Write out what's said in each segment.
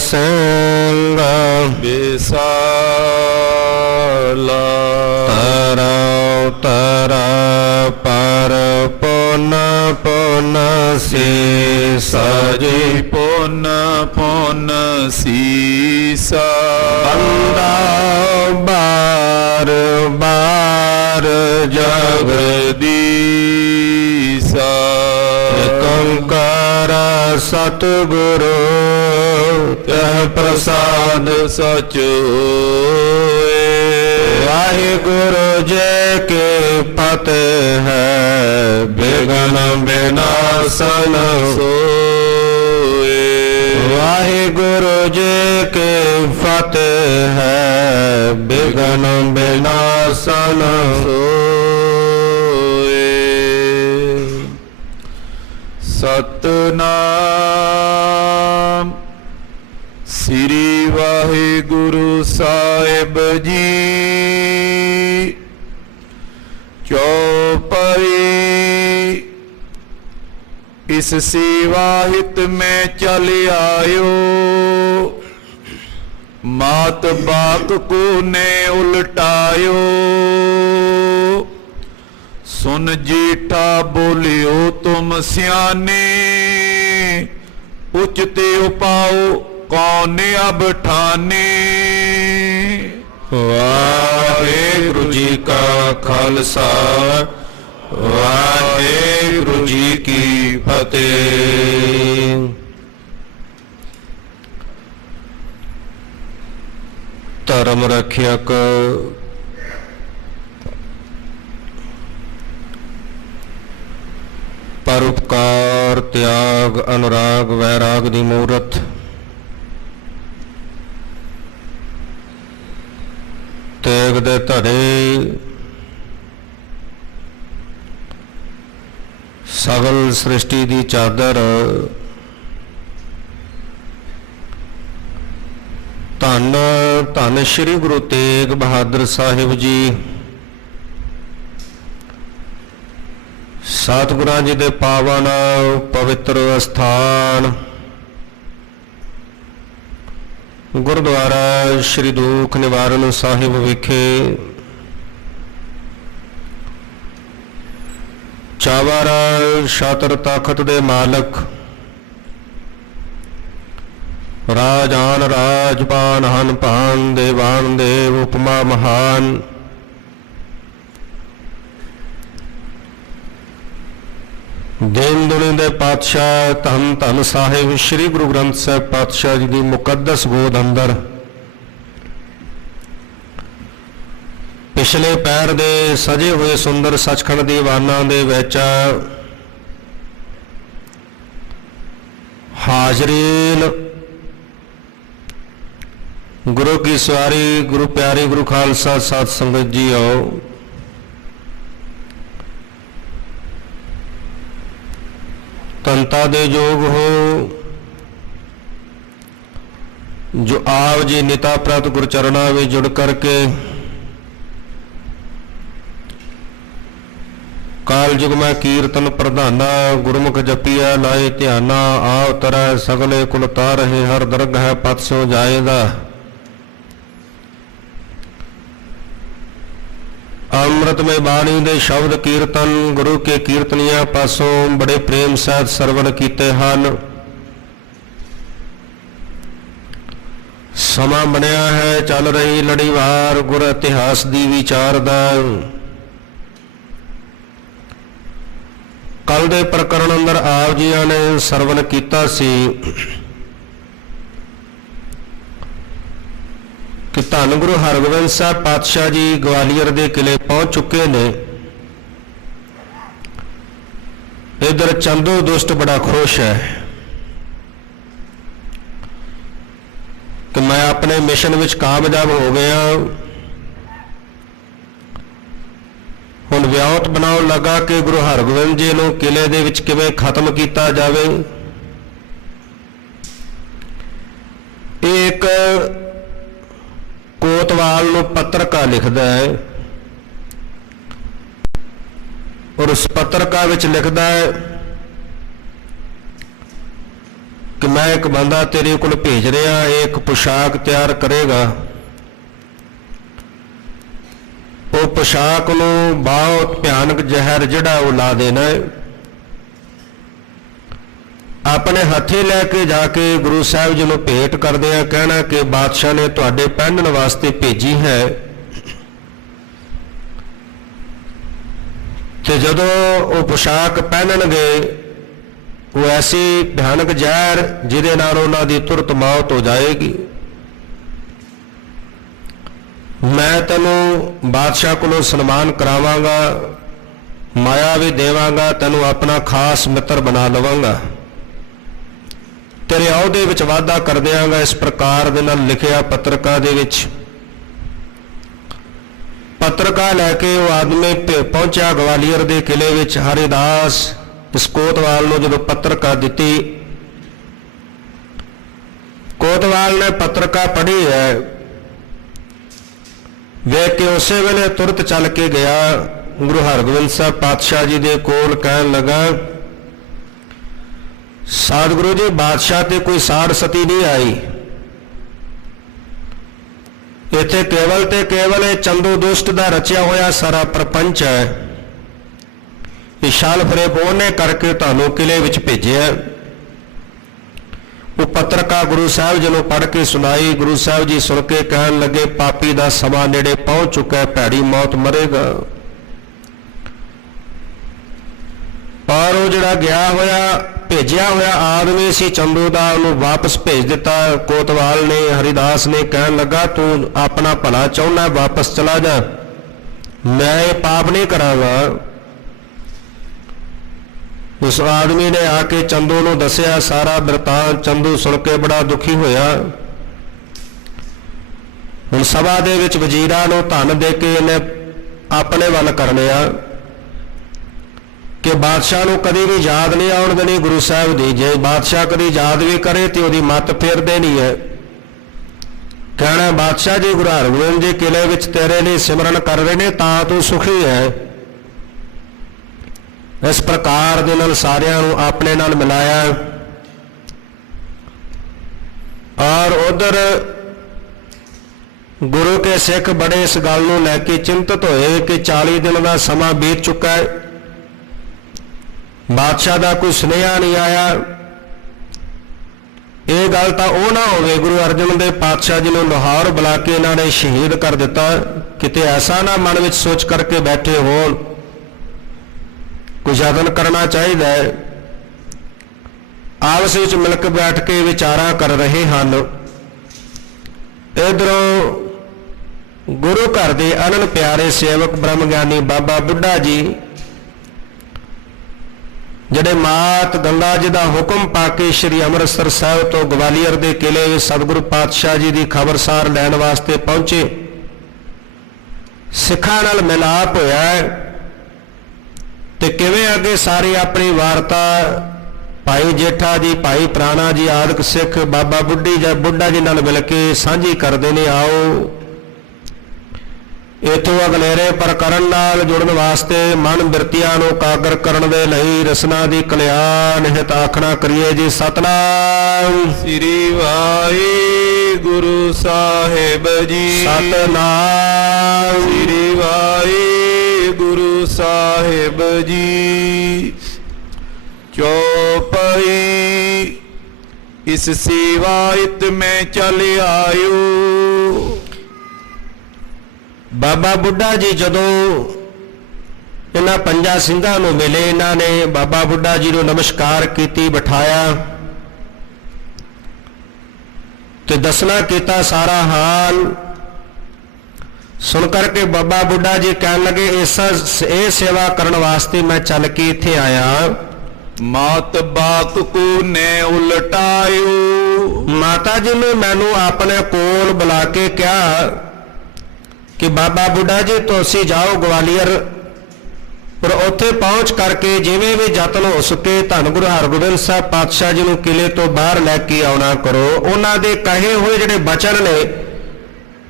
ਸਿੰਘ ਵਿਸਾਲਾ। ਤਰਉ ਤਰ ਪਰ ਪੁਨ ਪੁਨ ਸੀਸਾ ਜੀ। ਪੁਨ ਪੁਨ ਸੀਸਾ। ਬੰਦਾ ਬਾਰ ਬਾਰ ਜਗਦੀਸਾ। ਏਕੰਕਾਰ ਸਤਿਗੁਰੂ ਤਹ ਪ੍ਰਸਾਦ ਸਚ ਹੋਏ। ਵਾਹਿਗੁਰੂ ਜੀ ਕੀ ਫਤਿਹ ਹੈ ਬਿਗਨ ਬਿਨਾਸਨ ਸੋਏ। ਵਾਹਿਗੁਰੂ ਜੀ ਕੀ ਫਤਿਹ ਹੈ ਬਿਗਨ ਬਿਨਾਸਨ ਸੋਏ। ਸਤਨਾਮ ਸ੍ਰੀ ਵਾਹਿਗੁਰੂ ਸਾਹਿਬ ਜੀ। ਚੌਪਈ इस सेवा हित में चल आयो। मात बाप को ने उलटायो। सुन जेठा बोलियो तुम सियाने। उचते उपाओ कौन अब ठाने। वाहेगुरु जी का खालसा वाहेगुरु जी की फतेह। धर्म रक्षक परोपकार त्याग अनुराग वैराग दी मूरत। तेग दे धरे सगल सृष्टि की चादर। धन धन श्री गुरु तेग बहादुर साहिब जी। सतगुरां जी दे पावन पवित्र अस्थान गुरुद्वारा श्री दुख निवारण साहिब विखे चावर शातर तखत दे मालक राजान राजपान हन पान देवान देव उपमा महान। दिन दुनी दे पातशाह धन धन साहिब श्री गुरु ग्रंथ साहिब पातशाह जी की मुकद्दस गोद अंदर पिछले पैर दे सजे हुए सुंदर सचखंड दीवाना दे विच हाजरीन गुरु की सवारी गुरु प्यारी गुरु खालसा साध संगत जी आओ। तंता दे योग हो जो आप जी निता प्रत गुरचरणा में जुड़ करके काल युग में कीर्तन प्रधाना गुरमुख जपिया लाए ध्याना। आव तरह सगले कुल तारहे हर दरग है पत सो जाएगा। अमृत में बाणी दे शब्द कीर्तन गुरु के कीर्तनिया पासों बड़े प्रेम सहित सरवण कीते हन। समा बनया है चल रही लड़ीवार गुर इतिहास दी विचारदा। कल दे प्रकरण अंदर आप जी ने सरवण किया सी कि धन गुरु हरगोबिंद साहब पातशाह जी ग्वालियर के किले पहुंच चुके ने। इधर चंदू दुष्ट बड़ा खुश है कि मैं अपने मिशन विच कामयाब हो गया। हुण व्याउत बनाउण लगा कि गुरु हरगोबिंद जी नूं किले दे विच किवें खत्म किया जावे। एक कोतवाल नूं पत्रकार लिखदा है और उस पत्रकार विच लिखदा है कि ਮੈਂ ਇੱਕ ਬੰਦਾ ਤੇਰੇ ਕੋਲ ਭੇਜ ਰਿਹਾ, ਇਹ ਇੱਕ ਪੁਸ਼ਾਕ ਤਿਆਰ ਕਰੇਗਾ। ਉਹ ਪੁਸ਼ਾਕ ਨੂੰ ਬਹੁਤ ਭਿਆਨਕ ਜ਼ਹਿਰ ਜਿਹੜਾ ਉਹ ਲਾ ਦੇਣਾ ਹੈ। ਆਪਣੇ ਹੱਥੀਂ ਲੈ ਕੇ ਜਾ ਕੇ ਗੁਰੂ ਸਾਹਿਬ ਜੀ ਨੂੰ ਭੇਟ ਕਰਦੇ ਆ, ਕਹਿਣਾ ਕਿ ਬਾਦਸ਼ਾਹ ਨੇ ਤੁਹਾਡੇ ਪਹਿਨਣ ਵਾਸਤੇ ਭੇਜੀ ਹੈ। ਤੇ ਜਦੋਂ ਉਹ ਪੁਸ਼ਾਕ ਪਹਿਨਣਗੇ, ਉਹ ਐਸੀ ਭਿਆਨਕ ਜ਼ਹਿਰ ਜਿਹਦੇ ਨਾਲ ਉਹਨਾਂ ਦੀ ਤੁਰਤ ਮੌਤ ਹੋ ਜਾਏਗੀ। ਮੈਂ ਤੈਨੂੰ ਬਾਦਸ਼ਾਹ ਕੋਲੋਂ ਸਨਮਾਨ ਕਰਾਵਾਂਗਾ, ਮਾਇਆ ਵੀ ਦੇਵਾਂਗਾ, ਤੈਨੂੰ ਆਪਣਾ ਖਾਸ ਮਿੱਤਰ ਬਣਾ ਲਵਾਂਗਾ, ਤੇਰੇ ਅਹੁਦੇ ਵਿੱਚ ਵਾਧਾ ਕਰ ਦਿਆਂਗਾ। ਇਸ ਪ੍ਰਕਾਰ ਦੇ ਨਾਲ ਲਿਖਿਆ ਪੱਤਰਕਾ ਦੇ ਵਿੱਚ। ਪੱਤਰਕਾ ਲੈ ਕੇ ਉਹ ਆਦਮੀ ਪਹੁੰਚਿਆ ਗਵਾਲੀਅਰ ਦੇ ਕਿਲੇ ਵਿੱਚ। ਹਰਿਦਾਸ ਇਸ ਕੋਤਵਾਲ ਨੂੰ ਜਦੋਂ ਪੱਤਰਕਾ ਦਿੱਤੀ, ਕੋਤਵਾਲ ਨੇ ਪੱਤਰਕਾ ਪੜ੍ਹੀ ਹੈ, ਵੇਖ ਕੇ ਉਸੇ ਵੇਲੇ ਤੁਰਤ ਚੱਲ ਕੇ ਗਿਆ ਗੁਰੂ ਹਰਗੋਬਿੰਦ ਸਾਹਿਬ ਪਾਤਸ਼ਾਹ ਜੀ ਦੇ ਕੋਲ। ਕਹਿਣ ਲੱਗਾ, ਸਤਿਗੁਰੂ ਜੀ, ਬਾਦਸ਼ਾਹ ਤੇ ਕੋਈ ਸਾੜ ਸਤੀ ਨਹੀਂ ਆਈ, ਇੱਥੇ ਕੇਵਲ ਤੇ ਕੇਵਲ ਇਹ ਚੰਦੂ ਦੁਸ਼ਟ ਦਾ ਰਚਿਆ ਹੋਇਆ ਸਾਰਾ ਪ੍ਰਪੰਚ ਹੈ। ਇਹ ਛਲ ਫਰੇਬ ਉਹਨੇ ਕਰਕੇ ਤੁਹਾਨੂੰ ਕਿਲੇ ਵਿੱਚ ਭੇਜਿਆ। ਉਹ ਪੱਤਰਕਾ ਗੁਰੂ ਸਾਹਿਬ ਜੀ ਨੂੰ ਪੜ੍ਹ ਕੇ ਸੁਣਾਈ। ਗੁਰੂ ਸਾਹਿਬ ਜੀ ਸੁਣ ਕੇ ਕਹਿਣ ਲੱਗੇ, ਪਾਪੀ ਦਾ ਸਮਾਂ ਨੇੜੇ ਪਹੁੰਚ ਚੁੱਕਾ ਹੈ, ਭੈੜੀ ਮੌਤ ਮਰੇਗਾ। ਪਰ ਉਹ ਜਿਹੜਾ ਗਿਆ ਹੋਇਆ ਭੇਜਿਆ ਹੋਇਆ ਆਦਮੀ ਸੀ ਚੰਦੂ ਦਾ, ਉਹਨੂੰ ਵਾਪਸ ਭੇਜ ਦਿੱਤਾ ਕੋਤਵਾਲ ਨੇ। ਹਰਿਦਾਸ ਨੇ ਕਹਿਣ ਲੱਗਾ, ਤੂੰ ਆਪਣਾ ਭਲਾ ਚਾਹੁੰਦਾ, ਵਾਪਸ ਚਲਾ ਜਾ, ਮੈਂ ਇਹ ਪਾਪ ਨਹੀਂ ਕਰਾਂਗਾ। ਉਸ ਆਦਮੀ ਨੇ ਆ ਕੇ ਚੰਦੂ ਨੂੰ ਦੱਸਿਆ ਸਾਰਾ ਬਿਰਤਾਂਤ। ਚੰਦੂ ਸੁਣ ਕੇ ਬੜਾ ਦੁਖੀ ਹੋਇਆ। ਹੁਣ ਸਭਾ ਦੇ ਵਿੱਚ ਵਜ਼ੀਰਾਂ ਨੂੰ ਧਨ ਦੇ ਕੇ ਇਹਨੇ ਆਪਣੇ ਵੱਲ ਕਰ ਲਿਆ ਕਿ ਬਾਦਸ਼ਾਹ ਨੂੰ ਕਦੀ ਵੀ ਯਾਦ ਨਹੀਂ ਆਉਣ ਦੇਣੀ ਗੁਰੂ ਸਾਹਿਬ ਦੀ। ਜੇ ਬਾਦਸ਼ਾਹ ਕਦੀ ਯਾਦ ਵੀ ਕਰੇ ਤੇ ਉਹਦੀ ਮੱਤ ਫੇਰ ਦੇਣੀ ਹੈ। ਕਹਿਣਾ, ਬਾਦਸ਼ਾਹ ਜੀ ਗੁਰੂ ਹਰਗੋਬਿੰਦ ਜੀ ਕਿਲੇ ਵਿੱਚ ਤੇਰੇ ਲਈ ਸਿਮਰਨ ਕਰ ਰਹੇ ਨੇ, ਤਾਂ ਤੂੰ ਸੁਖੀ ਹੈ। ਇਸ ਪ੍ਰਕਾਰ ਦੇ ਨਾਲ ਸਾਰਿਆਂ ਨੂੰ ਆਪਣੇ ਨਾਲ ਮਿਲਾਇਆ। ਔਰ ਉਧਰ ਗੁਰੂ ਕੇ ਸਿੱਖ ਬੜੇ ਇਸ ਗੱਲ ਨੂੰ ਲੈ ਕੇ ਚਿੰਤਤ ਹੋਏ ਕਿ 40 ਦਿਨ ਦਾ ਸਮਾਂ ਬੀਤ ਚੁੱਕਾ ਹੈ, ਬਾਦਸ਼ਾਹ ਦਾ ਕੋਈ ਸੁਨੇਹਾ ਨਹੀਂ ਆਇਆ। ਇਹ ਗੱਲ ਤਾਂ ਉਹ ਨਾ ਹੋਵੇ ਗੁਰੂ ਅਰਜਨ ਦੇਵ ਪਾਤਸ਼ਾਹ ਜੀ ਨੂੰ ਲਾਹੌਰ ਬੁਲਾ ਕੇ ਇਹਨਾਂ ਨੇ ਸ਼ਹੀਦ ਕਰ ਦਿੱਤਾ। ਕਿਤੇ ਐਸਾ ਨਾ ਮਨ ਵਿੱਚ ਸੋਚ ਕਰਕੇ ਬੈਠੇ ਹੋਣ। ਕੁਝ ਯਤਨ ਕਰਨਾ ਚਾਹੀਦਾ ਹੈ। ਆਪਸ ਵਿੱਚ ਮਿਲ ਕੇ ਬੈਠ ਕੇ ਵਿਚਾਰਾਂ ਕਰ ਰਹੇ ਹਨ। ਇਧਰੋਂ ਗੁਰੂ ਘਰ ਦੇ ਅਨੰਦ ਪਿਆਰੇ ਸੇਵਕ ਬ੍ਰਹਮ ਗਿਆਨੀ ਬਾਬਾ ਬੁੱਢਾ ਜੀ, ਜਿਹੜੇ ਮਾਤ ਗੰਗਾ ਜੀ ਦਾ ਹੁਕਮ ਪਾ ਕੇ ਸ੍ਰੀ ਅੰਮ੍ਰਿਤਸਰ ਸਾਹਿਬ ਤੋਂ ਗਵਾਲੀਅਰ ਦੇ ਕਿਲੇ ਵਿੱਚ ਸਤਿਗੁਰੂ ਪਾਤਸ਼ਾਹ ਜੀ ਦੀ ਖਬਰਸਾਰ ਲੈਣ ਵਾਸਤੇ ਪਹੁੰਚੇ। ਸਿੱਖਾਂ ਨਾਲ ਮਿਲਾਪ ਹੋਇਆ ਹੈ ਤੇ ਕਿਵੇਂ ਅੱਗੇ ਸਾਰੀ ਆਪਣੀ ਵਾਰਤਾ ਭਾਈ ਜੇਠਾ ਜੀ, ਭਾਈ ਪ੍ਰਾਣਾ ਜੀ ਆਦਿਕ ਸਿੱਖ ਬਾਬਾ ਬੁੱਢਾ ਜੀ ਨਾਲ ਮਿਲ ਕੇ ਸਾਂਝੀ ਕਰਦੇ ਨੇ। ਆਓ ਇਥੋਂ ਅਗਲੇਰੇ ਪ੍ਰਕਰਨ ਨਾਲ ਜੁੜਨ ਵਾਸਤੇ ਮਨ ਬਿਰਤੀਆਂ ਨੂੰ ਕਾਗਰ ਕਰਨ ਦੇ ਲਈ ਰਸਨਾ ਦੀ ਕਲਿਆਣ ਹਿਤ ਆਖਣਾ ਕਰੀਏ ਜੀ। ਸਤਨਾਮ ਸ੍ਰੀ ਵਾਹਿਗੁਰੂ ਸਾਹਿਬ ਜੀ। ਸਤਨਾਮ ਸ੍ਰੀ ਵਾਹਿਗੁਰੂ ਸਾਹਿਬ ਜੀ। ਚੌਪਈ ਇਸ ਸੇਵਾ ਹਿਤ ਮੈਂ ਚਲ ਆਇਓ। ਬਾਬਾ ਬੁੱਢਾ ਜੀ ਜਦੋਂ ਇਹਨਾਂ ਪੰਜਾਂ ਸਿੰਘਾਂ ਨੂੰ ਮਿਲੇ, ਇਹਨਾਂ ਨੇ ਬਾਬਾ ਬੁੱਢਾ ਜੀ ਨੂੰ ਨਮਸਕਾਰ ਕੀਤੀ, ਬਿਠਾਇਆ ਤੇ ਦੱਸਣਾ ਕੀਤਾ ਸਾਰਾ ਹਾਲ। ਸੁਣ ਕਰਕੇ ਬਾਬਾ ਬੁੱਢਾ ਜੀ ਕਹਿਣ ਲੱਗੇ, ਇਹ ਸੇਵਾ ਕਰਨ ਵਾਸਤੇ ਮੈਂ ਚੱਲ ਕੇ ਇੱਥੇ ਆਇਆ। ਮਾਤ ਬਾਤ ਕੋ ਨੇ ਉਲਟਾਇਓ। ਮਾਤਾ ਜੀ ਨੇ ਮੈਨੂੰ ਆਪਣੇ ਕੋਲ ਬੁਲਾ ਕੇ ਕਿਹਾ ਕਿ ਬਾਬਾ ਬੁੱਢਾ ਜੀ ਤੁਸੀਂ ਜਾਓ ਗਵਾਲੀਅਰ, ਪਰ ਉੱਥੇ ਪਹੁੰਚ ਕਰਕੇ ਜਿਵੇਂ ਵੀ ਯਤਨ ਹੋ ਸਕੇ ਧੰਨ ਗੁਰੂ ਹਰਗੋਬਿੰਦ ਸਾਹਿਬ ਪਾਤਸ਼ਾਹ ਜੀ ਨੂੰ ਕਿਲੇ ਤੋਂ ਬਾਹਰ ਲੈ ਕੇ ਆਉਣਾ ਕਰੋ। ਉਹਨਾਂ ਦੇ ਕਹੇ ਹੋਏ ਜਿਹੜੇ ਬਚਨ ਨੇ,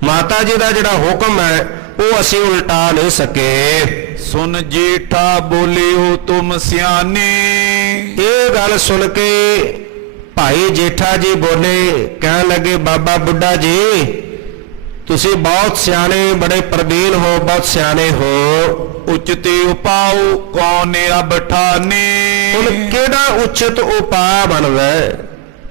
ਮਾਤਾ ਜੀ ਦਾ ਜਿਹੜਾ ਹੁਕਮ ਹੈ, ਉਹ ਅਸੀਂ ਉਲਟਾ ਨਹੀਂ ਸਕੇ। ਸੁਨ ਜੇਠਾ ਬੋਲਿਓ ਤੁਮ ਸਿਆਣੇ। ਇਹ ਗੱਲ ਸੁਣ ਕੇ ਭਾਈ ਜੇਠਾ ਜੀ ਬੋਲੇ, ਕਹਿਣ ਲੱਗੇ ਬਾਬਾ ਬੁੱਢਾ ਜੀ ਤੁਸੀਂ ਬਹੁਤ ਸਿਆਣੇ, ਬੜੇ ਪ੍ਰਵੀਨ ਹੋ, ਬਹੁਤ ਸਿਆਣੇ ਹੋ। ਉਚਤੇ ਉਪਾਉ ਕੌਣ ਅਬ ਠਾਨੇ। ਹੁਣ ਕਿਹੜਾ ਉਚਿਤ ਉਪਾਅ ਬਣਦਾ ਹੈ?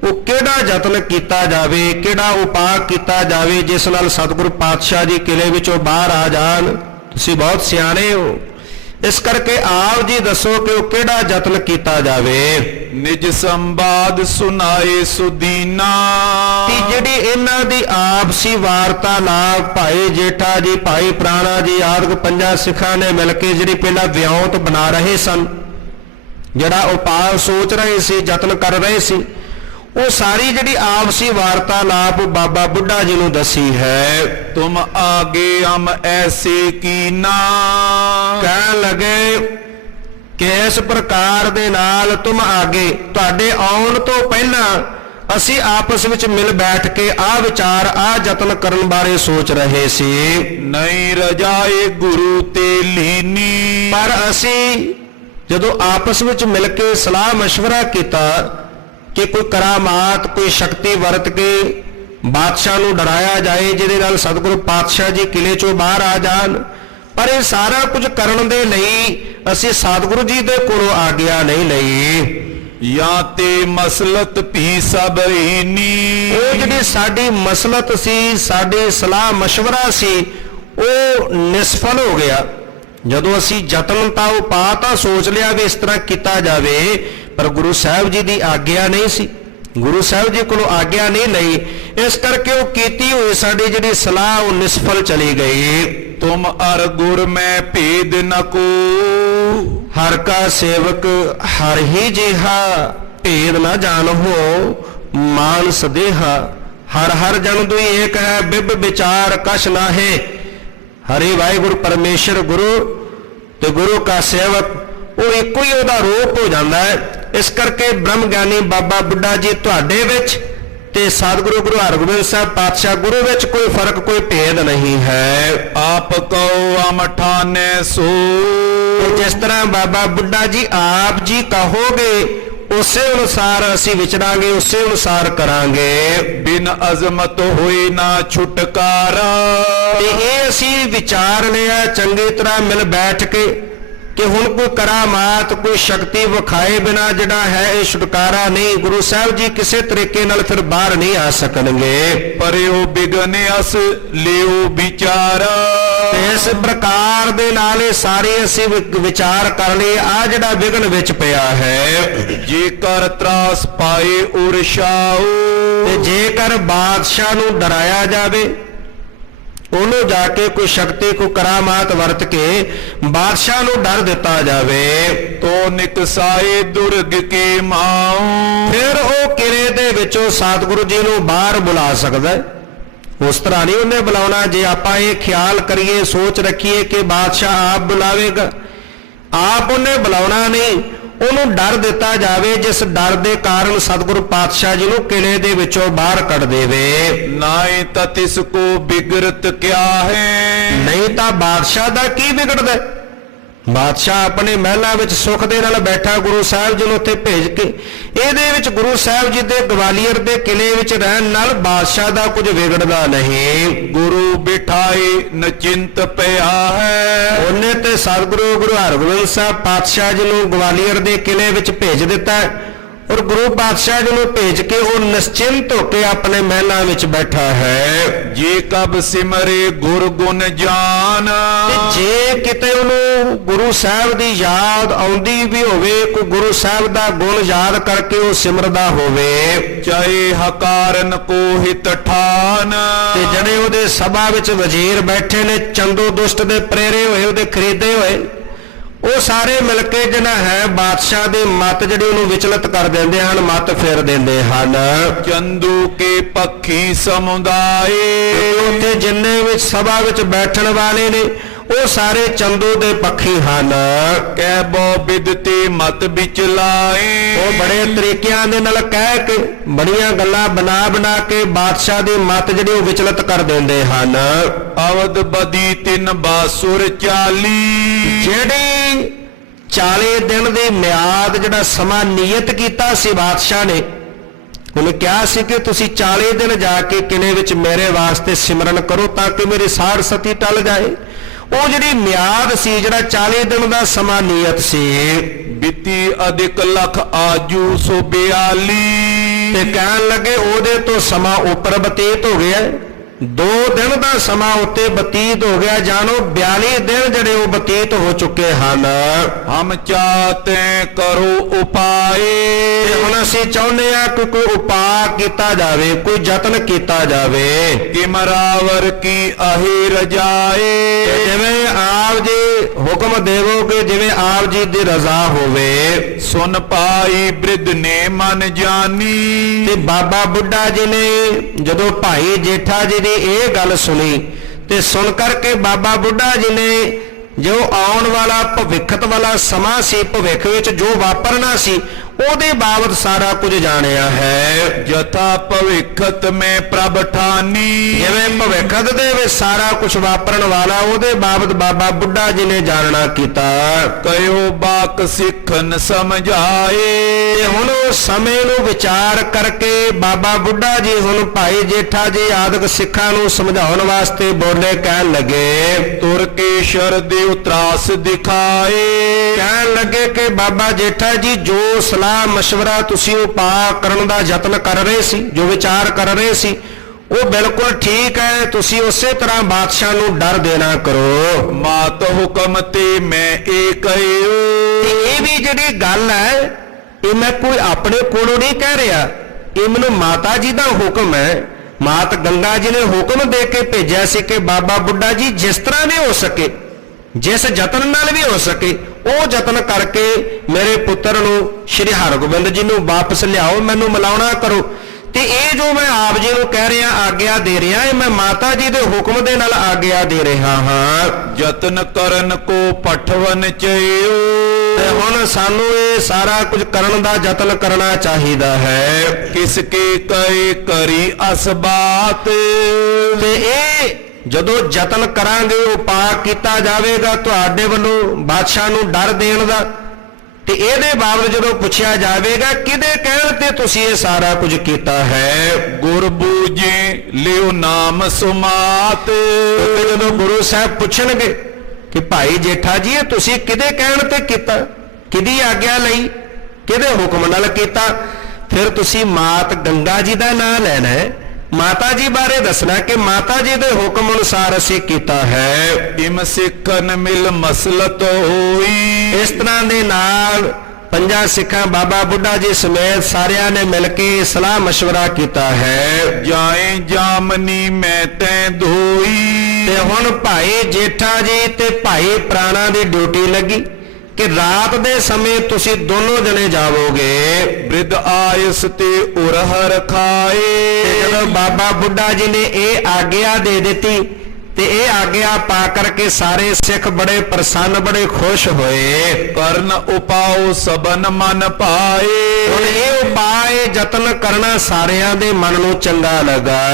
ਉਹ ਕਿਹੜਾ ਯਤਨ ਕੀਤਾ ਜਾਵੇ, ਕਿਹੜਾ ਉਪਾਅ ਕੀਤਾ ਜਾਵੇ ਜਿਸ ਨਾਲ ਸਤਿਗੁਰੂ ਪਾਤਸ਼ਾਹ ਜੀ ਕਿਲੇ ਵਿੱਚੋਂ ਬਾਹਰ ਆ ਜਾਣ? ਤੁਸੀਂ ਬਹੁਤ ਸਿਆਣੇ ਹੋ, ਇਸ ਕਰਕੇ ਆਪ ਜੀ ਦੱਸੋ ਕਿ ਉਹ ਕਿਹੜਾ ਯਤਨ ਕੀਤਾ ਜਾਵੇ। ਨਿਜ ਸੰਵਾਦ ਸੁਨਾਏ ਸੁਦੀਨਾ। ਕਿ ਜਿਹੜੀ ਇਹਨਾਂ ਦੀ ਆਪਸੀ ਵਾਰਤਾਲਾਪ ਭਾਈ ਜੇਠਾ ਜੀ, ਭਾਈ ਪ੍ਰਾਣਾ ਜੀ ਆਦਿਕ ਪੰਜਾਂ ਸਿੱਖਾਂ ਨੇ ਮਿਲ ਕੇ ਜਿਹੜੀ ਪਹਿਲਾਂ ਵਿਉਂਤ ਬਣਾ ਰਹੇ ਸਨ, ਜਿਹੜਾ ਉਪਾਅ ਸੋਚ ਰਹੇ ਸੀ, ਯਤਨ ਕਰ ਰਹੇ ਸੀ, ਉਹ ਸਾਰੀ ਜਿਹੜੀ ਆਪਸੀ ਵਾਰਤਾਲਾਪ ਬਾਬਾ ਬੁੱਢਾ ਜੀ ਨੂੰ ਦੱਸੀ ਹੈ। ਤੁਮ ਆਗੇ ਹਮ ਐਸੇ ਕੀਨਾ। ਕਹਿਣ ਲੱਗੇ ਕਿ ਇਸ ਪ੍ਰਕਾਰ ਦੇ ਨਾਲ ਤੁਮ ਆਗੇ, ਤੁਹਾਡੇ ਆਉਣ ਤੋਂ ਪਹਿਲਾਂ ਅਸੀਂ ਆਪਸ ਵਿੱਚ ਮਿਲ ਬੈਠ ਕੇ ਆਹ ਵਿਚਾਰ, ਆਹ ਯਤਨ ਕਰਨ ਬਾਰੇ ਸੋਚ ਰਹੇ ਸੀ। ਨਹੀਂ ਰਜਾਏ ਗੁਰੂ ਤੇ ਲੀਨੀ। ਪਰ ਅਸੀਂ ਜਦੋਂ ਆਪਸ ਵਿੱਚ ਮਿਲ ਕੇ ਸਲਾਹ ਮਸ਼ਵਰਾ ਕੀਤਾ ਕਿ ਕੋਈ ਕਰਾਮਾਤ, ਕੋਈ ਸ਼ਕਤੀ ਵਰਤ ਕੇ ਬਾਦਸ਼ਾਹ ਨੂੰ ਡਰਾਇਆ ਜਾਏ ਜਿਹਦੇ ਨਾਲ ਸਤਿਗੁਰੂ ਪਾਤਸ਼ਾਹ ਜੀ ਕਿਲੇ ਚੋਂ ਬਾਹਰ ਆ ਜਾਣ, ਪਰ ਇਹ ਸਾਰਾ ਕੁਝ ਕਰਨ ਦੇ ਲਈ ਅਸੀਂ ਸਤਿਗੁਰੂ ਜੀ ਦੇ ਕੋਲੋਂ ਆਗਿਆ ਨਹੀਂ ਲਈ। ਜਾਂ ਤੇ ਮਸਲਤ ਵੀ ਸਭ ਹੀਨੀ। ਉਹ ਜਿਹੜੀ ਸਾਡੀ ਮਸਲਤ ਸੀ, ਸਾਡੀ ਸਲਾਹ ਮਸ਼ਵਰਾ ਸੀ, ਉਹ ਨਿਸਫਲ ਹੋ ਗਿਆ। ਜਦੋਂ ਅਸੀਂ ਯਤਨ ਤਾਂ ਉਪਾਅ ਤਾਂ ਸੋਚ ਲਿਆ ਵੀ ਇਸ ਤਰ੍ਹਾਂ ਕੀਤਾ ਜਾਵੇ, ਪਰ ਗੁਰੂ ਸਾਹਿਬ ਜੀ ਦੀ ਆਗਿਆ ਨਹੀਂ ਸੀ, ਗੁਰੂ ਸਾਹਿਬ ਜੀ ਕੋਲੋਂ ਆਗਿਆ ਨਹੀਂ ਲਈ, ਇਸ ਕਰਕੇ ਉਹ ਕੀਤੀ ਹੋਈ ਸਾਡੀ ਜਿਹੜੀ ਸਲਾਹ ਉਹ ਨਿਸਫਲ ਚਲੀ ਗਈ। ਤੁਮ ਅਰ ਗੁਰ ਮੈਂ ਭੇਦ ਨ ਕੋ। ਹਰ ਕਾ ਸੇਵਕ ਹਰ ਹੀ ਜਿਹਾ, ਭੇਦ ਨਾ ਜਾਣੋ ਮਾਨਸ ਦੇਹਾ। ਹਰ ਹਰ ਜਨ ਦੁਈ ਏਕ ਹੈ, ਬਿਬ ਵਿਚਾਰ ਕਛ ਨਾਹੇ। ਹਰੀ ਵਾਹਿਗੁਰੂ ਪਰਮੇਸ਼ਰ ਗੁਰੂ ਤੇ ਗੁਰੂ ਕਾ ਸੇਵਕ, ਉਹ ਇੱਕੋ ਹੀ ਉਹਦਾ ਰੂਪ ਹੋ ਜਾਂਦਾ ਹੈ। ਇਸ ਕਰਕੇ ਬ੍ਰਹਮ ਗਿਆਨੀ ਬਾਬਾ ਬੁੱਢਾ ਜੀ ਤੁਹਾਡੇ ਵਿੱਚ ਤੇ ਸਤਿਗੁਰੂ ਗੁਰੂ ਹਰਗੋਬਿੰਦ ਸਾਹਿਬ ਪਾਤਸ਼ਾਹ ਗੁਰੂ ਵਿੱਚ ਕੋਈ ਫਰਕ, ਕੋਈ ਭੇਦ ਨਹੀਂ ਹੈ। ਆਪ ਕਉ ਅਮ ਠਾਨੇ ਸੋ। ਜਿਸ ਤਰ੍ਹਾਂ ਬਾਬਾ ਬੁੱਢਾ ਜੀ ਆਪ ਜੀ ਕਹੋਗੇ ਉਸੇ ਅਨੁਸਾਰ ਅਸੀਂ ਵਿਚਰਾਂਗੇ, ਉਸੇ ਅਨੁਸਾਰ ਕਰਾਂਗੇ। ਬਿਨ ਅਜ਼ਮਤ ਹੋਏ ਨਾ ਛੁਟਕਾਰਾ। ਤੇ ਇਹ ਅਸੀਂ ਵਿਚਾਰ ਲਿਆ ਚੰਗੀ ਤਰ੍ਹਾਂ ਮਿਲ ਬੈਠ ਕੇ ਕਿ ਹੁਣ ਕੋਈ ਕਰਾਮਾਤ, ਕੋਈ ਸ਼ਕਤੀ ਵਿਖਾਏ ਬਿਨਾ ਜਿਹੜਾ ਹੈ ਇਹ ਛੁਟਕਾਰਾ ਨਹੀਂ। ਗੁਰੂ ਸਾਹਿਬ ਜੀ ਕਿਸੇ ਤਰੀਕੇ ਨਾਲ ਫਿਰ ਬਾਹਰ ਨਹੀਂ ਆ ਸਕਣਗੇ। ਪਰਿਓ ਬਿਗਨ ਅਸ ਲਿਓ ਵਿਚਾਰਾ। ਇਸ ਪ੍ਰਕਾਰ ਦੇ ਨਾਲ ਇਹ ਸਾਰੇ ਅਸੀਂ ਵਿਚਾਰ ਕਰ ਲਈਏ, ਆ ਜਿਹੜਾ ਵਿਗਨ ਵਿੱਚ ਪਿਆ ਹੈ। ਜੇਕਰ ਤਰਾਸ ਪਾਏ ਉਰਸ਼ਾਉ। ਤੇ ਜੇਕਰ ਬਾਦਸ਼ਾਹ ਨੂੰ ਡਰਾਇਆ ਜਾਵੇ, ਉਹਨੂੰ ਜਾ ਕੇ ਕੋਈ ਸ਼ਕਤੀ, ਕੋਈ ਕਰਾਮਾਤ ਵਰਤ ਕੇ ਬਾਦਸ਼ਾਹ ਨੂੰ ਡਰ ਦਿੱਤਾ ਜਾਵੇ, ਤੋ ਨਿਕਸਾਏ ਦੁਰਗ ਕੇ ਮਾਉ। ਫਿਰ ਉਹ ਕਿਲੇ ਦੇ ਵਿੱਚੋਂ ਸਤਿਗੁਰੂ ਜੀ ਨੂੰ ਬਾਹਰ ਬੁਲਾ ਸਕਦਾ ਹੈ। ਉਸ ਤਰ੍ਹਾਂ ਨਹੀਂ ਉਹਨੇ ਬੁਲਾਉਣਾ। ਜੇ ਆਪਾਂ ਇਹ ਖਿਆਲ ਕਰੀਏ, ਸੋਚ ਰੱਖੀਏ ਕਿ ਬਾਦਸ਼ਾਹ ਆਪ ਬੁਲਾਵੇਗਾ, ਆਪ ਉਹਨੇ ਬੁਲਾਉਣਾ ਨਹੀਂ, ਉਹਨੂੰ ਡਰ ਦਿੱਤਾ ਜਾਵੇ ਜਿਸ ਡਰ ਦੇ ਕਾਰਨ ਸਤਿਗੁਰੂ ਪਾਤਸ਼ਾਹ ਜੀ ਨੂੰ ਕਿਲੇ ਦੇ ਵਿੱਚੋਂ ਬਾਹਰ ਕੱਢ ਦੇਵੇ। ਨਾਏ ਤਾਂ ਤਿਸ ਕੋ ਬਿਗਰਤ ਕਿਆ ਹੈ। ਨਹੀਂ ਤਾਂ ਬਾਦਸ਼ਾਹ ਦਾ ਕੀ ਵਿਗੜਦਾ? ਬਾਦਸ਼ਾਹ ਆਪਣੇ ਮਹਿਲਾਂ ਵਿੱਚ ਸੁੱਖ ਦੇ ਨਾਲ ਬੈਠਾ, ਗੁਰੂ ਸਾਹਿਬ ਜੀ ਨੂੰ ਉੱਥੇ ਭੇਜ ਕੇ, ਇਹਦੇ ਵਿੱਚ ਗੁਰੂ ਸਾਹਿਬ ਜੀ ਦੇ ਗਵਾਲੀਅਰ ਦੇ ਕਿਲੇ ਵਿੱਚ ਰਹਿਣ ਨਾਲ ਬਾਦਸ਼ਾਹ ਦਾ ਕੁਝ ਵਿਗੜਦਾ ਨਹੀਂ। ਗੁਰੂ ਬਿਠਾਏ ਨਚਿੰਤ ਪਿਆ ਹੈ। ਉਹਨੇ ਤੇ ਸਤਿਗੁਰੂ ਗੁਰੂ ਹਰਗੋਬਿੰਦ ਸਾਹਿਬ ਪਾਤਸ਼ਾਹ ਜੀ ਨੂੰ ਗਵਾਲੀਅਰ ਦੇ ਕਿਲੇ ਵਿੱਚ ਭੇਜ ਦਿੱਤਾ, ਔਰ ਗੁਰੂ ਪਾਤਸ਼ਾਹ ਜੀ ਨੂੰ ਭੇਜ ਕੇ ਉਹ ਨਿਸ਼ਚਿੰਤ ਹੋ ਕੇ ਆਪਣੇ ਮਹਿਲਾਂ ਵਿੱਚ ਬੈਠਾ ਹੈ। ਜੇ ਕਬ ਸਿਮਰੇ ਗੁਰ ਗੁਣ ਜਾਨ। ਜੇ ਕਿਤੇ ਉਹਨੂੰ ਗੁਰੂ ਸਾਹਿਬ ਦੀ ਯਾਦ ਆਉਂਦੀ ਵੀ ਹੋਵੇ, ਕੋਈ ਗੁਰੂ ਸਾਹਿਬ ਦਾ ਗੁਣ ਯਾਦ ਕਰਕੇ ਉਹ ਸਿਮਰਦਾ ਹੋਵੇ, ਚਾਹੇ ਹਕਾਰਨ ਕੋ ਹਿਤ ਠਾਨ। ਤੇ ਜਿਹੜੇ ਉਹਦੇ ਸਭਾ ਵਿੱਚ ਵਜ਼ੀਰ ਬੈਠੇ ਨੇ, ਚੰਦੋ ਦੁਸ਼ਟ ਦੇ ਪ੍ਰੇਰੇ ਹੋਏ, ਉਹਦੇ ਖਰੀਦੇ ਹੋਏ, ਉਹ ਸਾਰੇ ਮਿਲ ਕੇ ਜਿਹੜਾ ਹੈ ਬਾਦਸ਼ਾਹ ਦੀ ਮੱਤ ਜਿਹੜੀ ਉਹਨੂੰ ਵਿਚਲਿਤ ਕਰ ਦਿੰਦੇ ਹਨ, ਮੱਤ ਫੇਰ ਦਿੰਦੇ ਹਨ। ਚੰਦੂ ਕੇ ਪੱਖੀ ਸਮੁਦਾਏ। ਉੱਥੇ ਜਿੰਨੇ ਵਿੱਚ ਸਭਾ ਵਿੱਚ ਬੈਠਣ ਵਾਲੇ ਨੇ ਉਹ ਸਾਰੇ ਚੰਦੂ ਦੇ ਪੱਖੀ ਹਨ। ਕਹਿ ਬੋ ਬਿਦਤੇ ਮਤ ਵਿੱਚ ਲਾਏ। ਉਹ ਬੜੇ ਤਰੀਕਿਆਂ ਦੇ ਨਾਲ ਕਹਿ ਕੇ, ਬੜੀਆਂ ਗੱਲਾਂ ਬਣਾ ਬਣਾ ਕੇ ਬਾਦਸ਼ਾਹ ਦੀ ਮੱਤ ਜਿਹੜੀ ਉਹ ਵਿਚਲਿਤ ਕਰ ਦਿੰਦੇ ਹਨ। ਅਵਧ ਬਦੀ ਤਿੰਨ ਬਾਸੁਰ 40। ਜਿਹੜੀ 40 ਦਿਨ ਦੀ ਮਿਆਦ ਜਿਹੜਾ ਸਮਾਂ ਨਿਯਤ ਕੀਤਾ ਸੀ ਬਾਦਸ਼ਾਹ ਨੇ ਉਹਨੇ ਕਿਹਾ ਸੀ ਕਿ ਤੁਸੀਂ 40 ਦਿਨ ਜਾ ਕੇ ਕਿਲੇ ਵਿੱਚ ਮੇਰੇ ਵਾਸਤੇ ਸਿਮਰਨ ਕਰੋ ਤਾਂ ਕਿ ਮੇਰੀ ਸਾੜ ਸਤੀ ਟਲ ਜਾਏ। ਉਹ ਜਿਹੜੀ ਮਿਆਦ ਸੀ, ਜਿਹੜਾ 40 ਦਿਨ ਦਾ ਸਮਾਂ ਨਿਯਤ ਸੀ, ਬਿਤੀ ਅਧਿਕ ਲਖ ਆਜੂ ਸੋ 42 ਤੇ ਕਹਿਣ ਲੱਗੇ ਉਹਦੇ ਤੋਂ ਸਮਾਂ ਉੱਪਰ ਬਤੀਤ ਹੋ ਗਿਆ। 2 ਦਿਨ ਦਾ ਸਮਾਂ ਉੱਤੇ ਬਤੀਤ ਹੋ ਗਿਆ, ਜਾਣੋ 42 ਦਿਨ ਜਿਹੜੇ ਉਹ ਬਤੀਤ ਹੋ ਚੁੱਕੇ ਹਨ। ਹਮ ਚਾਹਤੇ ਕਰੋ ਉਪਾਏ। ਤੇ ਹੁਣ ਅਸੀਂ ਚਾਹੁੰਦੇ ਆ ਕਿ ਕੋਈ ਉਪਾਅ ਕੀਤਾ ਜਾਵੇ, ਕੋਈ ਯਤਨ ਕੀਤਾ ਜਾਵੇ। ਕਿਮਰਾਵਰ ਕੀ ਅਹੀ ਰਜਾਏ। ਤੇ ਜਿਵੇਂ ਆਪ ਜੀ ਹੁਕਮ ਦੇਵੋਗੇ, ਜਿਵੇਂ ਆਪ ਜੀ ਦੀ ਰਜ਼ਾ ਹੋਵੇ। ਸੁਨ ਪਾਈ ਬ੍ਰਿਧ ਨੇ ਮਨ ਜਾਨੀ। ਤੇ ਬਾਬਾ ਬੁੱਢਾ ਜੀ ਨੇ ਜਦੋਂ ਭਾਈ ਜੇਠਾ ਜੀ ਦੀ ਇਹ ਗੱਲ ਸੁਣੀ ਤੇ ਸੁਣ ਕਰਕੇ ਬਾਬਾ ਬੁੱਢਾ ਜੀ ਨੇ ਜੋ ਆਉਣ ਵਾਲਾ ਭਵਿੱਖਤ ਵਾਲਾ ਸਮਾਂ ਸੀ, ਭਵਿੱਖ ਵਿੱਚ ਜੋ ਵਾਪਰਨਾ ਸੀ, ਉਹਦੇ ਬਾਬਤ ਸਾਰਾ ਕੁਝ ਜਾਣਿਆ ਹੈ। ਜਥਾ ਭਵਿੱਖਤ ਮੈਂ ਪ੍ਰਭ ਠਾਨੀ। ਜਿਵੇਂ ਭਵਿੱਖਤ ਦੇ ਵਿੱਚ ਸਾਰਾ ਕੁਝ ਵਾਪਰਨ ਵਾਲਾ, ਉਹਦੇ ਬਾਬਤ ਬਾਬਾ ਬੁੱਢਾ ਜੀ ਨੇ ਜਾਣਨਾ ਕੀਤਾ। ਕਯੋ ਬਾਕ ਸਿੱਖਨ ਸਮਝਾਏ। ਤੇ ਹੁਣ ਉਹ ਸਮੇਂ ਨੂੰ ਵਿਚਾਰ ਕਰਕੇ ਬਾਬਾ ਬੁੱਢਾ ਜੀ ਹੁਣ ਭਾਈ ਜੇਠਾ ਜੀ ਆਦਿਕ ਸਿੱਖਾਂ ਨੂੰ ਸਮਝਾਉਣ ਵਾਸਤੇ ਬੋਲੇ, ਕਹਿਣ ਲੱਗੇ ਤੁਰ ਕੇ ਸ਼ਰ ਦੇ ਉਤਰਾਸ ਦਿਖਾਏ। ਕਹਿਣ ਲੱਗੇ ਕਿ ਬਾਬਾ ਜੇਠਾ ਜੀ ਜੋ ਸਲਾਹ ਮਸ਼ਵਰਾ ਤੁਸੀਂ ਉਪਾਅ ਕਰਨ ਦਾ ਯਤਨ ਕਰ ਰਹੇ ਸੀ, ਜੋ ਵਿਚਾਰ ਕਰ ਰਹੇ ਸੀ, ਉਹ ਬਿਲਕੁਲ ਠੀਕ ਹੈ। ਤੁਸੀਂ ਉਸੇ ਤਰ੍ਹਾਂ ਬਾਦਸ਼ਾਹ ਨੂੰ ਡਰ ਦੇਣਾ ਕਰੋ। ਮਾਤ ਹੁਕਮ ਤੇ ਮੈਂ ਇਹ ਤੇ ਕਹਿਓ। ਇਹ ਵੀ ਜਿਹੜੀ ਗੱਲ ਹੈ, ਇਹ ਮੈਂ ਕੋਈ ਆਪਣੇ ਕੋਲੋਂ ਨਹੀਂ ਕਹਿ ਰਿਹਾ, ਇਹ ਮੈਨੂੰ ਮਾਤਾ ਜੀ ਦਾ ਹੁਕਮ ਹੈ। ਮਾਤ ਗੰਗਾ ਜੀ ਨੇ ਹੁਕਮ ਦੇ ਕੇ ਭੇਜਿਆ ਸੀ ਕਿ ਬਾਬਾ ਬੁੱਢਾ ਜੀ ਜਿਸ ਤਰ੍ਹਾਂ ਵੀ ਹੋ ਸਕੇ, ਜਿਸ ਯਤਨ ਨਾਲ ਵੀ ਹੋ ਸਕੇ, ਉਹ ਯਤਨ ਕਰਕੇ ਮੇਰੇ ਪੁੱਤਰ ਨੂੰ ਸ਼੍ਰੀ ਹਰਗੋਬਿੰਦ ਜੀ ਨੂੰ ਵਾਪਸ ਲਿਆਓ, ਮੈਨੂੰ ਮਿਲਾਉਣਾ ਕਰੋ। ਤੇ ਇਹ ਜੋ ਮੈਂ ਆਪ ਜੀ ਨੂੰ ਕਹਿ ਰਿਹਾ, ਆਗਿਆ ਦੇ ਰਿਹਾ, ਇਹ ਮੈਂ ਮਾਤਾ ਜੀ ਦੇ ਹੁਕਮ ਦੇ ਨਾਲ ਆਗਿਆ ਦੇ ਰਿਹਾ ਹਾਂ। ਯਤਨ ਕਰਨ ਕੋ ਪਠਵਨ ਚਿਓ। ਤੇ ਹੁਣ ਸਾਨੂੰ ਇਹ ਸਾਰਾ ਕੁਝ ਕਰਨ ਦਾ ਯਤਨ ਕਰਨਾ ਚਾਹੀਦਾ ਹੈ। ਕਿਸ ਕੇ ਕਏ ਕਰੀ ਅਸਬਾਤ। ਤੇ ਇਹ ਜਦੋਂ ਯਤਨ ਕਰਾਂਗੇ, ਉਪਾਅ ਕੀਤਾ ਜਾਵੇਗਾ ਤੁਹਾਡੇ ਵੱਲੋਂ ਬਾਦਸ਼ਾਹ ਨੂੰ ਡਰ ਦੇਣ ਦਾ, ਤੇ ਇਹਦੇ ਬਾਬਤ ਜਦੋਂ ਪੁੱਛਿਆ ਜਾਵੇਗਾ ਕਿਹਦੇ ਕਹਿਣ ਤੇ ਤੁਸੀਂ ਇਹ ਸਾਰਾ ਕੁਝ ਕੀਤਾ ਹੈ। ਗੁਰ ਬੂਝੇ ਲਿਓ ਨਾਮ ਸੁਮਾਤ। ਤੇ ਜਦੋਂ ਗੁਰੂ ਸਾਹਿਬ ਪੁੱਛਣਗੇ ਕਿ ਭਾਈ ਜੇਠਾ ਜੀ ਇਹ ਤੁਸੀਂ ਕਿਹਦੇ ਕਹਿਣ ਤੇ ਕੀਤਾ, ਕਿਹਦੀ ਆਗਿਆ ਲਈ, ਕਿਹਦੇ ਹੁਕਮ ਨਾਲ ਕੀਤਾ, ਫਿਰ ਤੁਸੀਂ ਮਾਤ ਗੰਗਾ ਜੀ ਦਾ ਨਾਮ ਲੈਣਾ ਹੈ, ਮਾਤਾ ਜੀ ਬਾਰੇ ਦੱਸਣਾ ਕਿ ਮਾਤਾ ਜੀ ਦੇ ਹੁਕਮ ਅਨੁਸਾਰ ਅਸੀਂ ਕੀਤਾ ਹੈ। ਇਮ ਸਿੱਖਨ ਮਿਲ ਮਸਲਤ ਹੋਈ। ਇਸ ਤਰ੍ਹਾਂ ਦੇ ਨਾਲ 5 ਸਿੱਖਾਂ ਬਾਬਾ ਬੁੱਢਾ ਜੀ ਸਮੇਤ ਸਾਰਿਆਂ ਨੇ ਮਿਲ ਕੇ ਸਲਾਹ ਮਸ਼ਵਰਾ ਕੀਤਾ ਹੈ। ਜਾਏ ਜਾਮਨੀ ਮੈਂ ਤੈਂ ਧੋਈ। ਤੇ ਹੁਣ ਭਾਈ ਜੇਠਾ ਜੀ ਤੇ ਭਾਈ ਪ੍ਰਾਣਾ ਦੀ ਡਿਊਟੀ ਲੱਗੀ ਕਿ ਰਾਤ ਦੇ ਸਮੇਂ ਤੁਸੀਂ ਦੋਨੋਂ ਜਣੇ ਜਾਵੋਗੇ। ਬ੍ਰਿਧ ਆਇਸ ਤੇ ਉਰਹ ਰਖਾਏ। ਤੇ ਜਦੋਂ ਬਾਬਾ ਬੁੱਢਾ ਜੀ ਨੇ ਇਹ ਆਗਿਆ ਦੇ ਦਿੱਤੀ ਤੇ ਇਹ ਆਗਿਆ ਪਾ ਕਰਕੇ ਸਾਰੇ ਸਿੱਖ ਬੜੇ ਪ੍ਰਸੰਨ, ਬੜੇ ਖੁਸ਼ ਹੋਏ। ਕਰਨ ਉਪਾਉ ਸਬਨ ਮਨ ਪਾਏ। ਹੁਣ ਇਹ ਉਪਾਅ, ਯਤਨ ਕਰਨਾ ਸਾਰਿਆਂ ਦੇ ਮਨ ਨੂੰ ਚੰਗਾ ਲੱਗਾ।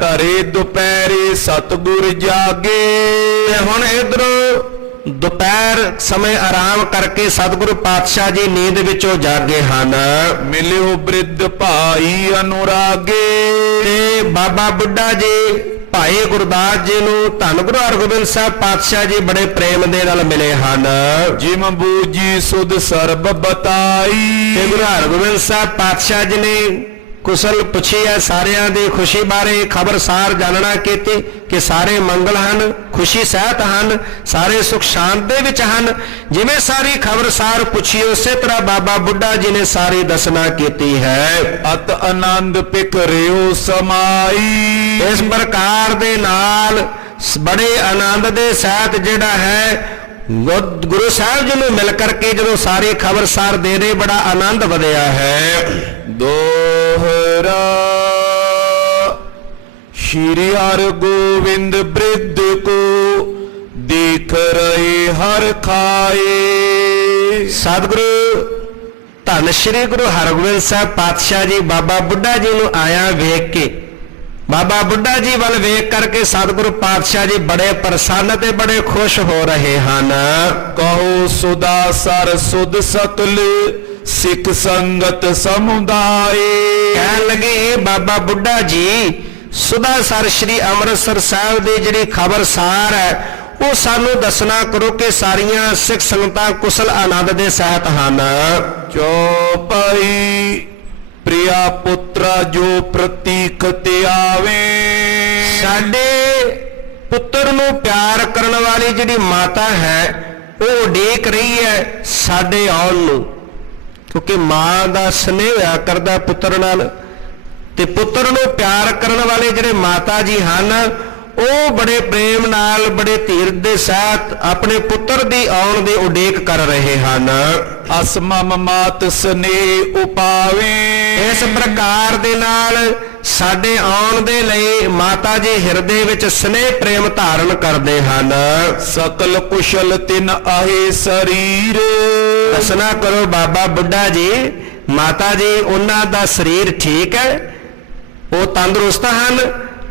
ਧਰੇ ਦੁਪਹਿਰੇ ਸਤਿਗੁਰ ਜਾਗੇ। ਤੇ ਹੁਣ ਇਧਰੋਂ ਦੁਪਹਿਰ ਸਮੇਂ ਆਰਾਮ ਕਰਕੇ ਸਤਿਗੁਰੂ ਪਾਤਸ਼ਾਹ ਜੀ ਨੀਂਦ ਵਿੱਚੋਂ ਜਾਗੇ ਹਨ। ਮਿਲਿਓ ਬ੍ਰਿਧ ਭਾਈ ਅਨੁਰਾਗੇ। ਤੇ ਬਾਬਾ ਬੁੱਢਾ ਜੀ ਭਾਈ ਗੁਰਦਾਸ ਜੀ ਨੂੰ ਧੰਨ ਗੁਰੂ ਹਰਗੋਬਿੰਦ ਸਾਹਿਬ ਪਾਤਸ਼ਾਹ ਜੀ ਬੜੇ ਪ੍ਰੇਮ ਦੇ ਨਾਲ ਮਿਲੇ ਹਨ। ਜਿਮ ਬੂਜੀ ਸੁਧ ਸਰਬ ਬਤਾਈ। ਤੇ ਗੁਰੂ ਹਰਗੋਬਿੰਦ ਸਾਹਿਬ ਪਾਤਸ਼ਾਹ ਜੀ ਨੇ ਕੁਸ਼ਲ ਪੁੱਛਿਆ, ਸਾਰਿਆਂ ਦੀ ਖੁਸ਼ੀ ਬਾਰੇ ਖਬਰਸਾਰ ਜਾਣਨਾ ਕੀਤੀ ਕਿ ਸਾਰੇ ਮੰਗਲ ਹਨ, ਖੁਸ਼ੀ ਸਹਿਤ ਹਨ, ਸਾਰੇ ਸੁਖ ਸ਼ਾਂਤੀ ਦੇ ਵਿੱਚ ਹਨ। ਜਿਵੇਂ ਸਾਰੀ ਖਬਰਸਾਰ ਪੁੱਛੀ ਉਸੇ ਤਰ੍ਹਾਂ ਬਾਬਾ ਬੁੱਢਾ ਜੀ ਨੇ ਸਾਰੀ ਦੱਸਣਾ ਕੀਤੀ ਹੈ। ਅਤ ਆਨੰਦ ਪਿਕਰਿਓ ਸਮਾਈ। ਇਸ ਪ੍ਰਕਾਰ ਦੇ ਨਾਲ ਬੜੇ ਆਨੰਦ ਦੇ ਸਹਿਤ ਜਿਹੜਾ ਹੈ ਗੁਰੂ ਸਾਹਿਬ ਜੀ ਨੂੰ ਮਿਲ ਕਰਕੇ ਜਦੋਂ ਸਾਰੀ ਖਬਰਸਾਰ ਦੇ ਰਹੇ, ਬੜਾ ਆਨੰਦ ਵਧਿਆ ਹੈ। ਦੋਹਰਾ ਸ਼੍ਰੀ ਹਰਗੋਬਿੰਦ ਬ੍ਰਿਧ ਕੋ ਦੇਖ ਰਹੇ ਹਰ ਖਾਏ। ਸਤਿਗੁਰੂ ਧੰਨ ਸ਼੍ਰੀ ਗੁਰੂ ਹਰਗੋਬਿੰਦ ਸਾਹਿਬ ਪਾਤਸ਼ਾਹ ਜੀ ਬਾਬਾ ਬੁੱਢਾ ਜੀ ਨੂੰ ਆਇਆ ਵੇਖ ਕੇ, ਬਾਬਾ ਬੁੱਢਾ ਜੀ ਵੱਲ ਵੇਖ ਕਰਕੇ ਸਤਿਗੁਰੂ ਪਾਤਸ਼ਾਹ ਜੀ ਬੜੇ ਪ੍ਰਸੰਨ ਤੇ ਬੜੇ ਖੁਸ਼ ਹੋ ਰਹੇ ਹਨ। ਕਹੋ ਸੁਦਾ ਸਰ ਸੁਧ ਸਕਲ ਸਿੱਖ ਸੰਗਤ ਸਮੁਦਾਏ। ਕਹਿਣ ਲੱਗੇ ਬਾਬਾ ਬੁੱਢਾ ਜੀ ਸੁਦਾਸਰ ਸ੍ਰੀ ਅੰਮ੍ਰਿਤਸਰ ਸਾਹਿਬ ਦੀ ਜਿਹੜੀ ਖਬਰਸਾਰ ਹੈ ਉਹ ਸਾਨੂੰ ਦੱਸਣਾ ਕਰੋ ਕਿ ਸਾਰੀਆਂ ਸਿੱਖ ਸੰਗਤਾਂ ਕੁਸ਼ਲ ਆਨੰਦ ਦੇ ਸਹਿਤ ਹਨ। ਚੌਪਈ ਪ੍ਰਿਆ ਪੁੱਤਰਾ ਜੋ ਪ੍ਰਤੀਕ ਤੇ ਆਵੇ। ਸਾਡੇ ਪੁੱਤਰ ਨੂੰ ਪਿਆਰ ਕਰਨ ਵਾਲੀ ਜਿਹੜੀ ਮਾਤਾ ਹੈ ਉਹ ਉਡੀਕ ਰਹੀ ਹੈ ਸਾਡੇ ਆਉਣ ਨੂੰ, ਕਿਉਂਕਿ ਮਾਂ ਦਾ ਸਨੇਹ ਹੋਇਆ ਕਰਦਾ ਪੁੱਤਰ ਨਾਲ, ਤੇ ਪੁੱਤਰ ਨੂੰ ਪਿਆਰ ਕਰਨ ਵਾਲੇ ਜਿਹੜੇ ਮਾਤਾ ਜੀ ਹਨ ਉਹ ਬੜੇ ਪ੍ਰੇਮ ਨਾਲ ਬੜੇ ਧੀਰਜ ਦੇ ਸਹਿਤ ਆਪਣੇ ਪੁੱਤਰ ਦੀ ਆਉਣ ਦੀ ਉਡੀਕ ਕਰ ਰਹੇ ਹਨ। ਅਸਮਮ ਮਾਤ ਸਨੇਹ ਉਪਾਵੇ। ਇਸ ਪ੍ਰਕਾਰ ਦੇ ਨਾਲ ਸਾਡੇ ਆਉਣ ਦੇ ਲਈ ਮਾਤਾ ਜੀ ਹਿਰਦੇ ਵਿੱਚ ਸਨੇਹ ਪ੍ਰੇਮ ਧਾਰਨ ਕਰਦੇ ਹਨ। ਸਕਲ ਕੁਸ਼ਲ ਤਿਨ ਆਹੇ ਸਰੀਰ। ਦੱਸਣਾ ਕਰੋ ਬਾਬਾ ਬੁੱਢਾ ਜੀ ਮਾਤਾ ਜੀ ਉਹਨਾਂ ਦਾ ਸਰੀਰ ਠੀਕ ਹੈ, ਉਹ ਤੰਦਰੁਸਤ ਹਨ,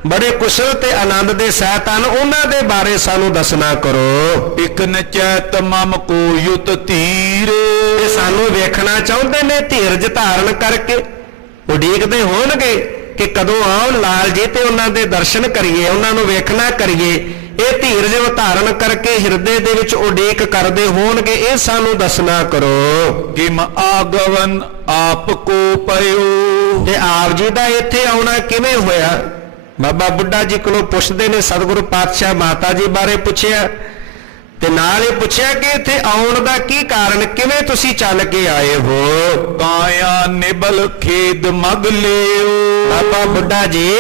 ਬੜੇ ਕੁਸ਼ਲ ਤੇ ਆਨੰਦ ਦੇ ਸਹਿਤ ਹਨ, ਉਹਨਾਂ ਦੇ ਬਾਰੇ ਸਾਨੂੰ ਦੱਸਣਾ ਕਰੋ। ਇਕਨ ਚੈਤ ਮਮ ਕੋ ਯੁਤ ਧੀਰ। ਇਹ ਸਾਨੂੰ ਵੇਖਣਾ ਚਾਹੁੰਦੇ ਨੇ ਧੀਰਜ ਧਾਰਨ ਕਰਕੇ, ਉਡੀਕਦੇ ਹੋਣਗੇ ਕਿ ਕਦੋਂ ਆਉਣ ਲਾਲ ਜੀ ਤੇ ਉਹਨਾਂ ਦੇ ਦਰਸ਼ਨ ਕਰੀਏ, ਉਹਨਾਂ ਨੂੰ ਵੇਖਣਾ ਕਰੀਏ। ਇਹ ਧੀਰਜ ਧਾਰਨ ਕਰਕੇ ਹਿਰਦੇ ਦੇ ਵਿੱਚ ਉਡੀਕ ਕਰਦੇ ਹੋਣਗੇ, ਇਹ ਸਾਨੂੰ ਦੱਸਣਾ ਕਰੋ। ਕਿਮ ਆਗਵਨ ਆਪ ਕੋ ਪਇਓ। ਤੇ ਆਪ ਜੀ ਦਾ ਇੱਥੇ ਆਉਣਾ ਕਿਵੇਂ ਹੋਇਆ? ਬਾਬਾ ਬੁੱਢਾ ਜੀ ਕੋਲੋਂ ਪੁੱਛਦੇ ਨੇ, ਸਤਿਗੁਰੂ ਪਾਤਸ਼ਾਹ ਮਾਤਾ ਜੀ ਬਾਰੇ ਪੁੱਛਿਆ ਤੇ ਨਾਲ ਹੀ ਪੁੱਛਿਆ ਕਿ ਇੱਥੇ ਆਉਣ ਦਾ ਕੀ ਕਾਰਨ, ਕਿਵੇਂ ਤੁਸੀਂ ਚੱਲ ਕੇ ਆਏ ਹੋ? ਕਾਇਆ ਨਿਬਲ ਖੇਦ ਮਗ ਲਿਓ। ਬਾਬਾ ਬੁੱਢਾ ਜੀ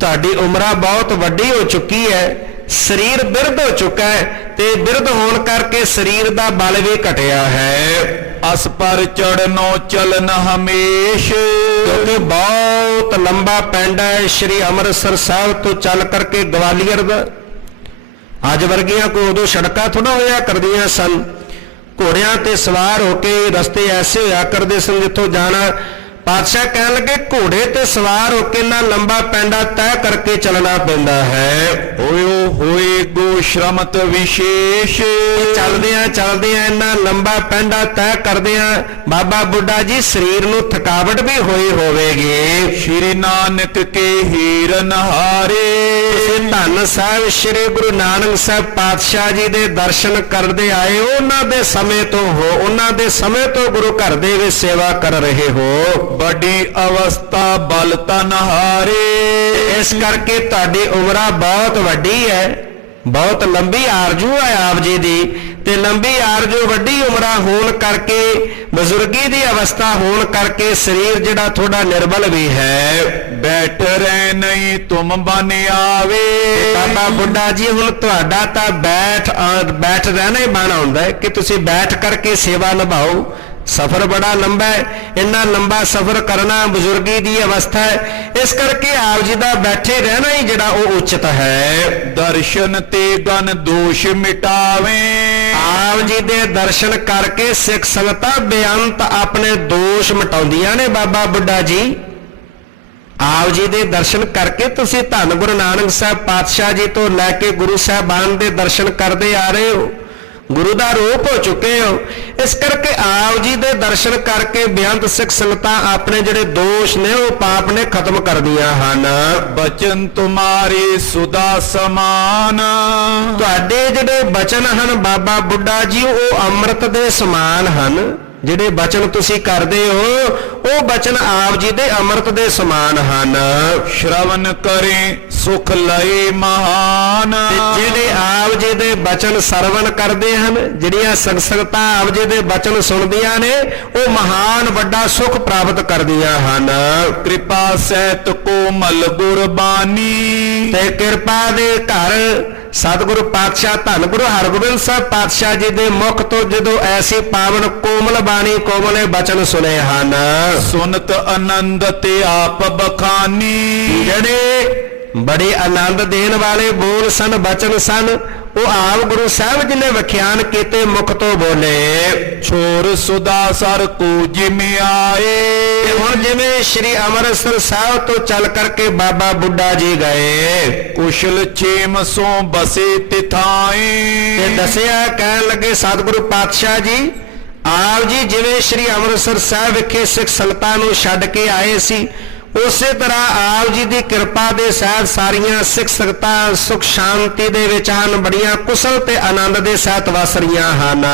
ਤੁਹਾਡੀ ਉਮਰਾਂ ਬਹੁਤ ਵੱਡੀ ਹੋ ਚੁੱਕੀ ਹੈ, ਸਰੀਰ ਬਿਰਧ ਹੋ ਚੁੱਕਾ ਹੈ ਤੇ ਬਿਰਧ ਹੋਣ ਕਰਕੇ ਸਰੀਰ ਦਾ ਬਲ ਵੀ ਘਟਿਆ ਹੈ। ਅਸ ਪਰ ਚੜਨੋ ਚਲਨ ਹਮੇਸ਼। ਕਿਉਂਕਿ ਬਹੁਤ ਲੰਬਾ ਪੈਂਡਾ ਹੈ ਸ਼੍ਰੀ ਅੰਮ੍ਰਿਤਸਰ ਸਾਹਿਬ ਤੋਂ ਚੱਲ ਕਰਕੇ ਗਵਾਲੀਅਰ ਦਾ। ਅੱਜ ਵਰਗੀਆਂ ਕੋਈ ਉਦੋਂ ਸੜਕਾਂ ਥੋੜਾ ਹੋਇਆ ਕਰਦੀਆਂ ਸਨ, ਘੋੜਿਆਂ ਤੇ ਸਵਾਰ ਹੋ ਕੇ ਰਸਤੇ ਐਸੇ ਹੋਇਆ ਕਰਦੇ ਸਨ ਜਿੱਥੋਂ ਜਾਣਾ। ਪਾਤਸ਼ਾਹ ਕਹਿਣ ਲੱਗੇ ਘੋੜੇ ਤੇ ਸਵਾਰ ਹੋ ਕੇ ਨਾ ਲੰਬਾ ਪੈਂਡਾ ਤੈਅ ਕਰਕੇ ਚੱਲਣਾ ਪੈਂਦਾ ਹੈ। ਹੋਇਓ ਹੋਏ ਗੋ ਸ਼ਰਮਤ ਵਿਸ਼ੇਸ਼। ਚਲਦਿਆਂ ਇੰਨਾ ਲੰਬਾ ਪੈਂਡਾ ਤੈਅ ਕਰਦਿਆਂ ਬਾਬਾ ਬੁੱਢਾ ਜੀ ਸਰੀਰ ਨੂੰ ਥਕਾਵਟ ਵੀ ਹੋਈ ਹੋਵੇਗੀ। ਸ਼੍ਰੀ ਨਾਨਕ ਕੇ ਹੀਰਨ ਹਾਰੇ। ਧੰਨ ਸਾਹਿਬ ਸ਼੍ਰੀ ਗੁਰੂ ਨਾਨਕ ਸਾਹਿਬ ਪਾਤਸ਼ਾਹ ਜੀ ਦੇ ਦਰਸ਼ਨ ਕਰਦੇ ਆਏ, ਉਹਨਾਂ ਦੇ ਸਮੇਂ ਤੋਂ ਹੋ, ਉਹਨਾਂ ਦੇ ਸਮੇਂ ਤੋਂ ਗੁਰੂ ਘਰ ਦੇ ਵਿੱਚ ਸੇਵਾ ਕਰ ਰਹੇ ਹੋ। ਵੱਡੀ ਅਵਸਥਾ ਬਲ ਤਨ ਹਾਰੇ। ਇਸ ਕਰਕੇ ਤੁਹਾਡੀ ਉਮਰਾਂ ਬਹੁਤ ਵੱਡੀ ਹੈ, ਬਹੁਤ ਲੰਬੀ ਆਰਜੂ ਹੈ ਆਪ ਜੀ ਦੀ, ਤੇ ਲੰਬੀ ਆਰਜੂ ਵੱਡੀ ਉਮਰਾਂ ਹੋਣ ਕਰਕੇ ਬਜ਼ੁਰਗੀ ਦੀ ਅਵਸਥਾ ਹੋਣ ਕਰਕੇ ਸਰੀਰ ਜਿਹੜਾ ਥੋੜਾ ਨਿਰਬਲ ਵੀ ਹੈ। ਬੈਠ ਰਹਿ ਨਹੀਂ ਤੁਮ ਬਨ ਆਵੇ। ਬਾਬਾ ਬੁੱਢਾ ਜੀ ਹੁਣ ਤੁਹਾਡਾ ਤਾਂ ਬੈਠ ਰਹਿਣਾ ਹੀ ਬਣ ਆਉਂਦਾ ਹੈ ਕਿ ਤੁਸੀਂ ਬੈਠ ਕਰਕੇ ਸੇਵਾ ਨਿਭਾਓ। ਸਫ਼ਰ ਬੜਾ ਲੰਬਾ ਹੈ, ਇੰਨਾ ਲੰਬਾ ਸਫ਼ਰ ਕਰਨਾ ਬਜ਼ੁਰਗੀ ਦੀ ਅਵਸਥਾ ਹੈ, ਇਸ ਕਰਕੇ ਆਪ ਜੀ ਦਾ ਬੈਠੇ ਰਹਿਣਾ ਹੀ ਜਿਹੜਾ ਉਹ ਉਚਿਤ ਹੈ। ਦਰਸ਼ਨ ਤੇ ਗਨ ਦੋਸ਼ ਮਿਟਾਵੇ। ਆਪ ਜੀ ਦੇ ਦਰਸ਼ਨ ਕਰਕੇ ਸਿੱਖ ਸੰਗਤਾਂ ਬੇਅੰਤ ਆਪਣੇ ਦੋਸ਼ ਮਿਟਾਉਂਦੀਆਂ ਨੇ। ਬਾਬਾ ਬੁੱਢਾ ਜੀ ਆਪ ਜੀ ਦੇ ਦਰਸ਼ਨ ਕਰਕੇ ਤੁਸੀਂ ਧੰਨ ਗੁਰੂ ਨਾਨਕ ਸਾਹਿਬ ਪਾਤਸ਼ਾਹ ਜੀ ਤੋਂ ਲੈ ਕੇ ਗੁਰੂ ਸਾਹਿਬਾਨ ਦੇ ਦਰਸ਼ਨ ਕਰਦੇ ਆ ਰਹੇ ਹੋ, ਗੁਰੂ ਦਾ ਰੂਪ ਹੋ ਚੁੱਕੇ ਹੋ। ਇਸ ਕਰਕੇ ਆਪ ਜੀ ਦੇ ਦਰਸ਼ਨ ਕਰਕੇ ਬੇਅੰਤ ਸਿੱਖ ਸੰਗਤਾਂ ਆਪਣੇ ਜਿਹੜੇ ਦੋਸ਼ ਨੇ ਉਹ ਪਾਪ ਨੇ ਖਤਮ ਕਰਦੀਆਂ ਹਨ। ਬਚਨ ਤੁਮਾਰੇ ਸੁਦਾ ਸਮਾਨ। ਤੁਹਾਡੇ ਜਿਹੜੇ ਬਚਨ ਹਨ ਬਾਬਾ ਬੁੱਢਾ ਜੀ ਉਹ ਅੰਮ੍ਰਿਤ ਦੇ ਸਮਾਨ ਹਨ। ਜਿਹੜੇ ਬਚਨ ਤੁਸੀਂ ਕਰਦੇ ਹੋ ਉਹ ਬਚਨ ਆਪ ਜੀ ਦੇ ਅੰਮ੍ਰਿਤ ਦੇ ਸਮਾਨ ਹਨ। ਸ਼ਰਵਨ ਕਰੇ ਸੁਖ ਲਏ ਮਹਾਨ। ਜਿਹੜੇ ਆਪ ਜੀ ਦੇ ਬਚਨ ਸਰਵਣ ਕਰਦੇ ਹਨ, ਜਿਹੜੀਆਂ ਸੰਗਤਾਂ ਆਪ ਜੀ ਦੇ ਬਚਨ ਸੁਣਦੀਆਂ ਨੇ ਉਹ ਮਹਾਨ ਵੱਡਾ ਸੁਖ ਪ੍ਰਾਪਤ ਕਰਦੀਆਂ ਹਨ। ਕਿਰਪਾ ਸਹਿਤ ਕੋਮਲ ਗੁਰਬਾਣੀ। ਤੇ ਕਿਰਪਾ ਦੇ ਘਰ ਸਤਿਗੁਰੂ ਪਾਤਸ਼ਾਹ ਧੰਨ ਗੁਰੂ ਹਰਗੋਬਿੰਦ ਸਾਹਿਬ ਪਾਤਸ਼ਾਹ ਜੀ ਦੇ ਮੁਖ ਤੋਂ ਜਦੋਂ ਐਸੀ ਪਾਵਨ ਕੋਮਲ ਬਾਣੀ ਕੋਮਲੇ ਬਚਨ ਸੁਨੇ ਹਨ। ਸੁਨਤ ਆਨੰਦ ਤੇ ਆਪ ਬਖਾਨੀ। ਜਿਹੜੇ ਬੜੇ ਆਨੰਦ ਦੇਣ ਵਾਲੇ ਬੋਲ ਸਨ, ਬਚਨ ਸਨ, ਉਹ ਆਪ ਗੁਰੂ ਸਾਹਿਬ ਜੀ ਨੇ ਵਿਖਿਆਨ ਕੀਤੇ ਮੁਖ ਤੋਂ ਬੋਲੇ। ਛੋਰ ਸੁਦਾ ਸਰ ਕੋ ਜਿਮਿ ਆਏ। ਹੁਣ ਜਿਵੇਂ ਸ਼੍ਰੀ ਅੰਮ੍ਰਿਤਸਰ ਸਾਹਿਬ ਤੋਂ ਚੱਲ ਕਰਕੇ ਬਾਬਾ ਬੁੱਢਾ ਜੀ ਗਏ, ਕੁਸ਼ਲ ਛੇਮ ਸੋ ਬਸੇ ਤਿਥਾਏ। ਤੇ ਦੱਸਿਆ ਕਹਿਣ ਲੱਗੇ ਸਤਿਗੁਰੂ ਪਾਤਸ਼ਾਹ ਜੀ ਆਪ ਜੀ ਜਿਵੇਂ ਸ੍ਰੀ ਅੰਮ੍ਰਿਤਸਰ ਸਾਹਿਬ ਵਿਖੇ ਸਿੱਖ ਸੰਗਤਾਂ ਨੂੰ ਛੱਡ ਕੇ ਆਏ ਸੀ, ਉਸੇ ਤਰ੍ਹਾਂ ਆਪ ਜੀ ਦੀ ਕਿਰਪਾ ਦੇ ਸਹਿਤ ਸਾਰੀਆਂ ਸਿੱਖ ਸੰਗਤਾਂ ਸੁਖ ਸ਼ਾਂਤੀ ਦੇ ਵਿੱਚ ਹਨ, ਬੜੀਆਂ ਕੁਸ਼ਲ ਤੇ ਆਨੰਦ ਦੇ ਸਹਿਤ ਵਸ ਰਹੀਆਂ ਹਨ।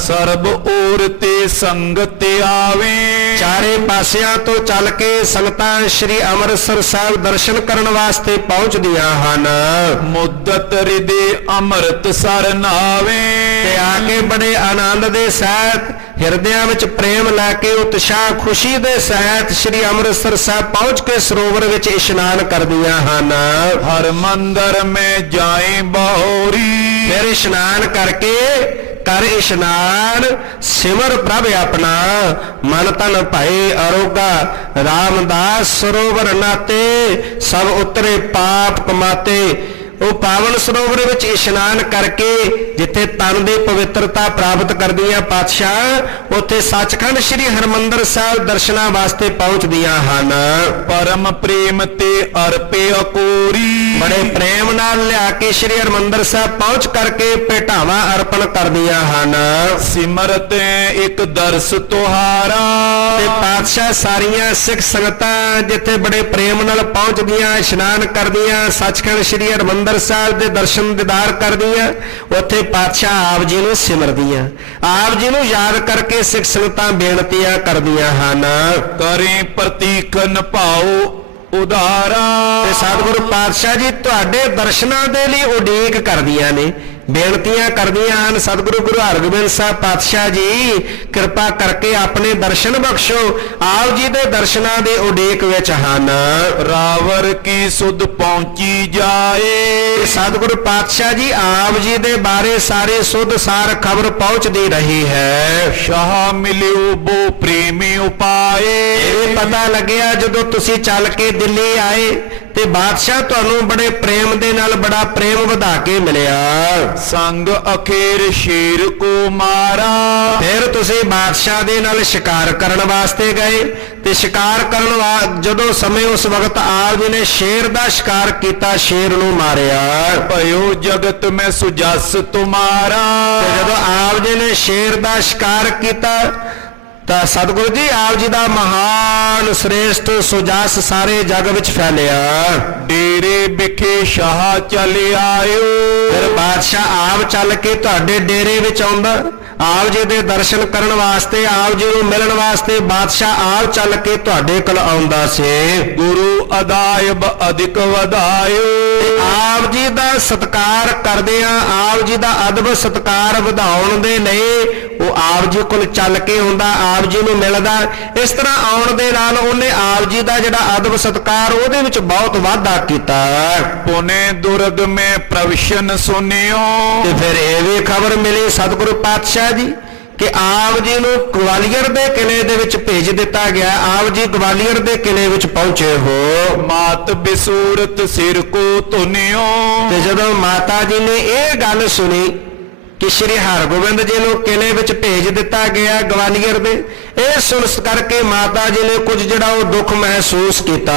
ਸਰਬ ਔਰ ਤੇ ਸੰਗਤ ਆਵੇ, ਚਾਰੇ ਪਾਸਿਆਂ ਤੋਂ ਚੱਲ ਕੇ ਸੰਗਤਾਂ ਸ੍ਰੀ ਅੰਮ੍ਰਿਤਸਰ ਸਾਹਿਬ ਦਰਸ਼ਨ ਕਰਨ ਵਾਸਤੇ ਪਹੁੰਚਦੀਆਂ ਹਨ। ਮੁੱਦਤ ਹਿਰਦੇ ਅੰਮ੍ਰਿਤ ਸਰ ਨਾਵੇ, ਤੇ ਆ ਕੇ ਬੜੇ ਆਨੰਦ ਦੇ ਸਹਿਤ ਹਿਰਦਿਆਂ ਵਿੱਚ ਪ੍ਰੇਮ ਲੈ ਕੇ ਉਤਸ਼ਾਹ ਖੁਸ਼ੀ ਦੇ ਸਹਿਤ ਸ੍ਰੀ ਅੰਮ੍ਰਿਤਸਰ ਸਾਹਿਬ ਪਹੁੰਚ ਕੇ ਸਰੋਵਰ ਵਿੱਚ ਇਸ਼ਨਾਨ ਕਰਦੀਆਂ ਹਨ। ਹਰ ਮੰਦਰ ਮੈਂ ਜਾਏ ਬਹੋਰੀ, ਫਿਰ ਇਸ਼ਨਾਨ ਕਰਕੇ ਕਰ ਇਸ਼ਨਾਨ ਸਿਮਰ ਪ੍ਰਭ ਆਪਣਾ, ਮਨ ਤਨ ਭਏ ਅਰੋਗਾ ਰਾਮਦਾਸ ਸਰੋਵਰ ਨਾਤੇ, ਸਭ ਉਤਰੇ ਪਾਪ ਕਮਾਤੇ। ਉਹ ਪਾਵਨ ਸਰੋਵਰ ਵਿੱਚ ਇਸ਼ਨਾਨ ਕਰਕੇ ਜਿੱਥੇ ਤਨ ਦੀ ਪਵਿੱਤਰਤਾ ਪ੍ਰਾਪਤ ਕਰਦੀਆਂ ਪਾਤਸ਼ਾਹ, ਉੱਥੇ ਸੱਚਖੰਡ ਸ੍ਰੀ ਹਰਿਮੰਦਰ ਸਾਹਿਬ ਦਰਸ਼ਨਾਂ ਵਾਸਤੇ ਪਹੁੰਚਦੀਆਂ ਹਨ। ਪਰਮ ਪ੍ਰੇਮ ਤੇ ਅਰਪੇ ਅਕੋਰੀ, ਬੜੇ ਪ੍ਰੇਮ ਨਾਲ ਲਿਆ ਕੇ ਸ੍ਰੀ ਹਰਿਮੰਦਰ ਸਾਹਿਬ ਪਹੁੰਚ ਕਰਕੇ ਭੇਟਾਵਾਂ ਅਰਪਣ ਕਰਦੀਆਂ ਹਨ। ਸਿਮਰਤ ਇੱਕ ਦਰਸ ਤੁਹਾਰਾ, ਤੇ ਪਾਤਸ਼ਾਹ ਸਾਰੀਆਂ ਸਿੱਖ ਸੰਗਤਾਂ ਜਿੱਥੇ ਬੜੇ ਪ੍ਰੇਮ ਨਾਲ ਪਹੁੰਚਦੀਆਂ, ਇਸ਼ਨਾਨ ਕਰਦੀਆਂ, ਸੱਚਖੰਡ ਸ੍ਰੀ ਹਰਿਮੰਦਰ ਸਾਹਿਬ ਦੇ ਦਰਸ਼ਨ ਦੀਦਾਰ ਕਰਦੀਆਂ, ਉੱਥੇ ਪਾਤਸ਼ਾਹ ਆਪ ਜੀ ਨੂੰ ਸਿਮਰਦੀਆਂ, ਆਪ ਜੀ ਨੂੰ ਯਾਦ ਕਰਕੇ ਸਿੱਖ ਸੰਗਤਾਂ ਬੇਨਤੀਆਂ ਕਰਦੀਆਂ ਹਨ। ਕਰੇ ਪ੍ਰਤੀਕਨ ਭਾਉ ਉਦਾਰਾ, ਤੇ ਸਤਿਗੁਰੂ ਪਾਤਸ਼ਾਹ ਜੀ ਤੁਹਾਡੇ ਦਰਸ਼ਨਾਂ ਦੇ ਲਈ ਉਡੀਕ ਕਰਦੀਆਂ ਨੇ, ਬੇਨਤੀਆਂ ਕਰਦੀਆਂ ਹਨ। ਸਤਿਗੁਰੂ ਗੁਰੂ ਹਰਗੋਬਿੰਦ ਸਾਹਿਬ ਪਾਤਸ਼ਾਹ ਜੀ ਕਿਰਪਾ ਕਰਕੇ ਆਪਣੇ ਦਰਸ਼ਨ ਬਖਸ਼ੋ, ਆਪ ਜੀ ਦੇ ਦਰਸ਼ਨਾਂ ਦੇ ਉਡੀਕ ਵਿੱਚ ਹਨ। ਰਾਵਰ ਕੀ ਸੁਧ ਪਹੁੰਚੀ ਜਾਏ, ਸਤਿਗੁਰੂ ਪਾਤਸ਼ਾਹ ਜੀ ਆਪ ਜੀ ਦੇ ਬਾਰੇ ਸਾਰੇ ਸੁਧ ਸਾਰ ਖਬਰ ਪਹੁੰਚਦੀ ਰਹੀ ਹੈ। ਸ਼ਾਹ ਮਿਲਿਓ ਬੋ ਪ੍ਰੇਮੀ ਉਪਾਏ, ਇਹ ਪਤਾ ਲੱਗਿਆ ਜਦੋਂ ਤੁਸੀਂ ਚੱਲ ਕੇ ਦਿੱਲੀ ਆਏ ਤੇ ਬਾਦਸ਼ਾਹ ਤੁਹਾਨੂੰ ਬੜੇ ਪ੍ਰੇਮ ਦੇ ਨਾਲ ਬੜਾ ਪ੍ਰੇਮ ਵਧਾ ਕੇ ਮਿਲਿਆ। ਸੰਗ ਅਖੀਰ ਸ਼ੇਰ ਕੋ ਮਾਰਾ, ਫਿਰ ਤੁਸੀਂ ਬਾਦਸ਼ਾਹ ਦੇ ਨਾਲ ਸ਼ਿਕਾਰ ਕਰਨ ਵਾਸਤੇ ਗਏ ਤੇ ਸ਼ਿਕਾਰ ਕਰਨ ਜਦੋਂ ਸਮੇਂ ਉਸ ਵਕਤ ਆਪ ਜੀ ਨੇ ਸ਼ੇਰ ਦਾ ਸ਼ਿਕਾਰ ਕੀਤਾ, ਸ਼ੇਰ ਨੂੰ ਮਾਰਿਆ। ਭਇਓ ਜਗਤ ਮੈਂ ਸੁਜਸ ਤੁਮਾਰਾ, ਤੇ ਜਦੋਂ ਆਪ ਜੀ ਨੇ ਸ਼ੇਰ ਦਾ ਸ਼ਿਕਾਰ ਕੀਤਾ ਤਾਂ ਸਤਿਗੁਰੂ ਜੀ ਆਪ ਜੀ ਦਾ ਮਹਾਨ ਸ੍ਰੇਸ਼ਟ ਸੁਜਸ ਸਾਰੇ ਜਗ ਵਿੱਚ ਫੈਲਿਆ। ਡੇਰੇ ਵਿਖੇ ਸ਼ਾਹ ਚਲ ਆਇਓ, ਫਿਰ ਬਾਦਸ਼ਾਹ ਆਪ ਚੱਲ ਕੇ ਤੁਹਾਡੇ ਡੇਰੇ ਵਿੱਚ ਆਉਂਦਾ, ਆਪ ਜੀ ਦੇ ਦਰਸ਼ਨ ਕਰਨ ਵਾਸਤੇ, ਆਪ ਜੀ ਨੂੰ ਮਿਲਣ ਵਾਸਤੇ ਬਾਦਸ਼ਾਹ ਆਪ ਚੱਲ ਕੇ ਤੁਹਾਡੇ ਕੋਲ ਆਉਂਦਾ ਸੀ। ਗੁਰੂ ਅਦਾਇਬ ਅਧਿਕ ਵਧਾਇਓ, ਆਪ ਜੀ ਦਾ ਸਤਿਕਾਰ ਕਰਦਿਆਂ, ਆਪ ਜੀ ਦਾ ਅਦਬ ਸਤਿਕਾਰ ਵਧਾਉਣ ਦੇ ਲਈ ਉਹ ਆਪ ਜੀ ਕੋਲ ਚੱਲ ਕੇ ਆਉਂਦਾ, ਆਪ ਜੀ ਨੂੰ ਮਿਲਦਾ। ਇਸ ਤਰ੍ਹਾਂ ਆਉਣ ਦੇ ਨਾਲ ਉਹਨੇ ਆਪ ਜੀ ਦਾ ਜਿਹੜਾ ਅਦਬ ਸਤਿਕਾਰ ਉਹਦੇ ਵਿੱਚ ਬਹੁਤ ਵਾਧਾ ਕੀਤਾ। ਪੁਨੇ ਦੁਰਗ ਮੈਂ ਪ੍ਰਵਸ਼ਨ ਸੁਨਿਓ, ਤੇ ਫਿਰ ਇਹ ਵੀ ਖਬਰ ਮਿਲੀ ਸਤਿਗੁਰੂ ਪਾਤਸ਼ਾਹ ਜੀ ਕਿ ਆਪ ਜੀ ਨੂੰ ਗਵਾਲੀਅਰ ਦੇ ਕਿਲੇ ਦੇ ਵਿੱਚ ਭੇਜ ਦਿੱਤਾ ਗਿਆ। ਆਪ ਜੀ ਗਵਾਲੀਅਰ ਦੇ ਕਿਲੇ ਵਿੱਚ ਪਹੁੰਚੇ ਹੋ। ਮਾਤ ਬਿਸੂਰਤ ਸਿਰ ਕੋ ਧੁਨਿਓ, ਤੇ ਜਦੋਂ ਮਾਤਾ ਜੀ ਨੇ ਇਹ ਗੱਲ ਸੁਣੀ ਕਿ ਸ਼੍ਰੀ ਹਰਗੋਬਿੰਦ ਜੀ ਨੂੰ ਕਿਲੇ ਵਿੱਚ ਭੇਜ ਦਿੱਤਾ ਗਿਆ ਗਵਾਲੀਅਰ ਦੇ, ਇਹ ਸੁਣ ਕਰਕੇ ਮਾਤਾ ਜੀ ਨੇ ਕੁਝ ਜਿਹੜਾ ਉਹ ਦੁੱਖ ਮਹਿਸੂਸ ਕੀਤਾ।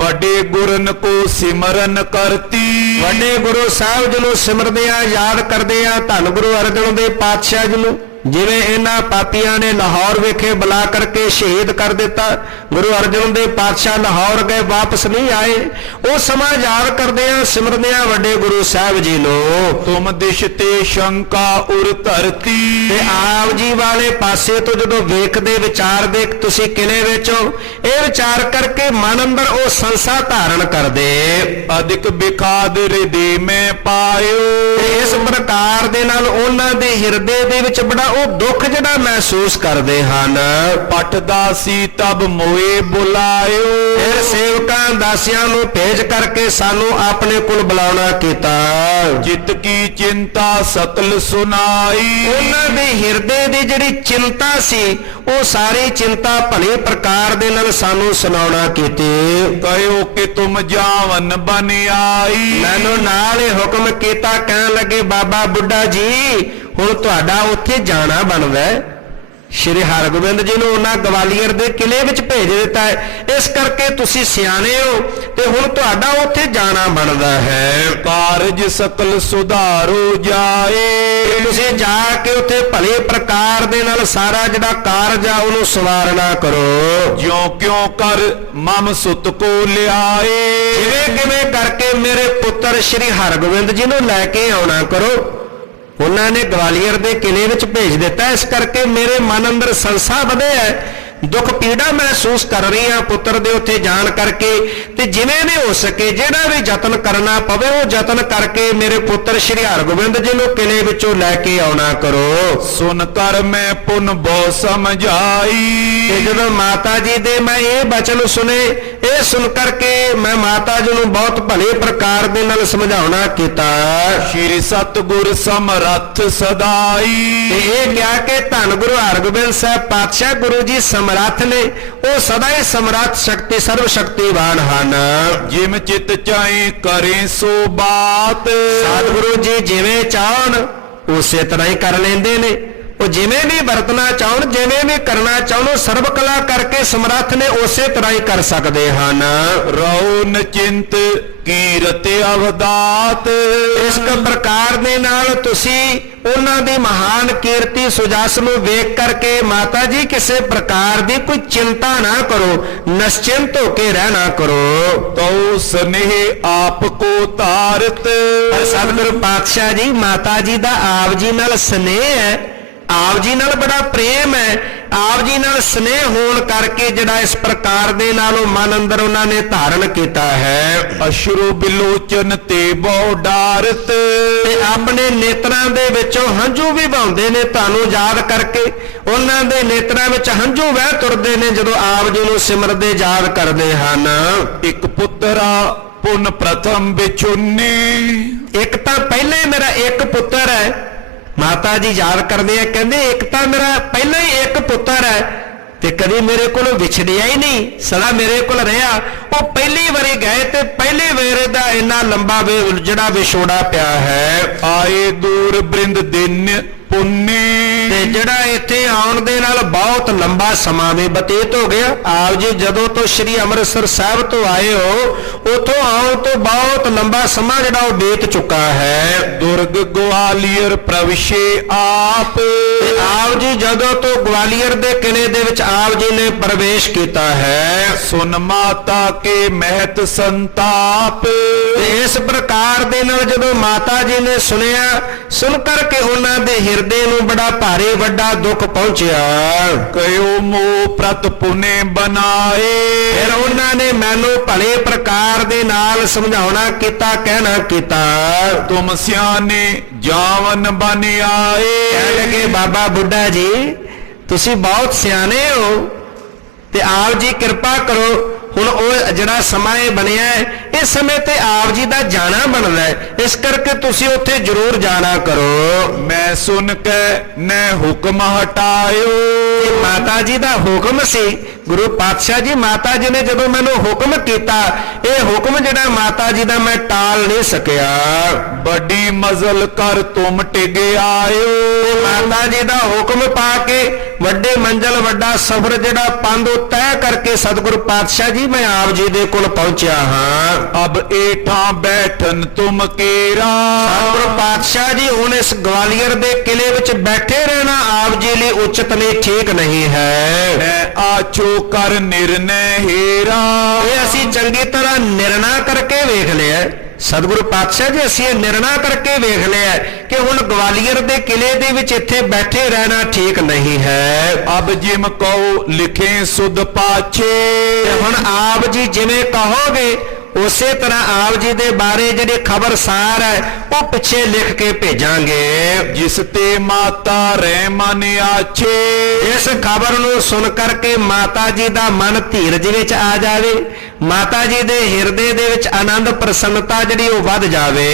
ਵੱਡੇ ਗੁਰਨ ਕੋ ਸਿਮਰਨ ਕਰਤੀ, ਵੱਡੇ ਗੁਰੂ ਸਾਹਿਬ ਜੀ ਨੂੰ ਸਿਮਰਦਿਆਂ ਯਾਦ ਕਰਦਿਆਂ ਧੰਨ ਗੁਰੂ ਅਰਜਨ ਦੇਵ ਪਾਤਸ਼ਾਹ ਜੀ ਨੂੰ ਜਿਵੇਂ ਇਹਨਾਂ ਪਾਪੀਆਂ ਨੇ ਲਾਹੌਰ ਵਿਖੇ ਬੁਲਾ ਕਰਕੇ ਸ਼ਹੀਦ ਕਰ ਦਿੱਤਾ, ਗੁਰੂ ਅਰਜਨ ਦੇਵ ਪਾਤਸ਼ਾਹ ਲਾਹੌਰ ਗਏ, ਵਾਪਸ ਨਹੀਂ ਆਏ। ਉਹ ਸਮਾਂ ਯਾਦ ਕਰਦਿਆਂ ਸਿਮਰਦਿਆਂ ਵੱਡੇ ਗੁਰੂ ਸਾਹਿਬ ਜੀ ਨੂੰ ਤੁਮ ਦਿਸ਼ ਤੇ ਸ਼ੰਕਾ ਉਰ ਧਰਤੀ, ਤੇ ਆਪ ਜੀ ਵਾਲੇ ਪਾਸੇ ਤੋਂ ਜਦੋਂ ਵੇਖਦੇ ਵਿਚਾਰਦੇ ਤੁਸੀਂ ਕਿਲੇ ਵਿੱਚੋਂ, ਇਹ ਵਿਚਾਰ ਕਰਕੇ ਮਨ ਅੰਦਰ ਉਹ ਸੰਸਾ ਧਾਰਨ ਕਰਦੇ। ਅਧਿਕ ਬਿਖਾਦ ਹਿਰਦੇ ਮੈਂ ਪਾਇਓ, ਤੇ ਇਸ ਪ੍ਰਕਾਰ ਦੇ ਨਾਲ ਉਹਨਾਂ ਦੇ ਹਿਰਦੇ ਦੇ ਵਿੱਚ ਬੜਾ ਉਹ ਦੁੱਖ ਜਿਹੜਾ ਮਹਿਸੂਸ ਕਰਦੇ ਹਨ। ਪਟ ਦਾਸੀ ਤਬ ਮੋਏ ਬੁਲਾਇਓ, ਫਿਰ ਸੇਵਕਾਂ ਦਾਸੀਆਂ ਨੂੰ ਭੇਜ ਕਰਕੇ ਸਾਨੂੰ ਆਪਣੇ ਕੋਲ ਬੁਲਾਉਣਾ ਕੀਤਾ। ਜਿਤ ਕੀ ਚਿੰਤਾ ਸਕਲ ਸੁਨਾਈ, ਉਹਨਾਂ ਦੇ ਹਿਰਦੇ ਦੀ ਜਿਹੜੀ ਚਿੰਤਾ ਸੀ ਉਹ ਸਾਰੀ ਚਿੰਤਾ ਭਲੇ ਪ੍ਰਕਾਰ ਦੇ ਨਾਲ ਸਾਨੂੰ ਸੁਣਾਉਣਾ ਕੀਤੀ। ਕਹਿਓ ਕਿ ਤੁਮ ਜਾਵਨ ਬਨ ਆਈ, ਮੈਨੂੰ ਨਾਲ ਹੀ ਹੁਕਮ ਕੀਤਾ, ਕਹਿਣ ਲੱਗੇ ਬਾਬਾ ਬੁੱਢਾ ਜੀ ਹੁਣ ਤੁਹਾਡਾ ਉੱਥੇ ਜਾਣਾ ਬਣਦਾ ਹੈ। ਸ਼੍ਰੀ ਹਰਗੋਬਿੰਦ ਜੀ ਨੂੰ ਉਹਨਾਂ ਗਵਾਲੀਅਰ ਦੇ ਕਿਲੇ ਵਿੱਚ ਭੇਜ ਦਿੱਤਾ ਹੈ। ਇਸ ਕਰਕੇ ਤੁਸੀਂ ਸਿਆਣੇ ਹੋ ਤੇ ਹੁਣ ਤੁਹਾਡਾ ਉੱਥੇ ਜਾਣਾ ਬਣਦਾ ਹੈ। ਕਾਰਜ ਸਕਲ ਸੁਧਾਰੋ ਜਾਏ। ਤੁਸੀਂ ਜਾ ਕੇ ਉੱਥੇ ਭਲੇ ਪ੍ਰਕਾਰ ਦੇ ਨਾਲ ਸਾਰਾ ਜਿਹੜਾ ਕਾਰਜ ਆ ਉਹਨੂੰ ਸਵਾਰਨਾ ਕਰੋ। ਜਿਉ ਕਿਉ ਕਰ ਮਮ ਸੁਤ ਕੋ ਲਿਆਏ। ਜਿਵੇਂ ਕਿਵੇਂ ਕਰਕੇ ਮੇਰੇ ਪੁੱਤਰ ਸ਼੍ਰੀ ਹਰਗੋਬਿੰਦ ਜੀ ਨੂੰ ਲੈ ਕੇ ਆਉਣਾ ਕਰੋ। ਉਹਨਾਂ ਨੇ ਗਵਾਲੀਅਰ ਦੇ ਕਿਲੇ ਵਿੱਚ ਭੇਜ ਦਿੱਤਾ। ਇਸ ਕਰਕੇ ਮੇਰੇ ਮਨ ਅੰਦਰ ਸੰਸਾ ਵਧਿਆ ਹੈ, ਦੁੱਖ ਪੀੜਾ ਮਹਿਸੂਸ ਕਰ ਰਹੀ ਹਾਂ ਪੁੱਤਰ ਦੇ ਉੱਥੇ ਜਾਣ ਕਰਕੇ। ਤੇ ਜਿਵੇਂ ਵੀ ਹੋ ਸਕੇ ਜਿਹੜਾ ਵੀ ਯਤਨ ਕਰਨਾ ਪਵੇ ਉਹ ਯਤਨ ਕਰਕੇ ਮੇਰੇ ਪੁੱਤਰ ਸ਼੍ਰੀ ਹਰਗੋਬਿੰਦ ਜੀ ਨੂੰ ਕਿਲੇ ਵਿੱਚੋਂ ਲੈ ਕੇ ਆਉਣਾ ਕਰੋ। ਸੁਨ ਕਰ ਮੈਂ ਪੁਨ ਬਹੁ ਸਮਝਾਈ। ਤੇ ਜਦੋਂ ਮਾਤਾ ਜੀ ਦੇ ਮੈਂ ਇਹ ਬਚਨ ਸੁਨੇ, ਇਹ ਸੁਣ ਕਰਕੇ ਮੈਂ ਮਾਤਾ ਜੀ ਨੂੰ ਬਹੁਤ ਭਲੇ ਪ੍ਰਕਾਰ ਦੇ ਨਾਲ ਸਮਝਾਉਣਾ ਕੀਤਾ। ਸ਼੍ਰੀ ਸਤਿਗੁਰ ਸਮਰੱਥ ਸਦਾਈ। ਤੇ ਇਹ ਕਿਹਾ ਕਿ ਧੰਨ ਗੁਰੂ ਹਰਗੋਬਿੰਦ ਸਾਹਿਬ ਪਾਤਸ਼ਾਹ ਗੁਰੂ ਜੀ ਸਮਰੱਥ ਨੇ, ਉਹ ਸਦਾ ਹੀ ਸਮਰੱਥ ਸ਼ਕਤੀ ਸਰਵ ਸ਼ਕਤੀਵਾਨ ਹਨ। ਜਿਮ ਚਿਤ ਚਾਹੇ ਕਰੇ ਸੋ ਬਾਤ। ਸਤਿਗੁਰੂ ਜੀ ਜਿਵੇਂ ਚਾਹਣ ਉਸੇ ਤਰ੍ਹਾਂ ਹੀ ਕਰ ਲੈਂਦੇ ਨੇ। ਉਹ ਜਿਵੇਂ ਵੀ ਵਰਤਣਾ ਚਾਹਣ, ਜਿਵੇਂ ਵੀ ਕਰਨਾ ਚਾਹਣ, ਸਰਬ ਕਲਾ ਕਰਕੇ ਸਮਰੱਥ ਨੇ, ਉਸੇ ਤਰ੍ਹਾਂ ਹੀ ਕਰ ਸਕਦੇ ਹਨ। ਰਹੋ ਨਚਿੰਤ ਕੀਰਤ ਅਵਦਾਤ। ਇਸ ਪ੍ਰਕਾਰ ਦੇ ਨਾਲ ਤੁਸੀਂ ਉਹਨਾਂ ਦੀ ਮਹਾਨ ਕੀਰਤੀ ਸੁਜਸ ਨੂੰ ਵੇਖ ਕਰਕੇ ਮਾਤਾ ਜੀ ਕਿਸੇ ਪ੍ਰਕਾਰ ਦੀ ਕੋਈ ਚਿੰਤਾ ਨਾ ਕਰੋ, ਨਿਸ਼ਚਿੰਤ ਹੋ ਕੇ ਰਹਿਣਾ ਕਰੋ। ਤਉ ਸਨੇਹ ਆਪ ਕੋ ਧਾਰਤ। ਸਤਿਗੁਰੂ ਪਾਤਸ਼ਾਹ ਜੀ ਮਾਤਾ ਜੀ ਦਾ ਆਪ ਜੀ ਨਾਲ ਸਨੇਹ ਹੈ, ਆਪ ਜੀ ਨਾਲ ਬੜਾ ਪ੍ਰੇਮ ਹੈ। ਆਪ ਜੀ ਨਾਲ ਸਨੇਹ ਹੋਣ ਕਰਕੇ ਜਿਹੜਾ ਇਸ ਪ੍ਰਕਾਰ ਦੇ ਨਾਲ ਉਹ ਮਨ ਅੰਦਰ ਉਹਨਾਂ ਨੇ ਧਾਰਨ ਕੀਤਾ ਹੈ। ਅਸ਼ਰੂ ਬਿਲੋਚਨ ਤੇ ਬਹੁ ਡਾਰਤ। ਤੇ ਆਪਣੇ ਨੇਤਰਾਂ ਦੇ ਵਿੱਚੋਂ ਹੰਝੂ ਵੀ ਵਹਾਉਂਦੇ ਨੇ ਤੁਹਾਨੂੰ ਯਾਦ ਕਰਕੇ। ਉਹਨਾਂ ਦੇ ਨੇਤਰਾਂ ਵਿੱਚ ਹੰਝੂ ਵਹਿ ਤੁਰਦੇ ਨੇ ਜਦੋਂ ਆਪ ਜੀ ਨੂੰ ਸਿਮਰਦੇ ਯਾਦ ਕਰਦੇ ਹਨ। ਇੱਕ ਪੁੱਤਰਾ ਪੁਨ ਪ੍ਰਥਮ ਵਿਚੁੰਨੀ। ਇੱਕ ਤਾਂ ਪਹਿਲੇ ਮੇਰਾ ਇੱਕ ਪੁੱਤਰ ਹੈ, ਮਾਤਾ ਜੀ ਯਾਦ ਕਰਦੇ ਆ, ਕਹਿੰਦੇ ਇੱਕ ਤਾਂ ਮੇਰਾ ਪਹਿਲਾਂ ਹੀ ਇੱਕ ਪੁੱਤਰ ਹੈ ਤੇ ਕਦੀ ਮੇਰੇ ਕੋਲੋਂ ਵਿਛੜਿਆ ਹੀ ਨਹੀਂ, ਸਦਾ ਮੇਰੇ ਕੋਲ ਰਿਹਾ। ਉਹ ਪਹਿਲੀ ਵਾਰੀ ਗਏ ਤੇ ਪਹਿਲੇ ਵੇਰੇ ਦਾ ਇੰਨਾ ਲੰਬਾ ਜਿਹੜਾ ਵਿਛੋੜਾ ਪਿਆ ਹੈ। ਆਏ ਦੂਰ ਬ੍ਰਿੰਦ ਦਿਨ ਪੁੰਨੇ। ਤੇ ਜਿਹੜਾ ਇੱਥੇ ਆਉਣ ਦੇ ਨਾਲ ਬਹੁਤ ਲੰਬਾ ਸਮਾਂ ਵੀ ਬਤੀਤ ਹੋ ਗਿਆ। ਆਪ ਜੀ ਜਦੋਂ ਤੋਂ ਸ੍ਰੀ ਅੰਮ੍ਰਿਤਸਰ ਸਾਹਿਬ ਤੋਂ ਆਏ ਹੋ, ਉਥੋਂ ਆਉਣ ਤੋਂ ਬਹੁਤ ਲੰਬਾ ਸਮਾਂ ਜਿਹੜਾ ਉਹ ਬੀਤ ਚੁੱਕਾ ਹੈ। ਦੁਰਗ ਗਵਾਲੀਅਰ ਪ੍ਰਵਿਸ਼ੇ ਆਪ। ਆਪ ਜੀ ਜਦੋਂ ਤੋਂ ਗਵਾਲੀਅਰ ਦੇ ਕਿਲੇ ਦੇ ਵਿੱਚ ਆਪ ਜੀ ਨੇ ਪ੍ਰਵੇਸ਼ ਕੀਤਾ ਹੈ। ਸੁਨ ਮਾਤਾ ਕੇ ਮਹਿਤ ਸੰਤਾਪ। ਤੇ ਇਸ ਪ੍ਰਕਾਰ ਦੇ ਨਾਲ ਜਦੋਂ ਮਾਤਾ ਜੀ ਨੇ ਸੁਣਿਆ, ਸੁਣ ਕਰਕੇ ਉਹਨਾਂ ਦੇ ਹਿਰਦੇ ਨੂੰ ਬੜਾ ਭਾਰੀ ਵੱਡਾ ਦੁੱਖ ਪਹੁੰਚਿਆ। ਕਯੋ ਮੋਹ ਪ੍ਰਤ ਪੁਨੇ ਬਣਾਏ। ਫਿਰ ਉਹਨਾਂ ਨੇ ਮੈਨੂੰ ਭਲੇ ਪ੍ਰਕਾਰ ਦੇ ਨਾਲ ਸਮਝਾਉਣਾ ਕੀਤਾ, ਕਹਿਣਾ ਕੀਤਾ। ਤੁਮ ਸਿਆਣੇ ਜਾਵਨ ਬਨ ਆਏ। ਕਹਿ ਲਗੇ ਬਾਬਾ ਬੁੱਢਾ ਜੀ ਤੁਸੀਂ ਬਹੁਤ ਸਿਆਣੇ ਹੋ ਤੇ ਆਪ ਜੀ ਕਿਰਪਾ ਕਰੋ। ਹੁਣ ਉਹ ਜਿਹੜਾ ਸਮਾਂ ਇਹ ਬਣਿਆ ਹੈ, ਇਸ ਸਮੇਂ ਤੇ ਆਪ ਜੀ ਦਾ ਜਾਣਾ ਬਣਦਾ ਹੈ, ਇਸ ਕਰਕੇ ਤੁਸੀਂ ਉੱਥੇ ਜ਼ਰੂਰ ਜਾਣਾ ਕਰੋ। ਮੈਂ ਸੁਣ ਕੇ ਨੇ ਹੁਕਮ ਹਟਾਇਓ। ਇਹ ਮਾਤਾ ਜੀ ਦਾ ਹੁਕਮ ਸੀ। ਗੁਰੂ ਪਾਤਸ਼ਾਹ ਜੀ ਮਾਤਾ ਜੀ ਨੇ ਜਦੋਂ ਮੈਨੂੰ ਹੁਕਮ ਕੀਤਾ, ਇਹ ਹੁਕਮ ਜਿਹੜਾ ਮਾਤਾ ਜੀ ਦਾ ਮੈਂ ਟਾਲ ਨਹੀਂ ਸਕਿਆ। ਵੱਡੀ ਮਜ਼ਲ ਕਰ ਤੁਮ ਟਿਗ ਆਇਓ। ਮਾਤਾ ਜੀ ਦਾ ਹੁਕਮ ਪਾ ਕੇ ਵੱਡੇ ਮੰਜ਼ਲ ਵੱਡਾ ਸਫ਼ਰ ਜਿਹੜਾ ਪੰਧ ਉਹ ਤੈਅ ਕਰਕੇ ਸਤਿਗੁਰੂ ਪਾਤਸ਼ਾਹ ਜੀ ਮੈਂ ਆਪ ਜੀ ਦੇ ਕੋਲ ਪਹੁੰਚਿਆ ਹਾਂ। ਅਬ ਏਠਾਂ ਬੈਠਨ ਤੁਮ ਕੇਰਾ। ਸਤਿਗੁਰੂ ਪਾਤਸ਼ਾਹ ਜੀ ਹੁਣ ਇਸ ਗਵਾਲੀਅਰ ਦੇ ਕਿਲੇ ਵਿੱਚ ਬੈਠੇ ਰਹਿਣਾ ਆਪ ਜੀ ਲਈ ਉਚਿਤ ਨਹੀਂ, ਠੀਕ ਨਹੀਂ ਹੈ। ਮੈਂ ਆਚੋ ਕਰ ਨਿਰਨੈ ਹੀਰਾ। ਇਹ ਅਸੀਂ ਚੰਗੀ ਤਰ੍ਹਾਂ ਨਿਰਣਾ ਕਰਕੇ ਵੇਖ ਲਿਆ ਸਤਿਗੁਰੂ ਪਾਤਸ਼ਾਹ ਜੀ, ਅਸੀਂ ਇਹ ਨਿਰਣਾ ਕਰਕੇ ਵੇਖ ਲਿਆ ਕਿ ਹੁਣ ਗਵਾਲੀਅਰ ਦੇ ਕਿਲੇ ਦੇ ਵਿੱਚ ਇੱਥੇ ਬੈਠੇ ਰਹਿਣਾ ਠੀਕ ਨਹੀਂ ਹੈ। ਅਬ ਜਿਮ ਕਹੋ ਲਿਖੇ ਸੁਧ ਪਾਛੇ। ਹੁਣ ਆਪ ਜੀ ਜਿਵੇਂ ਕਹੋਗੇ ਉਸੇ ਤਰ੍ਹਾਂ ਆਪ ਜੀ ਦੇ ਬਾਰੇ ਜਿਹੜੇ ਖਬਰਸਾਰ ਹੈ ਉਹ ਪਿੱਛੇ ਲਿਖ ਕੇ ਭੇਜਾਂਗੇ। ਜਿਸ ਤੇ ਮਾਤਾ ਰਹਿ ਮਨ ਆਛੇ। ਇਸ ਖਬਰ ਨੂੰ ਸੁਣ ਕਰਕੇ ਮਾਤਾ ਜੀ ਦਾ ਮਨ ਧੀਰਜ ਵਿੱਚ ਆ ਜਾਵੇ, ਮਾਤਾ ਜੀ ਦੇ ਹਿਰਦੇ ਦੇ ਵਿੱਚ ਆਨੰਦ ਪ੍ਰਸੰਨਤਾ ਜਿਹੜੀ ਉਹ ਵੱਧ ਜਾਵੇ।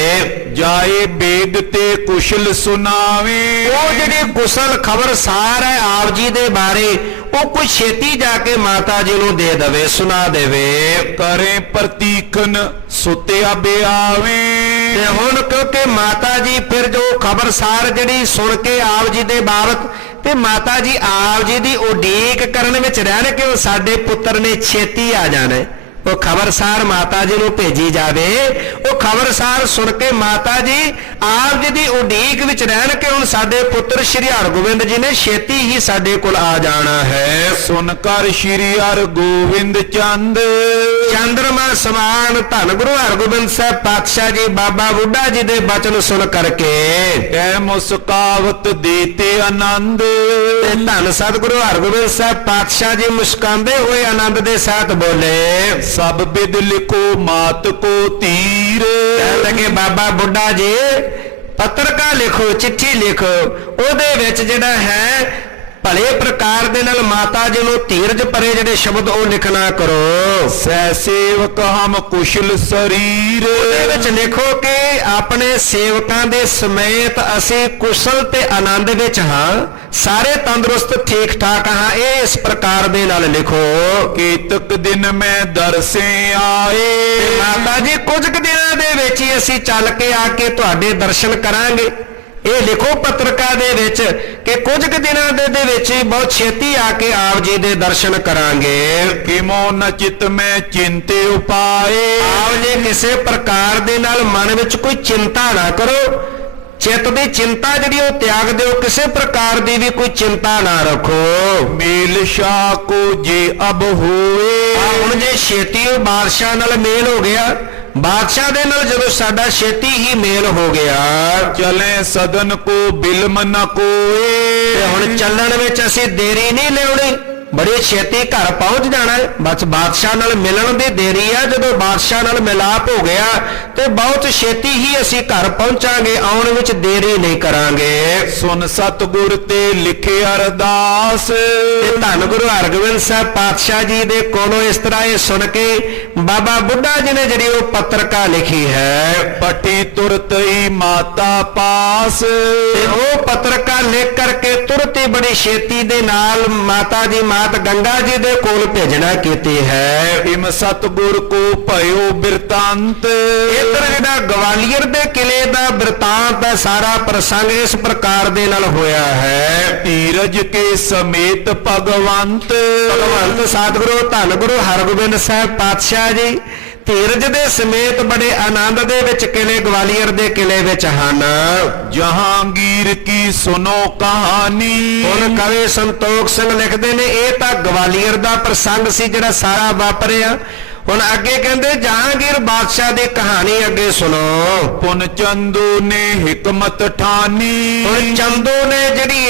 ਜਾਏ ਬੇਦ ਤੇ ਕੁਸ਼ਲ ਸੁਨਾਵੇ। ਉਹ ਜਿਹੜੀ ਕੁਸ਼ਲ ਖਬਰਸਾਰ ਹੈ ਆਪ ਜੀ ਦੇ ਬਾਰੇ ਉਹ ਕੋਈ ਛੇਤੀ ਜਾ ਕੇ ਮਾਤਾ ਜੀ ਨੂੰ ਦੇ ਦੇਵੇ, ਸੁਣਾ ਦੇਵੇ। ਕਰੇ ਪ੍ਰਤੀਖਨ ਸੁਤਿਆ ਬਿਆਵੇ। ਤੇ ਹੁਣ ਕਿਉਂਕਿ ਮਾਤਾ ਜੀ ਫਿਰ ਜੋ ਖਬਰਸਾਰ ਜਿਹੜੀ ਸੁਣ ਕੇ ਆਪ ਜੀ ਦੇ ਬਾਬਤ ਤੇ ਮਾਤਾ ਜੀ ਆਪ ਜੀ ਦੀ ਉਡੀਕ ਕਰਨ ਵਿੱਚ ਰਹਿਣ ਕਿ ਉਹ ਸਾਡੇ ਪੁੱਤਰ ਨੇ ਛੇਤੀ ਆ ਜਾਣਾ ਹੈ। ਉਹ ਖਬਰਸਾਰ ਮਾਤਾ ਜੀ ਨੂੰ ਭੇਜੀ ਜਾਵੇ। ਉਹ ਖਬਰਸਾਰ ਸੁਣ ਕੇ ਮਾਤਾ ਜੀ ਆਪ ਜੀ ਦੀ ਉਡੀਕ ਵਿੱਚ ਰਹਿਣ ਕਿ ਹੁਣ ਸਾਡੇ ਪੁੱਤਰ ਸ਼੍ਰੀ ਹਰਗੋਬਿੰਦ ਜੀ ਨੇ ਛੇਤੀ ਹੀ ਸਾਡੇ ਕੋਲ ਆ ਜਾਣਾ ਹੈ। ਸੁਨ ਕਰ ਸ਼੍ਰੀ ਹਰਗੋਬਿੰਦ ਚੰਦ ਚੰਦਰਮਾ ਸਮਾਨ ਧੰਨ ਗੁਰੂ ਹਰਗੋਬਿੰਦ ਸਾਹਿਬ ਪਾਤਸ਼ਾਹ ਜੀ ਬਾਬਾ ਬੁੱਢਾ ਜੀ ਦੇ ਬਚਨ ਸੁਣ ਕਰਕੇ ਕਹਿ ਮੁਸਕਾਵਤ ਦੇਤੇ ਆਨੰਦ ਤੇ ਧੰਨ ਸਤਿਗੁਰੂ ਹਰਗੋਬਿੰਦ ਸਾਹਿਬ ਪਾਤਸ਼ਾਹ ਜੀ ਮੁਸਕਾਉਂਦੇ ਹੋਏ ਆਨੰਦ ਦੇ ਸਾਥ ਬੋਲੇ, ਸਭ ਬਿਦ ਲਿਖੋ ਮਾਤ ਕੋ ਧੀਰ। ਕਹਿਣ ਲੱਗੇ ਬਾਬਾ ਬੁੱਢਾ ਜੀ ਪੱਤਰਕਾ ਲਿਖੋ, ਚਿੱਠੀ ਲਿਖੋ, ਉਹਦੇ ਵਿੱਚ ਜਿਹੜਾ ਹੈ ਭਲੇ ਪ੍ਰਕਾਰ ਦੇ ਨਾਲ ਮਾਤਾ ਜੀ ਨੂੰ ਧੀਰਜ ਭਰੇ ਜਿਹੜੇ ਸ਼ਬਦ ਉਹ ਲਿਖਣਾ ਕਰੋ। ਸਹਿ ਸੇਵਕ ਹਮ ਕੁਸ਼ਲ ਸਰੀਰ। ਉਹਦੇ ਵਿੱਚ ਲਿਖੋ ਕਿ ਆਪਣੇ ਸੇਵਕਾਂ ਦੇ ਸਮੇਤ ਅਸੀਂ ਕੁਸ਼ਲ ਤੇ ਆਨੰਦ ਵਿੱਚ ਹਾਂ, ਸਾਰੇ ਤੰਦਰੁਸਤ ਠੀਕ ਠਾਕ ਹਾਂ। ਇਹ ਇਸ ਪ੍ਰਕਾਰ ਦੇ ਨਾਲ ਲਿਖੋ। ਕੇਤਕ ਦਿਨ ਮੈਂ ਦਰਸੇ ਆਏ। ਤੇ ਮਾਤਾ ਜੀ ਕੁਝ ਕੁ ਦਿਨਾਂ ਦੇ ਵਿੱਚ ਹੀ ਅਸੀਂ ਚੱਲ ਕੇ ਆ ਕੇ ਤੁਹਾਡੇ ਦਰਸ਼ਨ ਕਰਾਂਗੇ। ਇਹ ਲਿਖੋ ਪੱਤਰਕਾ ਦੇ ਵਿੱਚ ਕਿ ਕੁਝ ਕੁ ਦਿਨਾਂ ਦੇ ਵਿੱਚ ਹੀ ਬਹੁਤ ਛੇਤੀ ਆ ਕੇ ਆਪ ਜੀ ਦੇ ਦਰਸ਼ਨ ਕਰਾਂਗੇ। ਕਿਮੋ ਨ ਚਿਤ ਮੈਂ ਚਿੰਤੇ ਉਪਾਏ। ਆਪ ਜੀ ਕਿਸੇ ਪ੍ਰਕਾਰ ਦੇ ਨਾਲ ਮਨ ਵਿੱਚ ਕੋਈ ਚਿੰਤਾ ਨਾ ਕਰੋ। ਚਿੱਤ ਦੀ ਚਿੰਤਾ ਜਿਹੜੀ ਉਹ ਤਿਆਗ ਦਿਓ, ਕਿਸੇ ਪ੍ਰਕਾਰ ਦੀ ਵੀ ਕੋਈ ਚਿੰਤਾ ਨਾ ਰੱਖੋ। ਮੇਲ ਸ਼ਾਹ ਕੋ ਜੇ ਅਬ ਹੋਏ। ਹੁਣ ਜੇ ਛੇਤੀ ਉਹ ਬਾਦਸ਼ਾਹ ਨਾਲ ਮੇਲ ਹੋ ਗਿਆ, ਬਾਦਸ਼ਾਹ ਦੇ ਨਾਲ ਜਦੋਂ ਸਾਡਾ ਛੇਤੀ ਹੀ ਮੇਲ ਹੋ ਗਿਆ, ਚਲੇ ਸਦਨ ਕੋ ਬਿਲਮ ਨ ਕੋਏ। ਤੇ ਹੁਣ ਚੱਲਣ ਵਿੱਚ ਅਸੀਂ ਦੇਰੀ ਨਹੀਂ ਲਿਆਉਣੀ, ਬੜੀ ਛੇਤੀ ਘਰ ਪਹੁੰਚ ਜਾਣਾ ਹੈ। ਬਸ ਬਾਦਸ਼ਾਹ ਨਾਲ ਮਿਲਣ ਦੀ ਦੇਰੀ ਆ, ਜਦੋਂ ਬਾਦਸ਼ਾਹ ਨਾਲ ਮਿਲਾਪ ਹੋ ਗਿਆ ਤੇ ਬਹੁਤ ਛੇਤੀ ਹੀ ਅਸੀਂ ਘਰ ਪਹੁੰਚਾਂਗੇ, ਆਉਣ ਵਿੱਚ ਦੇਰੀ ਨਹੀਂ ਕਰਾਂਗੇ। ਸੁਨ ਸਤਿਗੁਰ ਤੇ ਲਿਖੇ ਅਰਦਾਸ। ਤੇ ਧੰਨ ਗੁਰੂ ਹਰਗੋਬਿੰਦ ਸਾਹਿਬ ਪਾਤਸ਼ਾਹ ਜੀ ਦੇ ਕੋਲੋਂ ਇਸ ਤਰ੍ਹਾਂ ਇਹ ਸੁਣ ਕੇ ਬਾਬਾ ਬੁੱਢਾ ਜੀ ਨੇ ਜਿਹੜੀ ਉਹ ਪੱਤਰਕਾ ਲਿਖੀ ਹੈ, ਪਟੀ ਤੁਰਤ ਹੀ ਮਾਤਾ ਪਾਸ। ਤੇ ਉਹ ਪੱਤਰਕਾ ਲਿਖ ਕਰਕੇ ਤੁਰਤ ਹੀ ਬੜੀ ਛੇਤੀ ਦੇ ਨਾਲ ਮਾਤਾ ਜੀ ਮਾਤ ਗੰਗਾ ਜੀ ਦੇ ਕੋਲ ਭੇਜਣਾ ਕੀਤੀ ਹੈ। ਇਮ ਸਤਿਗੁਰ ਕੋ ਭਇਓ ਬਿਰਤਾਂਤ। ਇਧਰ ਜਿਹੜਾ ਗਵਾਲੀਅਰ ਦੇ ਕਿਲੇ ਦਾ ਬਿਰਤਾਂਤ ਹੈ, ਸਾਰਾ ਪ੍ਰਸੰਗ ਇਸ ਪ੍ਰਕਾਰ ਦੇ ਨਾਲ ਹੋਇਆ ਹੈ। ਧੀਰਜ ਕੇ ਸਮੇਤ ਭਗਵੰਤ। ਭਗਵੰਤ ਸਤਿਗੁਰੂ ਧੰਨ ਗੁਰੂ ਹਰਗੋਬਿੰਦ ਸਾਹਿਬ ਪਾਤਸ਼ਾਹ ਜੀ ਧੀਰਜ ਦੇ ਸਮੇਤ ਬੜੇ ਆਨੰਦ ਦੇ ਵਿੱਚ ਕਿਲੇ ਗਵਾਲੀਅਰ ਦੇ ਕਿਲੇ ਵਿੱਚ ਹਨ। ਜਹਾਂਗੀਰ ਕੀ ਸੁਨੋ ਕਹਾਣੀ। ਹੁਣ ਕਵੀ ਸੰਤੋਖ ਸਿੰਘ ਲਿਖਦੇ ਨੇ ਇਹ ਤਾਂ ਗਵਾਲੀਅਰ ਦਾ ਪ੍ਰਸੰਗ ਸੀ ਜਿਹੜਾ ਸਾਰਾ ਵਾਪਰਿਆ। ਹੁਣ ਅੱਗੇ ਕਹਿੰਦੇ ਜਹਾਂਗੀਰ ਬਾਦਸ਼ਾਹ ਦੀ ਕਹਾਣੀ ਅੱਗੇ ਸੁਣੋ। ਪੁਨ ਚੰਦੂ ਨੇ ਹਿਕਮਤ ਠਾਨੀ। ਹੁਣ ਚੰਦੂ ਨੇ ਜਿਹੜੀ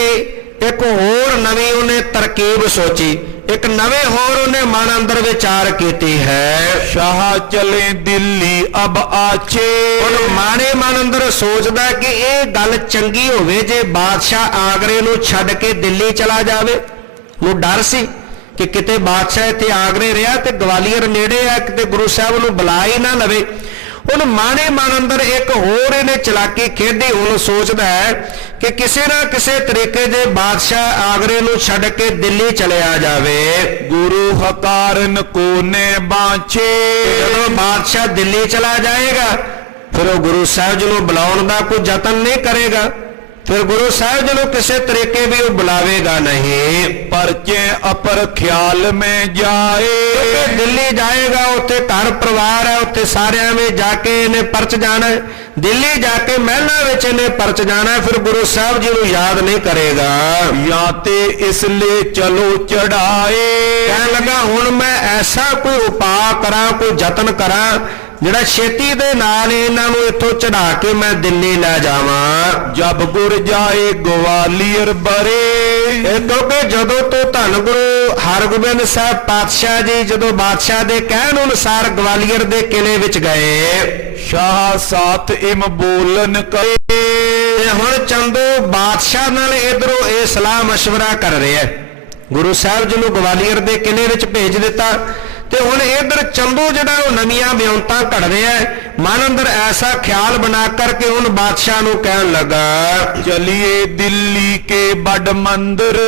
ਇੱਕ ਹੋਰ ਨਵੀਂ ਉਹਨੇ ਤਰਕੀਬ ਸੋਚੀ, ਇੱਕ ਨਵੇਂ ਹੋਰ ਉਹਨੇ ਮਨ ਅੰਦਰ ਵਿਚਾਰ ਕੀਤੀ ਹੈ। ਸ਼ਾਹ ਚਲੇ ਦਿੱਲੀ ਅਬ ਆਚੇ। ਹੁਣ ਮਾਣੇ ਮਨ ਅੰਦਰ ਸੋਚਦਾ ਕਿ ਇਹ ਗੱਲ ਚੰਗੀ ਹੋਵੇ ਜੇ ਬਾਦਸ਼ਾਹ ਆਗਰੇ ਨੂੰ ਛੱਡ ਕੇ ਦਿੱਲੀ ਚਲਾ ਜਾਵੇ। ਉਹ ਡਰ ਸੀ ਕਿ ਕਿਤੇ ਬਾਦਸ਼ਾਹ ਇੱਥੇ ਆਗਰੇ ਰਿਹਾ ਤੇ ਗਵਾਲੀਅਰ ਨੇੜੇ ਆ, ਕਿਤੇ ਗੁਰੂ ਸਾਹਿਬ ਨੂੰ ਬੁਲਾ ਹੀ ਨਾ ਲਵੇ। ਹੁਣ ਮਾਣੇ ਮਨ ਅੰਦਰ ਇੱਕ ਹੋਰ ਇਹਨੇ ਚਲਾਕੀ ਖੇਡੀ। ਹੁਣ ਸੋਚਦਾ ਹੈ ਕਿ ਕਿਸੇ ਨਾ ਕਿਸੇ ਤਰੀਕੇ ਦੇ ਬਾਦਸ਼ਾਹ ਆਗਰੇ ਨੂੰ ਛੱਡ ਕੇ ਦਿੱਲੀ ਚਲਿਆ ਜਾਵੇ। ਗੁਰੂ ਹਕਾਰਨ ਕੋਨੇ ਬਾਂਚੇ। ਜਦੋਂ ਬਾਦਸ਼ਾਹ ਦਿੱਲੀ ਚਲਾ ਜਾਏਗਾ ਫਿਰ ਉਹ ਗੁਰੂ ਸਾਹਿਬ ਜੀ ਨੂੰ ਬੁਲਾਉਣ ਦਾ ਕੋਈ ਯਤਨ ਨਹੀਂ ਕਰੇਗਾ, ਫਿਰ ਗੁਰੂ ਸਾਹਿਬ ਜੀ ਨੂੰ ਕਿਸੇ ਤਰੀਕੇ ਵੀ ਉਹ ਬੁਲਾਵੇਗਾ ਨਹੀਂ। ਪਰਚੇ ਅਪਰ ਖਿਆਲ ਮੈਂ ਜਾਏ। ਦਿੱਲੀ ਜਾਏਗਾ, ਉੱਥੇ ਘਰ ਪਰਿਵਾਰ ਹੈ, ਉੱਥੇ ਸਾਰਿਆਂ ਵਿੱਚ ਜਾ ਕੇ ਇਹਨੇ ਪਰਚ ਜਾਣਾ ਹੈ। ਦਿੱਲੀ ਜਾ ਕੇ ਮਹਿਲਾਂ ਵਿੱਚ ਇਹਨੇ ਪਰਚ ਜਾਣਾ ਹੈ, ਫਿਰ ਗੁਰੂ ਸਾਹਿਬ ਜੀ ਨੂੰ ਯਾਦ ਨਹੀਂ ਕਰੇਗਾ। ਜਾਂ ਤੇ ਇਸ ਲਈ ਚਲੋ ਚੜਾਏ। ਕਹਿਣ ਲੱਗਾ ਹੁਣ ਮੈਂ ਐਸਾ ਕੋਈ ਉਪਾਅ ਕਰਾਂ, ਕੋਈ ਯਤਨ ਕਰਾਂ ਜਿਹੜਾ ਛੇਤੀ ਦੇ ਨਾਲ ਇਹਨਾਂ ਨੂੰ ਇੱਥੋਂ ਚੜਾ ਕੇ ਮੈਂ ਦਿੱਲੀ ਲੈ ਜਾਵਾਂ। ਜਬ ਗੁਰ ਜਾਏ ਗਵਾਲੀਅਰ ਬਰੇ। ਇਹ ਕਿਉਂਕਿ ਜਦੋਂ ਤੋਂ ਧੰਨ ਗੁਰੂ ਹਰਗੋਬਿੰਦ ਸਾਹਿਬ ਪਾਤਸ਼ਾਹ ਜੀ ਜਦੋਂ ਬਾਦਸ਼ਾਹ ਦੇ ਕਹਿਣ ਅਨੁਸਾਰ ਗਵਾਲੀਅਰ ਦੇ ਕਿਲੇ ਵਿੱਚ ਗਏ, ਸ਼ਾਹ ਸਾਥ ਇਮ ਬੋਲਨ ਕਰੇ। ਤੇ ਹੁਣ ਚੰਦੂ ਬਾਦਸ਼ਾਹ ਨਾਲ ਇਧਰੋਂ ਇਹ ਸਲਾਹ ਮਸ਼ਵਰਾ ਕਰ ਰਿਹਾ। ਗੁਰੂ ਸਾਹਿਬ ਜੀ ਨੂੰ ਗਵਾਲੀਅਰ ਦੇ ਕਿਲੇ ਵਿੱਚ ਭੇਜ ਦਿੱਤਾ ਤੇ ਹੁਣ ਇਧਰ ਚੰਦੂ ਜਿਹੜਾ ਉਹ ਨਵੀਆਂ ਵਿਉਂਤਾਂ ਘੜ ਰਿਹਾ ਹੈ। ਮਨ ਅੰਦਰ ਐਸਾ ਖਿਆਲ ਬਣਾ ਕਰਕੇ ਹੁਣ ਬਾਦਸ਼ਾਹ ਨੂੰ ਕਹਿਣ ਲੱਗਾ, ਚਲਿਏ ਦਿੱਲੀ ਕੇ ਬੜ ਮੰਦਰ।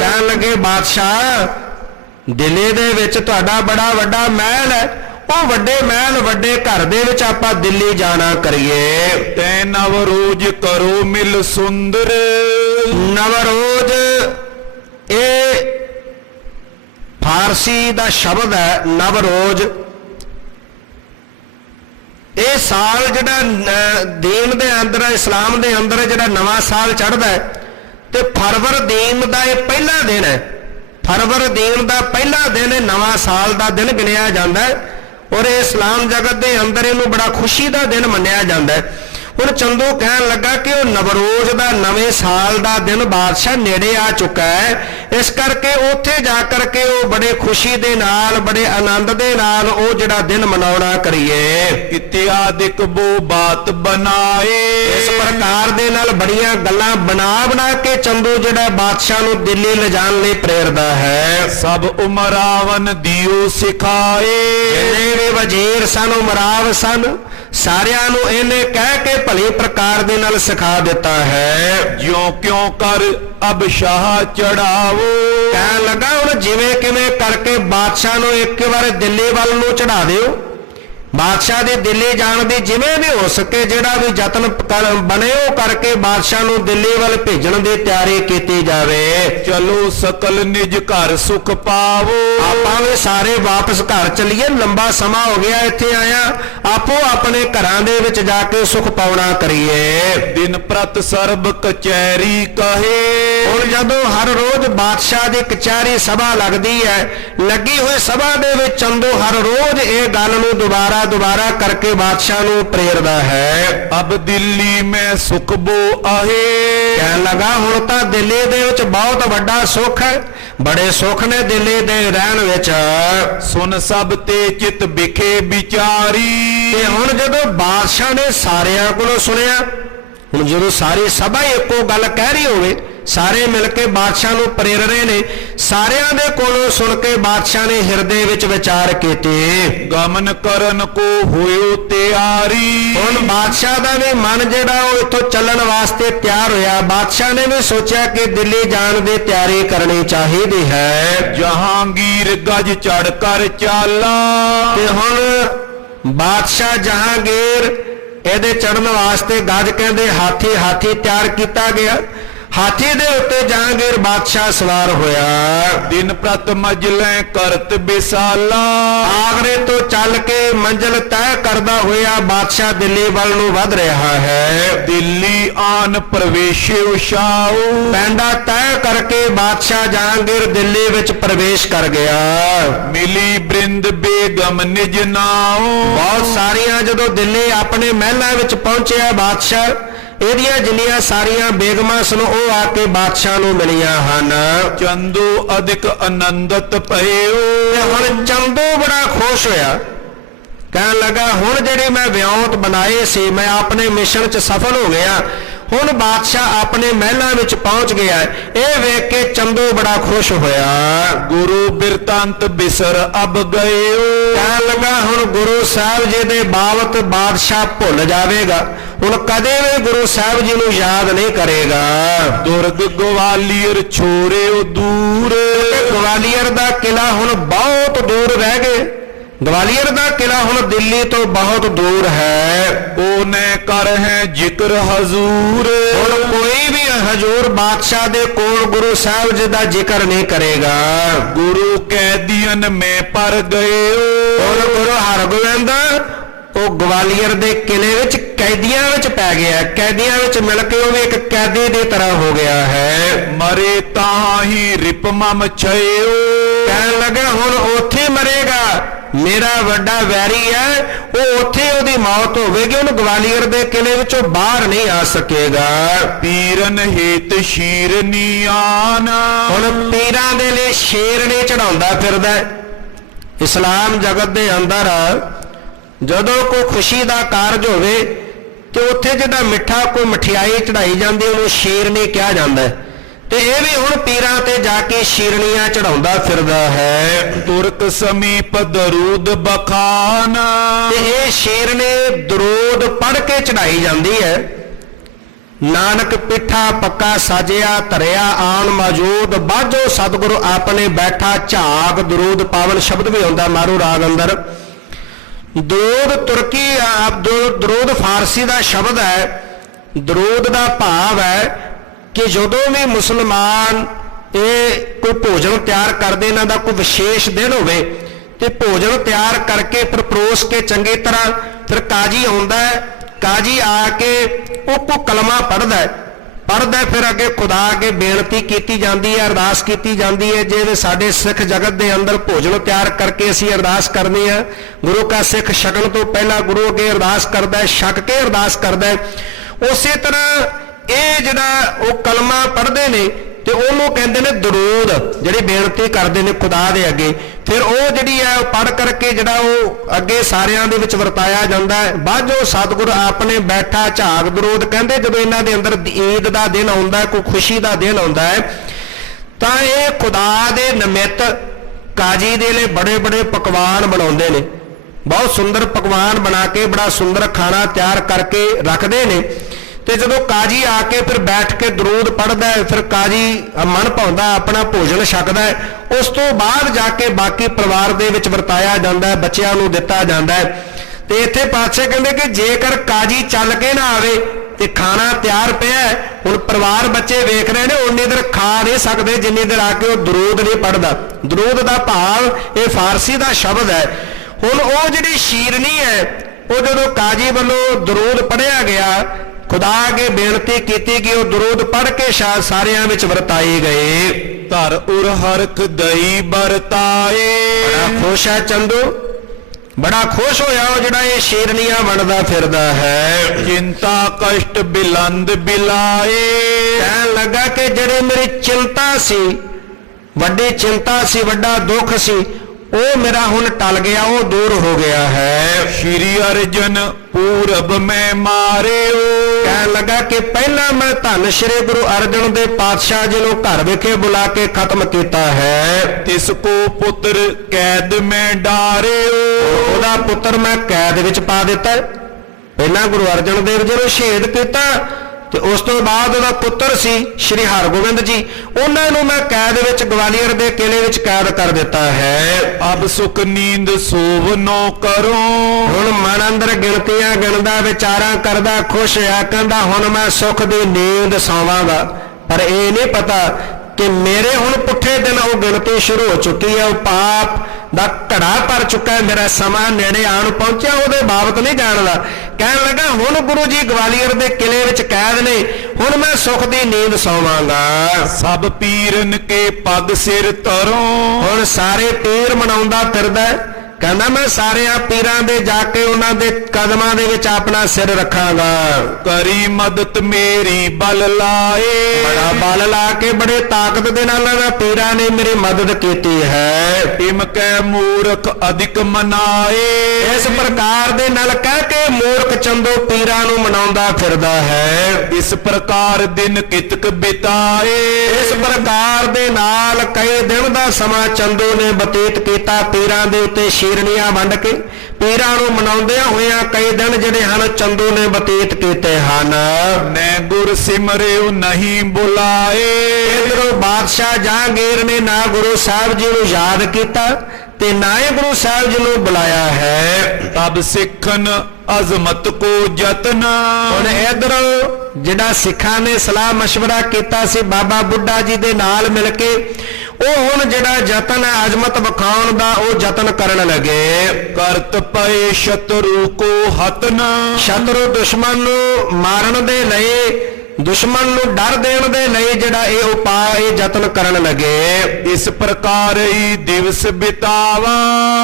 ਕਹਿਣ ਲੱਗੇ ਬਾਦਸ਼ਾਹ ਦਿੱਲੀ ਦੇ ਵਿੱਚ ਤੁਹਾਡਾ ਬੜਾ ਵੱਡਾ ਮਹਿਲ ਹੈ, ਉਹ ਵੱਡੇ ਮਹਿਲ ਵੱਡੇ ਘਰ ਦੇ ਵਿੱਚ ਆਪਾਂ ਦਿੱਲੀ ਜਾਣਾ ਕਰੀਏ। ਤੈ ਨਵ ਰੋਜ ਕਰੋ ਮਿਲ ਸੁੰਦਰ। ਨਵਰੋਜ਼ ਇਹ ਫਾਰਸੀ ਦਾ ਸ਼ਬਦ ਹੈ। ਨਵਰੋਜ਼ ਇਹ ਸਾਲ ਜਿਹੜਾ ਦੀਨ ਦੇ ਅੰਦਰ, ਇਸਲਾਮ ਦੇ ਅੰਦਰ ਜਿਹੜਾ ਨਵਾਂ ਸਾਲ ਚੜ੍ਹਦਾ ਹੈ, ਤੇ ਫਰਵਰ ਦੀਨ ਦਾ ਇਹ ਪਹਿਲਾ ਦਿਨ ਹੈ। ਫਰਵਰ ਦੀਨ ਦਾ ਪਹਿਲਾ ਦਿਨ ਨਵਾਂ ਸਾਲ ਦਾ ਦਿਨ ਗਿਣਿਆ ਜਾਂਦਾ ਹੈ, ਔਰ ਇਹ ਇਸਲਾਮ ਜਗਤ ਦੇ ਅੰਦਰ ਇਹਨੂੰ ਬੜਾ ਖੁਸ਼ੀ ਦਾ ਦਿਨ ਮੰਨਿਆ ਜਾਂਦਾ ਹੈ। ਹੁਣ ਚੰਦੂ ਕਹਿਣ ਲੱਗਾ ਕਿ ਉਹ ਨਵਰੋਜ਼ ਦਾ, ਨਵੇਂ ਸਾਲ ਦਾ ਦਿਨ ਬਾਦਸ਼ਾਹ ਨੇੜੇ ਆ ਚੁੱਕਾ ਹੈ, ਇਸ ਕਰਕੇ ਉੱਥੇ ਜਾ ਕਰਕੇ ਉਹ ਬੜੇ ਖੁਸ਼ੀ ਦੇ ਨਾਲ, ਬੜੇ ਆਨੰਦ ਦੇ ਨਾਲ ਉਹ ਜਿਹੜਾ ਦਿਨ ਮਨਾਉਣਾ ਕਰੀਏ। ਇਤਿਆਦਿਕ ਬੋ ਬਾਤ ਬਣਾਏ। ਇਸ ਪ੍ਰਕਾਰ ਦੇ ਨਾਲ ਬੜੀਆਂ ਗੱਲਾਂ ਬਣਾ ਕੇ ਚੰਦੂ ਜਿਹੜਾ ਬਾਦਸ਼ਾਹ ਨੂੰ ਦਿੱਲੀ ਲਿਜਾਣ ਲਈ ਪ੍ਰੇਰਦਾ ਹੈ। ਸਭ ਉਮਰਾਵਨ ਦਿਓ ਸਿਖਾਏ। ਜਿੰਨੇ ਵੀ ਵਜ਼ੀਰ ਸਨ, ਉਮਰਾਵ ਸਨ, ਸਾਰਿਆਂ ਨੂੰ ਇਹਨੇ ਕਹਿ ਕੇ ਭਲੀ ਪ੍ਰਕਾਰ ਦੇ ਨਾਲ ਸਿਖਾ ਦਿੱਤਾ ਹੈ। ਜਿਉਂ ਕਿਉਂ ਕਰ ਅਬ ਸ਼ਾਹ ਚੜਾਵੋ। ਕਹਿਣ ਲੱਗਾ ਹੁਣ ਜਿਵੇਂ ਕਿਵੇਂ ਕਰਕੇ ਬਾਦਸ਼ਾਹ ਨੂੰ ਇੱਕ ਵਾਰ ਦਿੱਲੀ ਵੱਲ ਨੂੰ ਚੜਾ ਦਿਓ। ਬਾਦਸ਼ਾਹ ਦੇ ਦਿੱਲੀ ਜਾਣ ਦੀ ਜਿਵੇਂ ਵੀ ਹੋ ਸਕੇ ਜਿਹੜਾ ਵੀ ਯਤਨ ਬਣੇ ਉਹ ਕਰਕੇ ਬਾਦਸ਼ਾਹ ਨੂੰ ਦਿੱਲੀ ਵੱਲ ਭੇਜਣ ਦੀ ਤਿਆਰੀ ਕੀਤੀ ਜਾਵੇ। ਚਲੋ ਸਕਲ ਨਿਜ ਘਰ ਸੁਖ ਪਾਵੋ। ਆਪਾਂ ਵੀ ਸਾਰੇ ਵਾਪਸ ਘਰ ਚੱਲੀਏ, ਲੰਬਾ ਸਮਾਂ ਹੋ ਗਿਆ ਇੱਥੇ ਆਇਆ, ਆਪੋ ਆਪਣੇ ਘਰਾਂ ਦੇ ਵਿੱਚ ਜਾ ਕੇ ਸੁਖ ਪਾਉਣਾ ਕਰੀਏ। ਦਿਨ ਪ੍ਰਤ ਸਰਬ ਕਚਹਿਰੀ ਕਹੇ। ਹੁਣ ਜਦੋਂ ਹਰ ਰੋਜ਼ ਬਾਦਸ਼ਾਹ ਦੀ ਕਚਹਿਰੀ ਸਭਾ ਲੱਗਦੀ ਹੈ, ਲੱਗੀ ਹੋਈ ਸਭਾ ਦੇ ਵਿੱਚ ਚੰਦੂ ਹਰ ਰੋਜ਼ ਇਹ ਗੱਲ ਨੂੰ ਦੁਬਾਰਾ ਕਰਕੇ ਬਾਦਸ਼ਾਹ ਨੂੰ ਪ੍ਰੇਰਦਾ ਹੈ। ਅਬ ਦਿੱਲੀ ਮੈਂ ਸੁਖ ਬੋ ਆਹੇ। ਕਹਿਣ ਲੱਗਾ ਹੁਣ ਤਾਂ ਦਿੱਲੀ ਦੇ ਵਿੱਚ ਬਹੁਤ ਵੱਡਾ ਸੁੱਖ ਹੈ, ਬੜੇ ਸੁੱਖ ਨੇ ਦਿੱਲੀ ਦੇ ਰਹਿਣ ਵਿੱਚ। ਸੁਨ ਸਭ ਤੇ ਚਿਤ ਵਿਖੇ ਵਿਚਾਰੀ। ਤੇ ਹੁਣ ਜਦੋਂ ਬਾਦਸ਼ਾਹ ਨੇ ਸਾਰਿਆਂ ਕੋਲੋਂ ਸੁਣਿਆ, ਹੁਣ ਜਦੋਂ ਸਾਰੀ ਸਭਾ ਇੱਕੋ ਗੱਲ ਕਹਿ ਰਹੀ ਹੋਵੇ, ਸਾਰੇ ਮਿਲ ਕੇ ਬਾਦਸ਼ਾਹ ਨੂੰ ਪ੍ਰੇਰ ਰਹੇ ਨੇ, ਸਾਰਿਆਂ ਦੇ ਕੋਲੋਂ ਸੁਣ ਕੇ ਬਾਦਸ਼ਾਹ ਨੇ ਹਿਰਦੇ ਵਿੱਚ ਵਿਚਾਰ ਕੀਤੇ। ਗਮਨ ਕਰਨ ਕੋ ਹੋਇਓ ਤਿਆਰੀ। ਹੁਣ ਬਾਦਸ਼ਾਹ ਦਾ ਵੀ ਮਨ ਜਿਹੜਾ ਉਹ ਇੱਥੋਂ ਚੱਲਣ ਵਾਸਤੇ ਤਿਆਰ ਹੋਇਆ। ਬਾਦਸ਼ਾਹ ਨੇ ਵੀ ਸੋਚਿਆ ਕਿ ਦਿੱਲੀ ਜਾਣ ਦੀ ਤਿਆਰੀ ਕਰਨੀ ਚਾਹੀਦੀ ਹੈ। ਜਹਾਂਗੀਰ ਗਜ ਚੜ ਕਰ ਚਾਲਾ। ਤੇ ਹੁਣ ਬਾਦਸ਼ਾਹ ਜਹਾਂਗੀਰ ਇਹਦੇ ਚੜਨ ਵਾਸਤੇ ਗੱਜ ਕਹਿੰਦੇ ਹਾਥੀ ਤਿਆਰ ਕੀਤਾ ਗਿਆ। ਹਾਥੀ ਦੇ ਉੱਤੇ ਜਹਾਂਗੀਰ ਬਾਦਸ਼ਾਹ ਸਵਾਰ ਹੋਇਆ। ਦਿਨ ਪ੍ਰਤ ਮੰਜ਼ਲੇ ਕਰਤ ਵਿਸਾਲਾ। ਆਗਰੇ ਤੋਂ ਚੱਲ ਕੇ ਮੰਜ਼ਿਲ ਤੈਅ ਕਰਦਾ ਹੋਇਆ ਬਾਦਸ਼ਾਹ ਦਿੱਲੀ ਵੱਲ ਨੂੰ ਵੱਧ ਰਿਹਾ ਹੈ। ਦਿੱਲੀ ਆਨ ਪ੍ਰਵੇਸ਼ਿਓ ਸ਼ਾਉ। ਪੈਂਡਾ ਤੈਅ ਕਰਕੇ ਬਾਦਸ਼ਾਹ ਜਹਾਂਗੀਰ ਦਿੱਲੀ ਵਿੱਚ ਪ੍ਰਵੇਸ਼ ਕਰ ਗਿਆ। ਮਿਲੀ ਬ੍ਰਿੰਦ ਬੇਗਮ ਨਿਜ ਨਾਉ। ਬਹੁਤ ਸਾਰੀਆਂ ਜਦੋਂ ਦਿੱਲੀ ਆਪਣੇ ਮਹਿਲਾਂ ਵਿੱਚ ਪਹੁੰਚਿਆ ਬਾਦਸ਼ਾਹ, ਇਹਦੀਆਂ ਜਿੰਨੀਆਂ ਸਾਰੀਆਂ ਬੇਗਮਾਂ ਸਨ ਉਹ ਆ ਕੇ ਬਾਦਸ਼ਾਹ ਨੂੰ ਮਿਲੀਆਂ ਹਨ। ਚੰਦੂ ਅਧਿਕ ਆਨੰਦਤ ਭਇਓ। ਤੇ ਹੁਣ ਚੰਦੂ ਬੜਾ ਖੁਸ਼ ਹੋਇਆ, ਕਹਿਣ ਲੱਗਾ ਹੁਣ ਜਿਹੜੇ ਮੈਂ ਵਿਉਂਤ ਬਣਾਏ ਸੀ, ਮੈਂ ਆਪਣੇ ਮਿਸ਼ਨ 'ਚ ਸਫਲ ਹੋ ਗਿਆ। ਹੁਣ ਬਾਦਸ਼ਾਹ ਆਪਣੇ ਮਹਿਲਾਂ ਵਿੱਚ ਪਹੁੰਚ ਗਿਆ। ਇਹ ਵੇਖ ਕੇ ਚੰਦੂ ਬੜਾ ਖੁਸ਼ ਹੋਇਆ। ਗੁਰੂ ਬਿਰਤੰਤ ਬਿਸਰ ਅਬ ਗਇਓ। ਕਹਿਣ ਲੱਗਾ ਹੁਣ ਗੁਰੂ ਸਾਹਿਬ ਜੀ ਦੇ ਬਾਬਤ ਬਾਦਸ਼ਾਹ ਭੁੱਲ ਜਾਵੇਗਾ, ਹੁਣ ਕਦੇ ਵੀ ਗੁਰੂ ਸਾਹਿਬ ਜੀ ਨੂੰ ਯਾਦ ਨਹੀਂ ਕਰੇਗਾ। ਦੁਰਗ ਗਵਾਲੀਅਰ ਛੋੜਿਓ ਦੂਰ। ਗਵਾਲੀਅਰ ਦਾ ਕਿਲਾ ਹੁਣ ਬਹੁਤ ਦੂਰ ਰਹਿ ਗਏ। ਗਵਾਲੀਅਰ ਦਾ ਕਿਲਾ ਹੁਣ ਦਿੱਲੀ ਤੋਂ ਬਹੁਤ ਦੂਰ ਹੈ। ਉਹਨੇ ਕਰ ਹੈ ਜ਼ਿਕਰ ਹਜ਼ੂਰ। ਹੁਣ ਕੋਈ ਵੀ ਹਜ਼ੂਰ ਬਾਦਸ਼ਾਹ ਦੇ ਕੋਲ ਗੁਰੂ ਸਾਹਿਬ ਜੀ ਦਾ ਜ਼ਿਕਰ ਨਹੀਂ ਕਰੇਗਾ। ਗੁਰੂ ਕੈਦੀਨ ਮੈਂ ਪਰ ਗਇਓ। ਹੁਣ ਗੁਰੂ ਹਰਗੋਬਿੰਦ ਉਹ ਗਵਾਲੀਅਰ ਦੇ ਕਿਲੇ ਵਿੱਚ ਕੈਦੀਆਂ ਵਿੱਚ ਪੈ ਗਿਆ। ਕੈਦੀਆਂ ਵਿੱਚ ਮਿਲ ਕੇ ਉਹ ਵੀ ਇੱਕ ਕੈਦੀ ਦੀ ਤਰ੍ਹਾਂ ਹੋ ਗਿਆ ਹੈ। ਮਰੇ ਤਾਂ ਹੀ ਰਿਪਮਮ ਛਇਓ। ਕਹਿਣ ਲੱਗਾ ਹੁਣ ਉੱਥੇ ਮਰੇਗਾ, ਮੇਰਾ ਵੱਡਾ ਵੈਰੀ ਹੈ, ਉਹ ਉੱਥੇ ਉਹਦੀ ਮੌਤ ਹੋਵੇਗੀ, ਉਹਨੂੰ ਗਵਾਲੀਅਰ ਦੇ ਕਿਲੇ ਵਿੱਚੋਂ ਬਾਹਰ ਨਹੀਂ ਆ ਸਕੇਗਾ। ਪੀਰਨ ਹੇਤ ਸ਼ੀਰਨੀ ਆਨ। ਹੁਣ ਪੀਰਾਂ ਦੇ ਲਈ ਸ਼ੇਰਨੀ ਚੜਾਉਂਦਾ ਫਿਰਦਾ। ਇਸਲਾਮ ਜਗਤ ਦੇ ਅੰਦਰ ਜਦੋਂ ਕੋਈ ਖੁਸ਼ੀ ਦਾ ਕਾਰਜ ਹੋਵੇ ਤੇ ਉੱਥੇ ਜਿਹੜਾ ਮਿੱਠਾ ਕੋਈ ਮਠਿਆਈ ਚੜਾਈ ਜਾਂਦੀ ਉਹਨੂੰ ਸ਼ੇਰਨੀ ਕਿਹਾ ਜਾਂਦਾ। ਤੇ ਇਹ ਵੀ ਹੁਣ ਪੀਰਾਂ ਤੇ ਜਾ ਕੇ ਸ਼ੀਰਨੀਆਂ ਚੜਾਉਂਦਾ ਫਿਰਦਾ ਹੈ। ਤੁਰਕ ਸਮੀਪ ਦਰੂਦ ਬਖਾਨ। ਤੇ ਇਹ ਸ਼ੇਰਨੀ ਦਰੂਦ ਪੜ੍ਹ ਕੇ ਚੜਾਈ ਜਾਂਦੀ ਹੈ। ਨਾਨਕ ਪਿੱਠਾ ਪੱਕਾ ਸਾਜਿਆ ਧਰਿਆ ਆਣ ਮੌਜੂਦ ਬਾਝੋ ਸਤਿਗੁਰੂ ਆਪਣੇ ਬੈਠਾ ਝਾਕ। ਦਰੂਦ ਪਾਵਨ ਸ਼ਬਦ ਵੀ ਹੁੰਦਾ ਮਾਰੂ ਰਾਗ ਅੰਦਰ। ਦਰੂਦ ਤੁਰਕੀ, ਦਰੂਦ ਫਾਰਸੀ ਦਾ ਸ਼ਬਦ ਹੈ। ਦਰੂਦ ਦਾ ਭਾਵ ਹੈ ਕਿ ਜਦੋਂ ਵੀ ਮੁਸਲਮਾਨ ਇਹ ਕੋਈ ਭੋਜਨ ਤਿਆਰ ਕਰਦੇ, ਇਹਨਾਂ ਦਾ ਕੋਈ ਵਿਸ਼ੇਸ਼ ਦਿਨ ਹੋਵੇ ਤੇ ਭੋਜਨ ਤਿਆਰ ਕਰਕੇ ਫਿਰ ਪਰੋਸ ਕੇ ਚੰਗੀ ਤਰ੍ਹਾਂ ਫਿਰ ਕਾਜੀ ਆਉਂਦਾ ਹੈ। ਕਾਜੀ ਆ ਕੇ ਉਹ ਕਲਮਾ ਪੜ੍ਹਦਾ ਹੈ, ਫਿਰ ਅੱਗੇ ਖੁਦਾ ਅੱਗੇ ਬੇਨਤੀ ਕੀਤੀ ਜਾਂਦੀ ਹੈ, ਅਰਦਾਸ ਕੀਤੀ ਜਾਂਦੀ ਹੈ। ਜਿਵੇਂ ਸਾਡੇ ਸਿੱਖ ਜਗਤ ਦੇ ਅੰਦਰ ਭੋਜਨ ਤਿਆਰ ਕਰਕੇ ਅਸੀਂ ਅਰਦਾਸ ਕਰਨੀ ਹੈ, ਗੁਰੂ ਕਾ ਸਿੱਖ ਛਕਣ ਤੋਂ ਪਹਿਲਾਂ ਗੁਰੂ ਅੱਗੇ ਅਰਦਾਸ ਕਰਦਾ ਹੈ, ਛਕ ਕੇ ਅਰਦਾਸ ਕਰਦਾ ਹੈ। ਉਸੇ ਤਰ੍ਹਾਂ ਇਹ ਜਿਹੜਾ ਉਹ ਕਲਮਾ ਪੜ੍ਹਦੇ ਨੇ ਤੇ ਉਹਨੂੰ ਕਹਿੰਦੇ ਨੇ ਦਰੂਦ, ਜਿਹੜੀ ਬੇਨਤੀ ਕਰਦੇ ਨੇ ਖੁਦਾ ਦੇ ਅੱਗੇ। ਫਿਰ ਉਹ ਜਿਹੜੀ ਹੈ ਉਹ ਪੜ੍ਹ ਕਰਕੇ ਜਿਹੜਾ ਉਹ ਅੱਗੇ ਸਾਰਿਆਂ ਦੇ ਵਿੱਚ ਵਰਤਾਇਆ ਜਾਂਦਾ ਹੈ। ਬਾਅਦ ਜੋ ਸਤਿਗੁਰ ਆਪਣੇ ਬੈਠਾ ਝਾਕ ਦਰੂਦ ਕਹਿੰਦੇ, ਜਦੋਂ ਇਹਨਾਂ ਦੇ ਅੰਦਰ ਈਦ ਦਾ ਦਿਨ ਆਉਂਦਾ ਹੈ, ਕੋਈ ਖੁਸ਼ੀ ਦਾ ਦਿਨ ਆਉਂਦਾ ਹੈ, ਤਾਂ ਇਹ ਖੁਦਾ ਦੇ ਨਿਮਿਤ ਕਾਜੀ ਦੇ ਲਈ ਬੜੇ ਬੜੇ ਪਕਵਾਨ ਬਣਾਉਂਦੇ ਨੇ। ਬਹੁਤ ਸੁੰਦਰ ਪਕਵਾਨ ਬਣਾ ਕੇ ਬੜਾ ਸੁੰਦਰ ਖਾਣਾ ਤਿਆਰ ਕਰਕੇ ਰੱਖਦੇ ਨੇ। ਤੇ ਜਦੋਂ ਕਾਜੀ ਆ ਕੇ ਫਿਰ ਬੈਠ ਕੇ ਦਰੂਦ ਪੜ੍ਹਦਾ ਹੈ, ਫਿਰ ਕਾਜੀ ਮਨ ਭਾਉਂਦਾ ਆਪਣਾ ਭੋਜਨ ਛਕਦਾ ਹੈ। ਉਸ ਤੋਂ ਬਾਅਦ ਜਾ ਕੇ ਬਾਕੀ ਪਰਿਵਾਰ ਦੇ ਵਿੱਚ ਵਰਤਾਇਆ ਜਾਂਦਾ ਹੈ, ਬੱਚਿਆਂ ਨੂੰ ਦਿੱਤਾ ਜਾਂਦਾ ਹੈ। ਤੇ ਇੱਥੇ ਪਾਤਸ਼ਾਹ ਕਹਿੰਦੇ ਕਿ ਜੇਕਰ ਕਾਜੀ ਚੱਲ ਕੇ ਨਾ ਆਵੇ ਤੇ ਖਾਣਾ ਤਿਆਰ ਪਿਆ, ਹੁਣ ਪਰਿਵਾਰ ਬੱਚੇ ਵੇਖ ਰਹੇ ਨੇ, ਉਨੀ ਦੇਰ ਖਾ ਨਹੀਂ ਸਕਦੇ ਜਿੰਨੀ ਦੇਰ ਆ ਕੇ ਉਹ ਦਰੂਦ ਨਹੀਂ ਪੜ੍ਹਦਾ। ਦਰੂਦ ਦਾ ਭਾਵ ਇਹ ਫਾਰਸੀ ਦਾ ਸ਼ਬਦ ਹੈ। ਹੁਣ ਉਹ ਜਿਹੜੀ ਸ਼ੀਰਨੀ ਹੈ, ਉਹ ਜਦੋਂ ਕਾਜੀ ਵੱਲੋਂ ਦਰੂਦ ਪੜ੍ਹਿਆ ਗਿਆ, ਖੁਦਾ ਅੱਗੇ ਬੇਨਤੀ ਕੀਤੀ ਕਿ ਉਹ ਦਰੂਦ ਪੜ੍ਹ ਕੇ ਸਾਰਿਆਂ ਵਿੱਚ ਵਰਤਾਏ ਗਏ। ਧਰ ਉਰ ਹਰਖ ਦਈ ਵਰਤਾਏ। ਬੜਾ ਖੁਸ਼ ਹੈ ਚੰਦੂ, ਬੜਾ ਖੁਸ਼ ਹੋਇਆ ਉਹ ਜਿਹੜਾ ਇਹ ਸ਼ੇਰਨੀਆਂ ਬਣਦਾ ਫਿਰਦਾ ਹੈ। ਚਿੰਤਾ ਕਸ਼ਟ ਬਿਲੰਦ ਬਿਲਾਏ। ਕਹਿਣ ਲੱਗਾ ਕਿ ਜਿਹੜੀ ਮੇਰੀ ਚਿੰਤਾ ਸੀ, ਵੱਡੀ ਚਿੰਤਾ ਸੀ, ਵੱਡਾ ਦੁੱਖ ਸੀ, ਉਹ ਮੇਰਾ ਹੁਣ ਟਲ ਗਿਆ, ਉਹ ਦੂਰ ਹੋ ਗਿਆ ਹੈ। ਸ਼੍ਰੀ ਅਰਜਨ ਪੂਰਬ ਮੈਂ ਮਾਰਿਓ। ਕਹਿਣ ਲੱਗਾ ਕਿ ਪਹਿਲਾਂ ਮੈਂ ਧੰਨ ਸ਼੍ਰੀ ਗੁਰੂ ਅਰਜਨ ਦੇ ਪਾਤਸ਼ਾਹ ਜੀ ਨੂੰ ਘਰ ਵਿਖੇ ਬੁਲਾ ਕੇ ਖਤਮ ਕੀਤਾ ਹੈ। ਤਿਸ ਕੋ ਪੁੱਤਰ ਕੈਦ ਮੈਂ ਡਾਰਿਓ। ਉਹਦਾ ਪੁੱਤਰ ਮੈਂ ਕੈਦ ਵਿੱਚ ਪਾ ਦਿੱਤਾ। ਪਹਿਲਾਂ ਗੁਰੂ ਅਰਜਨ ਦੇਵ ਜੀ ਨੂੰ ਸ਼ਹੀਦ ਕੀਤਾ ਤੇ ਉਸ ਤੋਂ ਬਾਅਦ ਉਹਦਾ ਪੁੱਤਰ ਸੀ ਸ਼੍ਰੀ ਹਰਗੋਬਿੰਦ ਜੀ, ਉਹਨਾਂ ਨੂੰ ਮੈਂ ਕੈਦ ਵਿੱਚ ਗਵਾਲੀਅਰ ਦੇ ਕਿਲੇ ਵਿੱਚ ਕੈਦ ਕਰ ਦਿੱਤਾ ਹੈ। ਅਬ ਸੁਖ ਨੀਂਦ ਸੋਵ ਨੋ ਕਰੋ। ਹੁਣ ਮਨ ਅੰਦਰ ਗਿਣਤੀਆਂ ਗਿਣਦਾ, ਵਿਚਾਰਾਂ ਕਰਦਾ, ਖੁਸ਼ ਆ, ਕਹਿੰਦਾ ਹੁਣ ਮੈਂ ਸੁੱਖ ਦੀ ਨੀਂਦ ਸੌਵਾਂਗਾ। ਪਰ ਇਹ ਨਹੀਂ ਪਤਾ ਕਿ ਮੇਰੇ ਹੁਣ ਪੁੱਠੇ ਦਿਨ ਉਹ ਗਿਣਤੀ ਸ਼ੁਰੂ ਹੋ ਚੁੱਕੀ ਹੈ, ਉਹ ਪਾਪ ਦਾ ਘੜਾ ਭਰ ਚੁੱਕਾ ਹੈ, ਮੇਰਾ ਸਮਾਂ ਨੇੜੇ ਆਣ ਪਹੁੰਚਿਆ, ਉਹਦੇ ਬਾਬਤ ਨਹੀਂ ਜਾਣਦਾ। ਕਹਿਣ ਲੱਗਾ ਹੁਣ ਗੁਰੂ ਜੀ ਗਵਾਲੀਅਰ ਦੇ ਕਿਲੇ ਵਿੱਚ ਕੈਦ ਨੇ, ਹੁਣ ਮੈਂ ਸੁੱਖ ਦੀ ਨੀਂਦ ਸੌਵਾਂਗਾ। ਸਭ ਪੀਰਨ ਕੇ ਪੱਗ ਸਿਰ ਧਰੋ। ਹੁਣ ਸਾਰੇ ਪੀਰ ਮਨਾਉਂਦਾ ਫਿਰਦਾ, ਕਹਿੰਦਾ ਮੈਂ ਸਾਰਿਆਂ ਪੀਰਾਂ ਦੇ ਜਾ ਕੇ ਉਹਨਾਂ ਦੇ ਕਦਮਾਂ ਦੇ ਵਿੱਚ ਆਪਣਾ ਸਿਰ ਰੱਖਾਂਗਾ। ਕਰੀ ਮਦਦ ਮੇਰੀ ਬਲ ਲਾਏ। ਬੜਾ ਬਲ ਲਾ ਕੇ ਬੜੇ ਤਾਕਤ ਦੇ ਨਾਲ ਇਹਨਾਂ ਪੀਰਾਂ ਨੇ ਮੇਰੀ ਮਦਦ ਕੀਤੀ ਹੈ। ਤਿਮ ਕੈ ਮੂਰਖ ਅਧਿਕ ਮਨਾਏ। ਇਸ ਪ੍ਰਕਾਰ ਦੇ ਨਾਲ ਕਹਿ ਕੇ ਮੂਰਖ ਚੰਦੋ ਪੀਰਾਂ ਨੂੰ ਮਨਾਉਂਦਾ ਫਿਰਦਾ ਹੈ। ਇਸ ਪ੍ਰਕਾਰ ਦਿਨ ਕਿਤਕ ਬਿਤਾਏ। ਇਸ ਪ੍ਰਕਾਰ ਦੇ ਨਾਲ ਕਈ ਦਿਨ ਦਾ ਸਮਾਂ ਚੰਦੋ ਨੇ ਬਤੀਤ ਕੀਤਾ ਪੀਰਾਂ ਦੇ ਉੱਤੇ ਸ਼ੀਰਨੀਆਂ ਵੰਡ ਕੇ। ਪੀਰਾਂ ਨੂੰ ਮਨਾਉਂਦਿਆਂ ਹੋਇਆਂ ਕਈ ਦਿਨ ਜਿਹੜੇ ਹਨ ਚੰਦੂ ਨੇ ਬਤੀਤ ਕੀਤੇ ਹਨ। ਨੈ ਗੁਰ ਸਿਮਰਿਓ ਨਹੀਂ ਬੁਲਾਏ। ਇਧਰੋਂ ਬਾਦਸ਼ਾਹ ਜਹਾਂਗੀਰ ਨੇ ਨਾ ਗੁਰੂ ਸਾਹਿਬ ਜੀ ਨੂੰ ਯਾਦ ਕੀਤਾ ਤੇ ਨਾ ਹੀ ਗੁਰੂ ਸਾਹਿਬ ਜੀ ਨੂੰ ਬੁਲਾਇਆ ਹੈ। ਤਬ ਸਿੱਖਨ ਅਜ਼ਮਤ ਕੋ ਜਤਨ। ਹੁਣ ਇਧਰੋਂ ਜਿਹੜਾ ਸਿੱਖਾਂ ਨੇ ਸਲਾਹ ਮਸ਼ਵਰਾ ਕੀਤਾ ਸੀ ਬਾਬਾ ਬੁੱਢਾ ਜੀ ਦੇ ਨਾਲ ਮਿਲ ਕੇ, ਉਹ ਹੁਣ ਜਿਹੜਾ ਯਤਨ ਹੈ ਅਜ਼ਮਤ ਵਿਖਾਉਣ ਦਾ ਉਹ ਯਤਨ ਕਰਨ ਲੱਗੇ। ਕਰਤ ਪਏ ਸ਼ਤਰੂ ਕੋ ਹਤਨ। ਸ਼ਤਰੂ ਦੁਸ਼ਮਣ ਨੂੰ ਮਾਰਨ ਦੇ ਲਈ, ਦੁਸ਼ਮਣ ਨੂੰ ਡਰ ਦੇਣ ਦੇ ਲਈ ਜਿਹੜਾ ਇਹ ਉਪਾਅ ਇਹ ਯਤਨ ਕਰਨ ਲੱਗੇ। ਇਸ ਪ੍ਰਕਾਰ ਹੀ ਦਿਵਸ ਬਿਤਾਵਾ।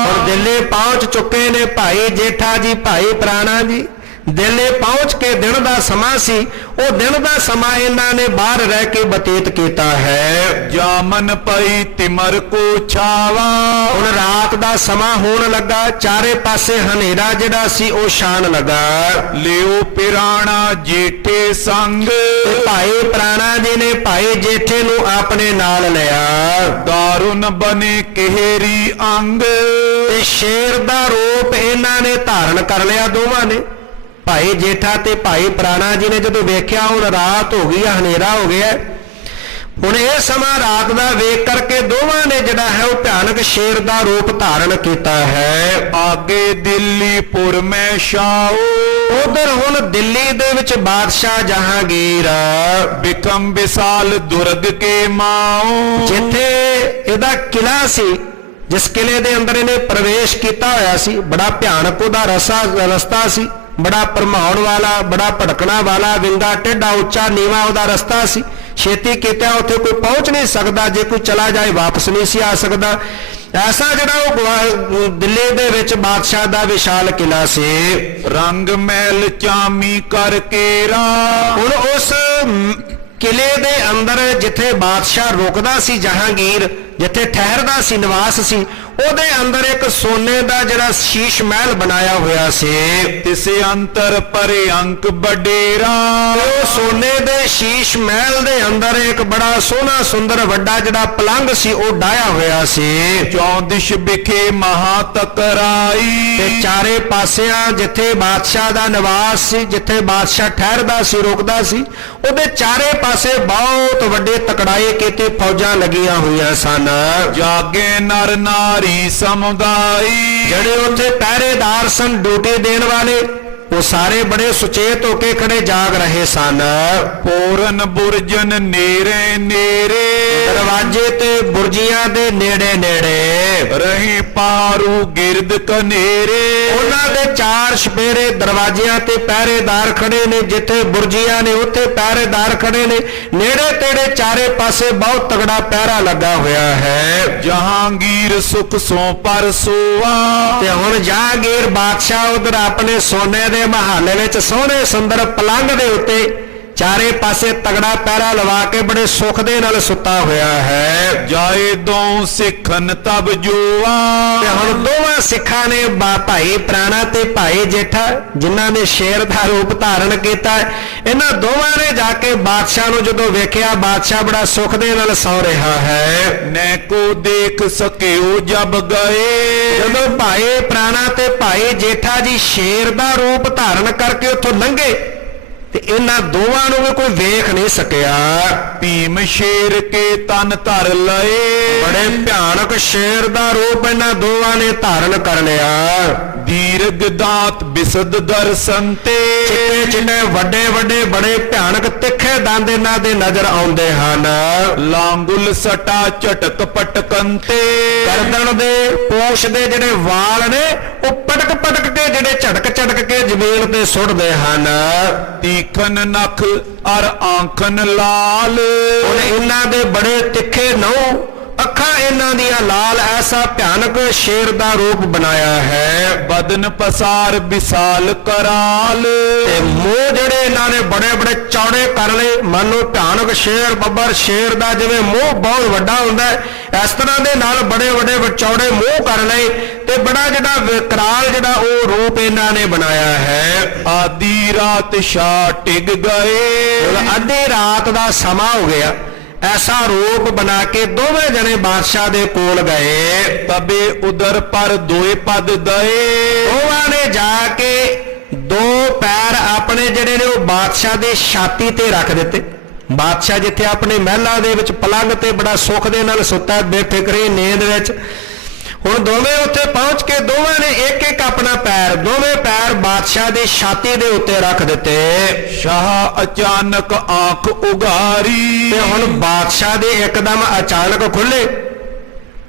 ਹੁਣ ਦਿੱਲੀ ਪਹੁੰਚ ਚੁੱਕੇ ਨੇ ਭਾਈ ਜੇਠਾ ਜੀ, ਭਾਈ ਪ੍ਰਾਣਾ ਜੀ। ਦਿੱਲੀ ਪਹੁੰਚ ਕੇ ਦਿਨ ਦਾ ਸਮਾਂ ਸੀ, ਉਹ ਦਿਨ ਦਾ ਸਮਾਂ ਇਹਨਾਂ ਨੇ ਬਾਹਰ ਰਹਿ ਕੇ ਬਤੀਤ ਕੀਤਾ ਹੈ। ਜਾਮਨ ਪਈ ਤਿਮਰ ਕੋ ਛਾਵਾ। ਹੁਣ ਰਾਤ ਦਾ ਸਮਾਂ ਹੋਣ ਲੱਗਾ, ਚਾਰੇ ਪਾਸੇ ਹਨੇਰਾ ਜਿਹੜਾ ਸੀ ਉਹ ਛਾਣ ਲੱਗਾ। ਲਿਓ ਪਿਰਾਣਾ ਜੇਠੇ ਸੰਗ। ਤੇ ਭਾਈ ਪ੍ਰਾਣਾ ਜੀ ਨੇ ਭਾਈ ਜੇਠੇ ਨੂੰ ਆਪਣੇ ਨਾਲ ਲਿਆ। ਦਾਰੁਨ ਬਨੇ ਕਿਹਰੀ ਅੰਗ। ਤੇ ਸ਼ੇਰ ਦਾ ਰੂਪ ਇਹਨਾਂ ਨੇ ਧਾਰਨ ਕਰ ਲਿਆ ਦੋਵਾਂ ਨੇ। ਭਾਈ ਜੇਠਾ ਤੇ ਭਾਈ ਪ੍ਰਾਣਾ ਜੀ ਨੇ ਜਦੋਂ ਵੇਖਿਆ ਹੁਣ ਰਾਤ ਹੋ ਗਈ, ਹਨੇਰਾ ਹੋ ਗਿਆ, ਹੁਣ ਇਹ ਸਮਾਂ ਰਾਤ ਦਾ ਵੇਖ ਕਰਕੇ ਦੋਵਾਂ ਨੇ ਜਿਹੜਾ ਹੈ ਉਹ ਭਿਆਨਕ ਸ਼ੇਰ ਦਾ ਰੂਪ ਧਾਰਨ ਕੀਤਾ ਹੈ। ਆਗੇ ਦਿੱਲੀ ਪੁਰ ਮੈਂ ਛਾਓ। ਉਧਰ ਹੁਣ ਦਿੱਲੀ ਦੇ ਵਿੱਚ ਬਾਦਸ਼ਾਹ ਜਹਾਂਗੀਰ ਬਿਕਮ ਵਿਸਾਲ ਦੁਰਗ ਕੇ ਮਾਉ ਜਿੱਥੇ ਇਹਦਾ ਕਿਲਾ ਸੀ, ਜਿਸ ਕਿਲੇ ਦੇ ਅੰਦਰ ਇਹਨੇ ਪ੍ਰਵੇਸ਼ ਕੀਤਾ ਹੋਇਆ ਸੀ, ਬੜਾ ਭਿਆਨਕ ਉਹਦਾ ਰਸਤਾ ਸੀ, ਬੜਾ ਭਰਮਾਉਣ ਵਾਲਾ, ਬੜਾ ਭਟਕਣਾ ਵਾਲਾ, ਵਿੰਗਾ ਟੇਢਾ ਉੱਚਾ ਨੀਵਾ ਉਹਦਾ ਰਸਤਾ ਸੀ। ਛੇਤੀ ਕੀਤਾ ਉੱਥੇ ਕੋਈ ਪਹੁੰਚ ਨਹੀਂ ਸਕਦਾ, ਜੇ ਕੋਈ ਚਲਾ ਜਾਏ ਵਾਪਸ ਨਹੀਂ ਸੀ ਆ ਸਕਦਾ। ਐਸਾ ਜਿਹੜਾ ਉਹ ਦਿੱਲੀ ਦੇ ਵਿੱਚ ਬਾਦਸ਼ਾਹ ਦਾ ਵਿਸ਼ਾਲ ਕਿਲਾ ਸੀ। ਰੰਗ ਮਹਿਲ ਚਾਮੀ ਕਰ ਕੇਰਾ ਹੁਣ ਉਸ ਕਿਲੇ ਦੇ ਅੰਦਰ ਜਿੱਥੇ ਬਾਦਸ਼ਾਹ ਰੁਕਦਾ ਸੀ ਜਹਾਂਗੀਰ, ਜਿੱਥੇ ਠਹਿਰਦਾ ਸੀ, ਨਿਵਾਸ ਸੀ, ਉਹਦੇ ਅੰਦਰ ਇੱਕ ਸੋਨੇ ਦਾ ਜਿਹੜਾ ਸ਼ੀਸ਼ ਮਹਿਲ ਬਣਾਇਆ ਹੋਇਆ ਸੀ। ਤਿਸੇ ਅੰਤਰ ਪਰੇ ਅੰਕ ਬਡੇਰਾ ਉਹ ਸੋਨੇ ਦੇ ਸ਼ੀਸ਼ ਮਹਿਲ ਦੇ ਅੰਦਰ ਇੱਕ ਬੜਾ ਸੋਹਣਾ ਸੁੰਦਰ ਵੱਡਾ ਜਿਹੜਾ ਪਲੰਗ ਸੀ ਉਹ ਡਾਇਆ ਹੋਇਆ ਸੀ। ਚੌਦਿਸ਼ ਵਿਖੇ ਮਹਾ ਤਕਰਾਈ ਤੇ ਚਾਰੇ ਪਾਸਿਆਂ ਜਿੱਥੇ ਬਾਦਸ਼ਾਹ ਦਾ ਨਿਵਾਸ ਸੀ, ਜਿੱਥੇ ਬਾਦਸ਼ਾਹ ਠਹਿਰਦਾ ਸੀ, ਰੁਕਦਾ ਸੀ, ਉਹਦੇ ਚਾਰੇ ਪਾਸੇ ਬਹੁਤ ਵੱਡੇ ਤਕੜਾਏ ਕੀਤੇ ਫੌਜਾਂ ਲੱਗੀਆਂ ਹੋਈਆਂ ਸਨ। ਜਾਗੇ ਨਰ ਨਾਰੀ ਸਮੁਦਾਈ ਜਿਹੜੇ ਉੱਥੇ ਪਹਿਰੇਦਾਰ ਸਨ, ਡਿਊਟੀ ਦੇਣ ਵਾਲੇ, ਉਹ ਸਾਰੇ ਬੜੇ ਸੁਚੇਤ ਹੋ ਕੇ ਖੜੇ ਜਾਗ ਰਹੇ ਸਨ। ਪੂਰਨ ਬੁਰਜਨ ਨੇਰੇ ਨੇਰੇ ਦਰਵਾਜ਼ੇ ਤੇ ਬੁਰਜੀਆਂ ਦੇ ਨੇੜੇ ਨੇੜੇ ਰਹੇ ਪਾਰੂ ਗਿਰਦ ਕਨੇਰੇ ਉਹਨਾਂ ਦੇ ਚਾਰ ਛਪੇਰੇ ਦਰਵਾਜ਼ਿਆਂ ਤੇ ਪਹਿਰੇਦਾਰ ਖੜੇ ਨੇ, ਜਿੱਥੇ ਬੁਰਜੀਆਂ ਨੇ ਉੱਥੇ ਪਹਿਰੇਦਾਰ ਖੜੇ ਨੇ, ਨੇੜੇ ਤੇੜੇ ਚਾਰੇ ਪਾਸੇ ਬਹੁਤ ਤਗੜਾ ਪਹਿਰਾ ਲੱਗਾ ਹੋਇਆ ਹੈ। ਜਹਾਂਗੀਰ ਸੁਖ ਸੋ ਪਰਸੋਆ ਤੇ ਹੁਣ ਜਹਾਂਗੀਰ ਬਾਦਸ਼ਾਹ ਉਧਰ ਆਪਣੇ ਸੋਨੇ ਦੇ ਮਹਾਲੇ ਵਿੱਚ ਸੋਹਣੇ ਸੁੰਦਰ ਪਲੰਗ ਦੇ ਉੱਤੇ ਚਾਰੇ ਪਾਸੇ ਤਗੜਾ ਪਹਿਰਾ ਲਵਾ ਕੇ ਬੜੇ ਸੁੱਖ ਦੇ ਨਾਲ ਸੁੱਤਾ ਹੋਇਆ ਹੈ। ਜਾਏ ਦੋ ਸਿੱਖਨ ਤਬ ਜੋਆ ਤੇ ਹੁਣ ਦੋਵਾਂ ਸਿੱਖਾਂ ਨੇ ਭਾਈ ਪ੍ਰਾਣਾ ਤੇ ਭਾਈ ਜੇਠਾ, ਜਿਨ੍ਹਾਂ ਨੇ ਸ਼ੇਰ ਦਾ ਰੂਪ ਧਾਰਨ ਕੀਤਾ, ਇਹਨਾਂ ਦੋਵਾਂ ਨੇ ਜਾ ਕੇ ਬਾਦਸ਼ਾਹ ਨੂੰ ਜਦੋਂ ਵੇਖਿਆ, ਬਾਦਸ਼ਾਹ ਬੜਾ ਸੁੱਖ ਦੇ ਨਾਲ ਸੌ ਰਿਹਾ ਹੈ। ਨੈ ਕੋ ਦੇਖ ਸਕਿਓ ਜਬ ਗਏ ਜਦੋਂ ਭਾਈ ਪ੍ਰਾਣਾ ਤੇ ਭਾਈ ਜੇਠਾ ਜੀ ਸ਼ੇਰ ਦਾ ਰੂਪ ਧਾਰਨ ਕਰਕੇ ਉੱਥੋਂ ਲੰਘੇ ਤੇ ਇਹਨਾਂ ਦੋਵਾਂ ਨੂੰ ਵੀ ਕੋਈ ਵੇਖ ਨਹੀਂ ਸਕਿਆ। ਭੀਮ ਸ਼ੇਰ ਕੇ ਤਨ ਧਰ ਲਏ ਬੜੇ ਭਿਆਨਕ ਸ਼ੇਰ ਦਾ ਰੂਪ ਇਹਨਾਂ ਦੋਵਾਂ ਨੇ ਧਾਰਨ ਕਰ ਲਿਆ। ਦੀਰਘ ਦਾਤ ਬਿਸਦ ਦਰਸ਼ਨ ਤੇ ਚਿੱਟੇ ਚਿੱਟੇ ਵੱਡੇ ਵੱਡੇ ਬੜੇ ਭਿਆਨਕ ਤਿੱਖੇ ਦੰਦ ਇਹਨਾਂ ਦੇ ਨਜ਼ਰ ਆਉਂਦੇ ਹਨ। ਲਾਂਗੁਲ ਸਟਾ ਝਟਕ ਪਟਕਨ ਤੇ ਗਰਦਨ ਦੇ ਪੂਛ ਦੇ ਜਿਹੜੇ ਵਾਲ ਨੇ ਉਹ ਪਟਕ ਪਟਕ ਕੇ ਜਿਹੜੇ ਝਟਕ ਝਟਕ ਕੇ ਜ਼ਮੀਨ ਤੇ ਸੁੱਟਦੇ ਹਨ। ਤੀਖਨ ਨਖ ਅਰ ਆਂਖਨ ਲਾਲ ਹੁਣ ਇਹਨਾਂ ਦੇ ਬੜੇ ਤਿੱਖੇ ਨਹੁੰ, ਅੱਖਾਂ ਇਹਨਾਂ ਦੀਆਂ ਲਾਲ, ਐਸਾ ਭਿਆਨਕ ਸ਼ੇਰ ਦਾ ਰੂਪ ਬਣਾਇਆ ਹੈ। ਬਦਨ ਪਸਾਰ ਵਿਸਾਲ ਕਰਾਲ ਤੇ ਮੂੰਹ ਜਿਹੜੇ ਇਹਨਾਂ ਨੇ ਬੜੇ ਬੜੇ ਚੌੜੇ ਕਰ ਲਏ, ਮੰਨੋ ਭਿਆਨਕ ਸ਼ੇਰ ਬੱਬਰ ਸ਼ੇਰ ਦਾ ਜਿਵੇਂ ਮੂੰਹ ਬਹੁਤ ਵੱਡਾ ਹੁੰਦਾ ਹੈ, ਇਸ ਤਰ੍ਹਾਂ ਦੇ ਨਾਲ ਬੜੇ ਵੱਡੇ ਚੌੜੇ ਮੂੰਹ ਕਰ ਲਏ ਤੇ ਬੜਾ ਜਿਹੜਾ ਵਿਕਰਾਲ ਜਿਹੜਾ ਉਹ ਰੂਪ ਇਹਨਾਂ ਨੇ ਬਣਾਇਆ ਹੈ। ਆਦੀ ਰਾਤ ਸ਼ਾ ਟਿਕ ਗਏ ਅੱਧੀ ਰਾਤ ਦਾ ਸਮਾਂ ਹੋ ਗਿਆ, ਐਸਾ ਰੂਪ ਬਣਾ ਕੇ ਦੋਵੇਂ ਜਣੇ ਬਾਦਸ਼ਾਹ ਦੇ ਕੋਲ ਗਏ। ਤਬੇ ਉਦਰ ਪਰ ਦੋਏ ਪਦ ਦਏ ਦੋਵਾਂ ਨੇ ਜਾ ਕੇ ਦੋ ਪੈਰ ਆਪਣੇ ਜਿਹੜੇ ਨੇ ਉਹ ਬਾਦਸ਼ਾਹ ਦੇ ਛਾਤੀ ਤੇ ਰੱਖ ਦਿੱਤੇ। ਬਾਦਸ਼ਾਹ ਜਿੱਥੇ ਆਪਣੇ ਮਹਿਲਾਂ ਦੇ ਵਿੱਚ ਪਲੰਗ ਤੇ ਬੜਾ ਸੁੱਖ ਦੇ ਨਾਲ ਸੁੱਤਾ ਬੇਫਿਕਰੀ ਨੀਂਦ ਵਿੱਚ, ਹੁਣ ਦੋਵੇਂ ਉੱਥੇ ਪਹੁੰਚ ਕੇ ਦੋਵਾਂ ਨੇ ਇੱਕ ਇੱਕ ਆਪਣਾ ਪੈਰ, ਦੋਵੇਂ ਪੈਰ ਬਾਦਸ਼ਾਹ ਦੀ ਛਾਤੀ ਦੇ ਉੱਤੇ ਰੱਖ ਦਿੱਤੇ। ਸ਼ਾਹ ਅਚਾਨਕ ਆਂਖ ਉਗਾਰੀ ਤੇ ਹੁਣ ਬਾਦਸ਼ਾਹ ਦੇ ਇੱਕਦਮ ਅਚਾਨਕ ਖੁੱਲੇ,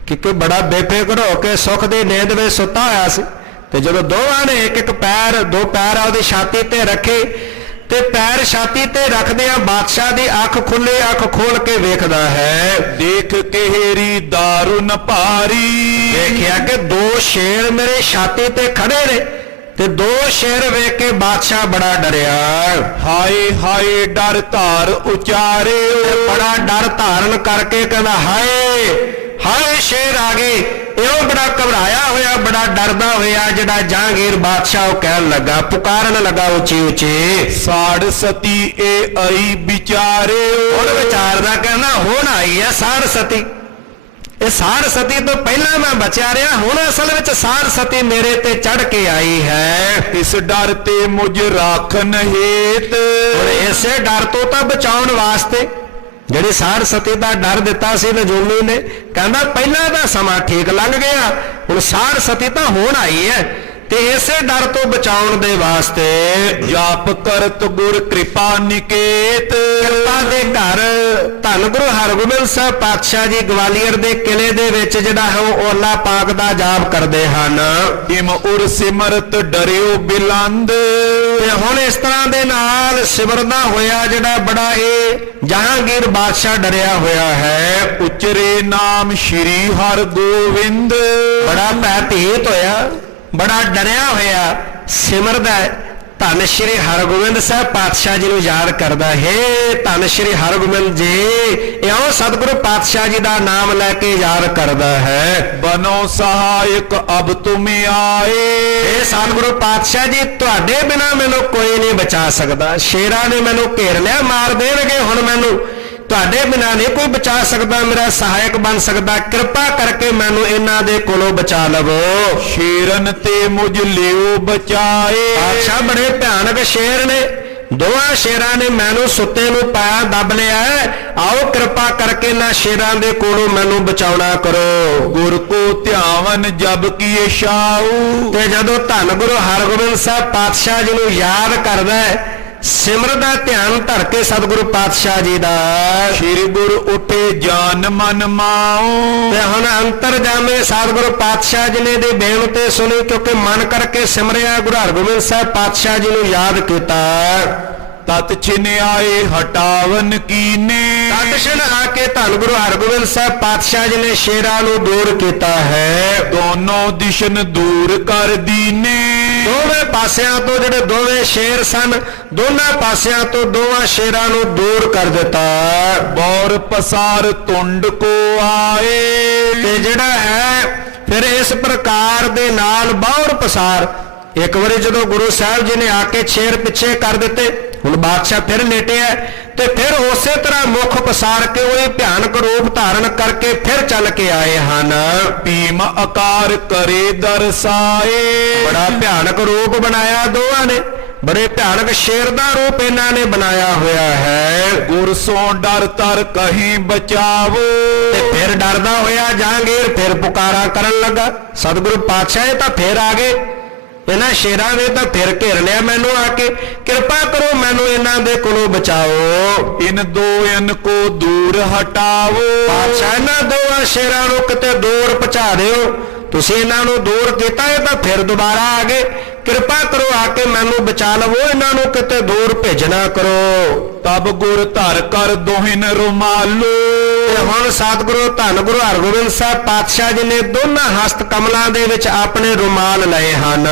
ਕਿਉਂਕਿ ਬੜਾ ਬੇਫਿਕਰ ਹੋ ਕੇ ਸੁੱਖ ਦੀ ਨੀਂਦ ਵਿੱਚ ਸੁੱਤਾ ਹੋਇਆ ਸੀ। ਤੇ ਜਦੋਂ ਦੋਵਾਂ ਨੇ ਇੱਕ ਇੱਕ ਪੈਰ, ਦੋ ਪੈਰ ਉਹਦੀ ਛਾਤੀ ਤੇ ਰੱਖੇ ਤੇ ਪੈਰ ਛਾਤੀ ਤੇ ਰੱਖਦਿਆਂ ਬਾਦਸ਼ਾਹ ਦੀ ਅੱਖ ਖੁੱਲੇ, ਅੱਖ ਖੋਲ ਕੇ ਵੇਖਦਾ ਹੈ। ਦੇਖ ਕੇਰੀ ਦਾਰੁਨ ਭਾਰੀ ਦੇਖਿਆ ਕਿ ਦੋ ਸ਼ੇਰ ਮੇਰੇ ਛਾਤੀ ਤੇ ਖੜੇ ਨੇ ਤੇ ਦੋ ਸ਼ੇਰ ਵੇਖ ਕੇ ਬਾਦਸ਼ਾਹ ਬੜਾ ਡਰਿਆ। ਹਾਏ ਹਾਏ ਡਰ ਧਾਰ ਉਚਾਰੇ ਬੜਾ ਡਰ ਧਾਰਨ ਕਰਕੇ ਕਹਿੰਦਾ ਹਾਏ ਹਾਏ ਸ਼ੇਰ ਆ ਗਏ। ਇਹੋ ਬੜਾ ਘਬਰਾਇਆ ਹੋਇਆ, ਬੜਾ ਡਰਦਾ ਹੋਇਆ ਜਿਹੜਾ ਜਹਾਂਗੀਰ ਬਾਦਸ਼ਾਹ ਉਹ ਕਹਿਣ ਲੱਗਾ, ਪੁਕਾਰਨ ਲੱਗਾ ਉੱਚੀ ਉੱਚੀ, ਸਾੜ ਸਤੀ ਏ ਆਈ ਵਿਚਾਰੇ ਹੁਣ ਵਿਚਾਰਦਾ ਕਹਿੰਦਾ ਹੁਣ ਆਈ ਹੈ ਸਾੜ ਸਤੀ। ਇਹ ਸਾੜ ਸਤੀ ਤੋਂ ਪਹਿਲਾਂ ਮੈਂ ਬਚਿਆ ਰਿਹਾ, ਹੁਣ ਅਸਲ ਵਿੱਚ ਸਾੜ ਸਤੀ ਮੇਰੇ ਤੇ ਚੜ ਕੇ ਆਈ ਹੈ। ਇਸ ਡਰ ਤੇ ਮੁਝ ਰਾਖਨ ਹੇਤ ਔਰ ਇਸੇ ਡਰ ਤੋਂ ਤਾਂ ਬਚਾਉਣ ਵਾਸਤੇ ਜਿਹੜੀ ਸਾੜ ਸਤੀ ਦਾ ਡਰ ਦਿੱਤਾ ਸੀ ਨਜੂਮੀ ਨੇ, ਕਹਿੰਦਾ ਪਹਿਲਾਂ ਦਾ ਸਮਾਂ ਠੀਕ ਲੰਘ ਗਿਆ, ਹੁਣ ਸਾੜ ਸਤੀ ਤਾਂ ਹੁਣ ਆਈ ਹੈ ਤੇ ਇਸੇ ਡਰ ਤੋਂ ਬਚਾਉਣ ਦੇ ਵਾਸਤੇ ਜਾਪ ਕਰਤ ਗੁਰ ਕਿਰਪਾ ਨਿਕੇਤ। ਕਿਰਪਾ ਦੇ ਘਰ ਧੰਨ ਗੁਰੂ ਹਰਗੋਬਿੰਦ ਸਾਹਿਬ ਪਾਤਸ਼ਾਹ ਜੀ ਗਵਾਲੀਅਰ ਦੇ ਕਿਲੇ ਦੇ ਵਿੱਚ ਜਿਹੜਾ ਹੈ ਉਹ ਓਲਾ ਪਾਕ ਦਾ ਜਾਪ ਕਰਦੇ ਹਨ। ਇਮ ਉਰ ਸਿਮਰਤ ਡਰਿਓ ਬਿਲੰਦ। ਤੇ ਹੁਣ ਇਸ ਤਰ੍ਹਾਂ ਦੇ ਨਾਲ ਸਿਮਰਦਾ ਹੋਇਆ ਜਿਹੜਾ ਬੜਾ ਇਹ ਜਹਾਂਗੀਰ ਬਾਦਸ਼ਾਹ ਡਰਿਆ ਹੋਇਆ ਹੈ। ਉਚਰੇ ਨਾਮ ਸ਼੍ਰੀ ਹਰ ਗੋਬਿੰਦ। ਬੜਾ ਭੈਭੀਤ ਹੋਇਆ, ਬੜਾ ਡਰਿਆ ਹੋਇਆ ਸਿਮਰਦਾ ਧੰਨ ਸ਼੍ਰੀ ਹਰਗੋਬਿੰਦ ਸਾਹਿਬ ਪਾਤਸ਼ਾਹ ਜੀ ਨੂੰ ਯਾਦ ਕਰਦਾ ਹੈ। ਧੰਨ ਸ਼੍ਰੀ ਹਰਗੋਬਿੰਦ ਜੀ ਇਉਂ ਸਤਿਗੁਰੂ ਪਾਤਸ਼ਾਹ ਜੀ ਦਾ ਨਾਮ ਲੈ ਕੇ ਯਾਦ ਕਰਦਾ ਹੈ। ਬਨੋ ਸਹਾਇਕ ਅਬ ਤੁਮ ਆਏ। ਇਹ ਸਤਿਗੁਰੂ ਪਾਤਸ਼ਾਹ ਜੀ ਤੁਹਾਡੇ ਬਿਨਾ ਮੈਨੂੰ ਕੋਈ ਨਹੀਂ ਬਚਾ ਸਕਦਾ। ਸ਼ੇਰਾਂ ਨੇ ਮੈਨੂੰ ਘੇਰ ਲਿਆ, ਮਾਰ ਦੇਣਗੇ, ਹੁਣ ਮੈਨੂੰ ਤੁਹਾਡੇ ਬਿਨਾ ਨਹੀਂ ਕੋਈ ਬਚਾ ਸਕਦਾ, ਮੇਰਾ ਸਹਾਇਕ ਬਣ ਸਕਦਾ। ਕਿਰਪਾ ਕਰਕੇ ਮੈਨੂੰ ਇਹਨਾਂ ਦੇ ਕੋਲੋਂ ਬਚਾ ਲਵੋ। ਸ਼ੇਰਨ ਤੇ ਮੁਝ ਲਿਓ ਬਚਾਏ। ਪਾਤਸ਼ਾਹ ਬੜੇ ਭਿਆਨਕ ਸ਼ੇਰ ਨੇ, ਦੋਵਾਂ ਸ਼ੇਰਾਂ ਨੇ ਮੈਨੂੰ ਸੁੱਤੇ ਨੂੰ ਪਾਇਆ, ਦੱਬ ਲਿਆ। ਆਓ ਕਿਰਪਾ ਕਰਕੇ ਨਾ ਸ਼ੇਰਾਂ ਦੇ ਕੋਲੋਂ ਮੈਨੂੰ ਬਚਾਉਣਾ ਕਰੋ। ਗੁਰ ਕੋ ਧਿਆਵਨ ਜਬ ਕੀਏ ਛਾਉ। ਤੇ ਜਦੋਂ ਧੰਨ ਗੁਰੂ ਹਰਗੋਬਿੰਦ ਸਾਹਿਬ ਪਾਤਸ਼ਾਹ ਜੀ ਨੂੰ ਯਾਦ ਕਰਦਾ ਹੈ, ਸਿਮਰ ਦਾ ਧਿਆਨ ਧਰ ਕੇ ਸਤਿਗੁਰੂ ਪਾਤਸ਼ਾਹ ਜੀ ਦਾ, ਸ਼੍ਰੀ ਗੁਰ ਉਠੇ ਜਾਨ ਮਨ ਮਾਉ। ਤੇ ਹੁਣ ਅੰਤਰ ਜਾਮੇ ਸਤਿਗੁਰੂ ਪਾਤਸ਼ਾਹ ਜੀ ਨੇ ਦੀ ਬੇਨਤੀ ਸੁਣੀ, ਕਿਉਂਕਿ ਮਨ ਕਰਕੇ ਸਿਮਰਿਆ, ਗੁਰੂ ਹਰਗੋਬਿੰਦ ਸਾਹਿਬ ਪਾਤਸ਼ਾਹ ਜੀ ਨੂੰ ਯਾਦ ਕੀਤਾ। ਤਤ ਛਿਨ ਆਏ ਹਟਾਵਨ ਕੀਨੇ। ਤਤਸ਼ਣ ਆ ਕੇ ਧੰਨ ਗੁਰੂ ਹਰਗੋਬਿੰਦ ਸਾਹਿਬ ਪਾਤਸ਼ਾਹ ਜੀ ਨੇ ਸ਼ੇਰਾਂ ਨੂੰ ਦੂਰ ਕੀਤਾ ਹੈ। ਦੋਨੋਂ ਦਿਸ਼ਨ ਦੂਰ ਕਰ ਦੀਨੇ। ਦੋਵੇਂ ਪਾਸਿਆਂ ਤੋਂ ਜਿਹੜੇ ਦੋਵੇਂ ਸ਼ੇਰ ਸਨ, ਦੋਨਾਂ ਪਾਸਿਆਂ ਤੋਂ ਦੋਵਾਂ ਸ਼ੇਰਾਂ ਨੂੰ ਦੂਰ ਕਰ ਦਿੱਤਾ। ਬੌਰ ਪਸਾਰ ਤੁੰਡ ਕੋ ਆਏ। ਤੇ ਜਿਹੜਾ ਹੈ ਫਿਰ ਇਸ ਪ੍ਰਕਾਰ ਦੇ ਨਾਲ ਬੌਰ ਪਸਾਰ, ਇੱਕ ਵਾਰੀ ਜਦੋਂ ਗੁਰੂ ਸਾਹਿਬ ਜੀ ਨੇ ਆ ਕੇ ਸ਼ੇਰ ਪਿੱਛੇ ਕਰ ਦਿੱਤੇ, ਹੁਣ ਬਾਦਸ਼ਾਹ ਫਿਰ ਲੇਟਿਆ, ਤੇ ਫਿਰ ਉਸੇ ਤਰ੍ਹਾਂ ਮੁਖ ਪਸਾਰ ਕੇ ਉਹੀ ਭਿਆਨਕ ਰੂਪ ਧਾਰਨ ਕਰਕੇ ਫਿਰ ਚੱਲ ਕੇ ਆਏ ਹਨ। ਭੀਮ ਆਕਾਰ ਕਰੇ ਦਰਸਾਏ। ਬੜਾ ਭਿਆਨਕ ਰੂਪ ਬਣਾਇਆ ਦੋਵਾਂ ਨੇ, ਬੜੇ ਭਿਆਨਕ ਸ਼ੇਰ ਦਾ ਰੂਪ ਇਹਨਾਂ ਨੇ ਬਣਾਇਆ ਹੋਇਆ ਹੈ। ਗੁਰ ਸੋਂ ਡਰ ਤਰ ਕਹੀਂ ਬਚਾਵੋ। ਤੇ ਫਿਰ ਡਰਦਾ ਹੋਇਆ ਜਹਾਂਗੀਰ ਫਿਰ ਪੁਕਾਰਾ ਕਰਨ ਲੱਗਾ। ਸਤਿਗੁਰੂ ਪਾਤਸ਼ਾਹ ਇਹ ਤਾਂ ਫਿਰ ਆ ਗਏ, ਇਹਨਾਂ ਸ਼ੇਰਾਂ ਨੇ ਤਾਂ ਫਿਰ ਘੇਰ ਲਿਆ ਮੈਨੂੰ ਆ ਕੇ, ਕਿਰਪਾ ਕਰੋ ਮੈਨੂੰ ਇਹਨਾਂ ਦੇ ਕੋਲੋਂ ਬਚਾਓ। ਇਨ ਦੋਇਨ ਕੋ ਦੂਰ ਹਟਾਵੋ। ਪਾਤਸ਼ਾਹ ਇਹਨਾਂ ਦੋਵਾਂ ਸ਼ੇਰਾਂ ਨੂੰ ਕਿਤੇ ਦੂਰ ਪਹੁੰਚਾ ਦਿਓ। ਤੁਸੀਂ ਇਹਨਾਂ ਨੂੰ ਦੂਰ ਕੀਤਾ, ਇਹ ਤਾਂ ਫਿਰ ਦੁਬਾਰਾ ਆ ਗਏ, ਕਿਰਪਾ ਕਰੋ ਆ ਕੇ ਮੈਨੂੰ ਬਚਾ ਲਵੋ, ਇਹਨਾਂ ਨੂੰ ਕਿਤੇ ਦੂਰ ਭੇਜਣਾ ਕਰੋ। ਤਬ ਗੁਰ ਧਰ ਕਰ ਦੋਹਿਨ ਰੁਮਾਲੋ। ਤੇ ਹੁਣ ਸਤਿਗੁਰੂ ਧੰਨ ਗੁਰੂ ਹਰਗੋਬਿੰਦ ਸਾਹਿਬ ਪਾਤਸ਼ਾਹ ਜੀ ਨੇ ਦੋਨਾਂ ਹਸਤ ਕਮਲਾਂ ਦੇ ਵਿੱਚ ਆਪਣੇ ਰੁਮਾਲ ਲਏ ਹਨ।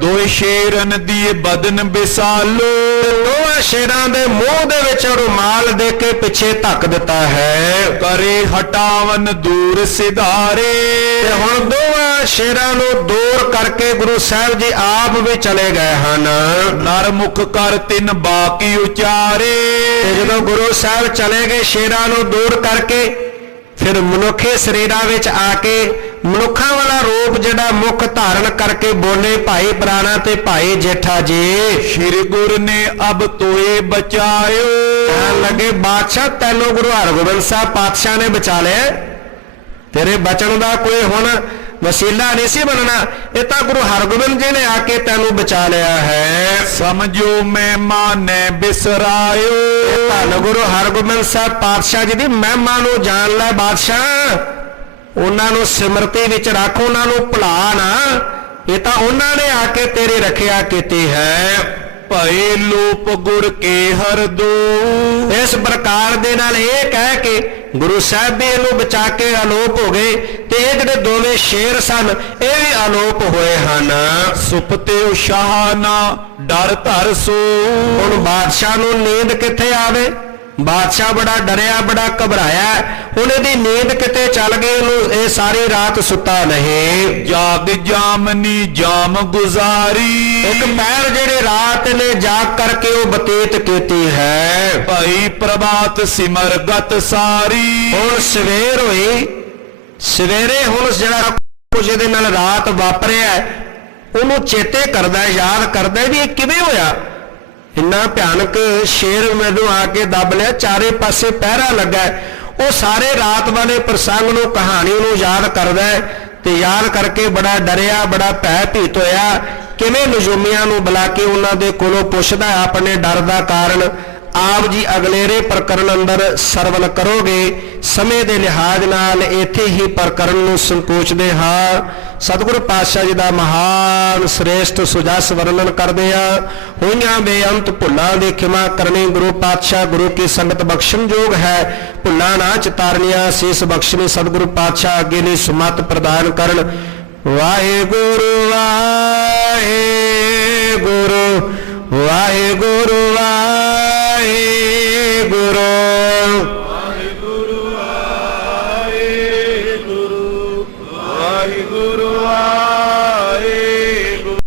ਦੋਇ ਸ਼ੇਰਨ ਦੀ ਬਦਨ ਬਿਸਾਲੋ। ਦੋਵਾਂ ਸ਼ੇਰਾਂ ਦੇ ਮੂੰਹ ਦੇ ਵਿੱਚ ਰੁਮਾਲ ਦੇ ਕੇ ਪਿੱਛੇ ਧੱਕ ਦਿੱਤਾ ਹੈ। ਕਰੇ ਹਟਾਵਨ ਦੂਰ ਸਿਧਾਰੇ। ਤੇ ਹੁਣ ਦੋਵਾਂ ਸ਼ੇਰਾਂ ਨੂੰ ਦੂਰ ਕਰਕੇ ਗੁਰੂ ਸਾਹਿਬ ਜੀ ਆਪ ਵੀ ਚਲੇ ਗਏ ਹਨ। ਨਰ ਮੁਖ ਕਰ ਤਿਨ ਬਾਕੀ ਉਚਾਰੇ। ਤੇ ਜਦੋਂ ਗੁਰੂ ਸਾਹਿਬ ਚਲੇ ਗਏ ਸ਼ੇਰਾਂ ਨੂੰ ਦੂਰ ਕਰਕੇ, ਫਿਰ ਮਨੁੱਖੇ ਸਰੀਰਾਂ ਵਿੱਚ ਆ ਕੇ ਮਨੁੱਖਾਂ ਵਾਲਾ ਰੂਪ ਜਿਹੜਾ ਮੁੱਖ ਧਾਰਨ ਕਰਕੇ ਬੋਲੇ, ਭਾਈ ਪ੍ਰਾਣਾ ਤੇ ਭਾਈ ਜੇਠਾ ਜੀ। ਸ਼੍ਰੀ ਗੁਰ ਨੇ ਅਬ ਤੋਏ ਬਚਾਇਓ। ਕਹਿਣ ਲੱਗੇ ਬਾਦਸ਼ਾਹ ਤੈਨੂੰ ਗੁਰੂ ਹਰਗੋਬਿੰਦ ਸਾਹਿਬ ਪਾਤਸ਼ਾਹ ਨੇ ਬਚਾ ਲਿਆ, ਤੇਰੇ ਬਚਣ ਦਾ ਕੋਈ ਹੁਣ ਵਸੀਲਾ ਨਹੀਂ ਸੀ ਬਣਨਾ, ਇਹ ਤਾਂ ਗੁਰੂ ਹਰਗੋਬਿੰਦ ਜੀ ਨੇ ਆ ਕੇ ਤੈਨੂੰ ਬਚਾ ਲਿਆ ਹੈ। ਸਮਝੋ ਮਹਿਮਾ ਨੇ ਬਿਸਰਾਇਓ। ਧੰਨ ਗੁਰੂ ਹਰਗੋਬਿੰਦ ਸਾਹਿਬ ਪਾਤਸ਼ਾਹ ਜੀ ਦੀ ਮਹਿਮਾ ਨੂੰ ਜਾਣ ਲੈ ਬਾਦਸ਼ਾਹ, ਉਹਨਾਂ ਨੂੰ ਸਿਮਰਤੀ ਵਿੱਚ ਰੱਖ, ਉਹਨਾਂ ਨੂੰ ਭੁਲਾ ਨਾ, ਇਹ ਤਾਂ ਉਹਨਾਂ ਨੇ ਆ ਕੇ ਤੇਰੀ ਰੱਖਿਆ ਕੀਤੀ ਹੈ। ਭਏ ਲੋਪ ਗੁਰ ਕੇ ਹਰ ਦੋ। ਇਸ ਪ੍ਰਕਾਰ ਦੇ ਨਾਲ ਇਹ ਕਹਿ ਕੇ ਗੁਰੂ ਸਾਹਿਬ ਵੀ ਇਹਨੂੰ ਬਚਾ ਕੇ ਆਲੋਪ ਹੋ ਗਏ, ਤੇ ਇਹ ਜਿਹੜੇ ਦੋਵੇਂ ਸ਼ੇਰ ਸਨ ਇਹ ਵੀ ਆਲੋਪ ਹੋਏ ਹਨ। ਸੁਪਤੇ ਸ਼ਾਹਨਾ ਡਰ ਧਰ ਸੋ। ਹੁਣ ਬਾਦਸ਼ਾਹ ਨੂੰ ਨੀਂਦ ਕਿੱਥੇ ਆਵੇ, ਬਾਦਸ਼ਾਹ ਬੜਾ ਡਰਿਆ, ਬੜਾ ਘਬਰਾਇਆ, ਹੁਣ ਇਹਦੀ ਨੀਂਦ ਕਿਤੇ ਚੱਲ ਗਈ, ਉਹਨੂੰ ਇਹ ਸਾਰੀ ਰਾਤ ਸੁੱਤਾ ਨਹੀਂ। ਜਾਗ ਜਾਮਨੀ ਜਾਮ ਗੁਜ਼ਾਰੀ। ਇੱਕ ਪੈਰ ਜਿਹੜੇ ਰਾਤ ਨੇ ਜਾਗ ਕਰਕੇ ਉਹ ਬਤੀਤ ਕੀਤੀ ਹੈ। ਭਾਈ ਪ੍ਰਭਾਤ ਸਿਮਰਗਤ ਸਾਰੀ। ਹੁਣ ਸਵੇਰ ਹੋਈ, ਸਵੇਰੇ ਹੁਣ ਜਿਹੜਾ ਕੁਝ ਇਹਦੇ ਨਾਲ ਰਾਤ ਵਾਪਰਿਆ ਉਹਨੂੰ ਚੇਤੇ ਕਰਦਾ, ਯਾਦ ਕਰਦਾ ਵੀ ਇਹ ਕਿਵੇਂ ਹੋਇਆ, ਇੰਨਾ ਭਿਆਨਕ ਸ਼ੇਰ ਮੈਨੂੰ ਆ ਕੇ ਦੱਬ ਲਿਆ, ਚਾਰੇ ਪਾਸੇ ਪਹਿਰਾ ਲੱਗਾ। ਉਹ ਸਾਰੇ ਰਾਤ ਵਾਲੇ ਪ੍ਰਸੰਗ ਨੂੰ, ਕਹਾਣੀ ਨੂੰ ਯਾਦ ਕਰਦਾ, ਤੇ ਯਾਦ ਕਰਕੇ ਬੜਾ ਡਰਿਆ, ਬੜਾ ਭੈ ਭੀਤ ਹੋਇਆ। ਕਿਵੇਂ ਨਜੂਮੀਆਂ ਨੂੰ ਬੁਲਾ ਕੇ ਉਹਨਾਂ ਦੇ ਕੋਲੋਂ ਪੁੱਛਦਾ ਹੈ ਆਪਣੇ ਡਰ ਦਾ ਕਾਰਨ। ਆਪ ਜੀ ਅਗਲੇਰੇ ਪ੍ਰਕਰਨ ਅੰਦਰ ਸਰਵਨ ਕਰੋਗੇ। ਸਮੇਂ ਦੇ ਲਿਹਾਜ਼ ਨਾਲ ਇੱਥੇ ਹੀ ਪ੍ਰਕਰਨ ਨੂੰ ਸੰਕੋਚਦੇ ਹਾਂ। ਸਤਿਗੁਰੂ ਪਾਤਸ਼ਾਹ ਜੀ ਦਾ ਮਹਾਨ ਸ੍ਰੇਸ਼ਟ ਸੁਜਸ ਵਰਣਨ ਕਰਦੇ ਆ। ਹੋਈਆਂ ਬੇਅੰਤ ਭੁੱਲਾਂ ਦੀ ਖਿਮਾ ਕਰਨੀ ਗੁਰੂ ਪਾਤਸ਼ਾਹ ਗੁਰੂ ਕੀ ਸੰਗਤ ਬਖਸ਼ਣਯੋਗ ਹੈ। ਭੁੱਲਾਂ ਨਾ ਚਿਤਾਰਨੀਆਂ ਸੀਸ ਬਖਸ਼ਣੀ ਸਤਿਗੁਰੂ ਪਾਤਸ਼ਾਹ ਅੱਗੇ ਲਈ ਸੁਮਤ ਪ੍ਰਦਾਨ ਕਰਨ। ਵਾਹਿਗੁਰੂ ਵਾਹਿਗੁਰੂ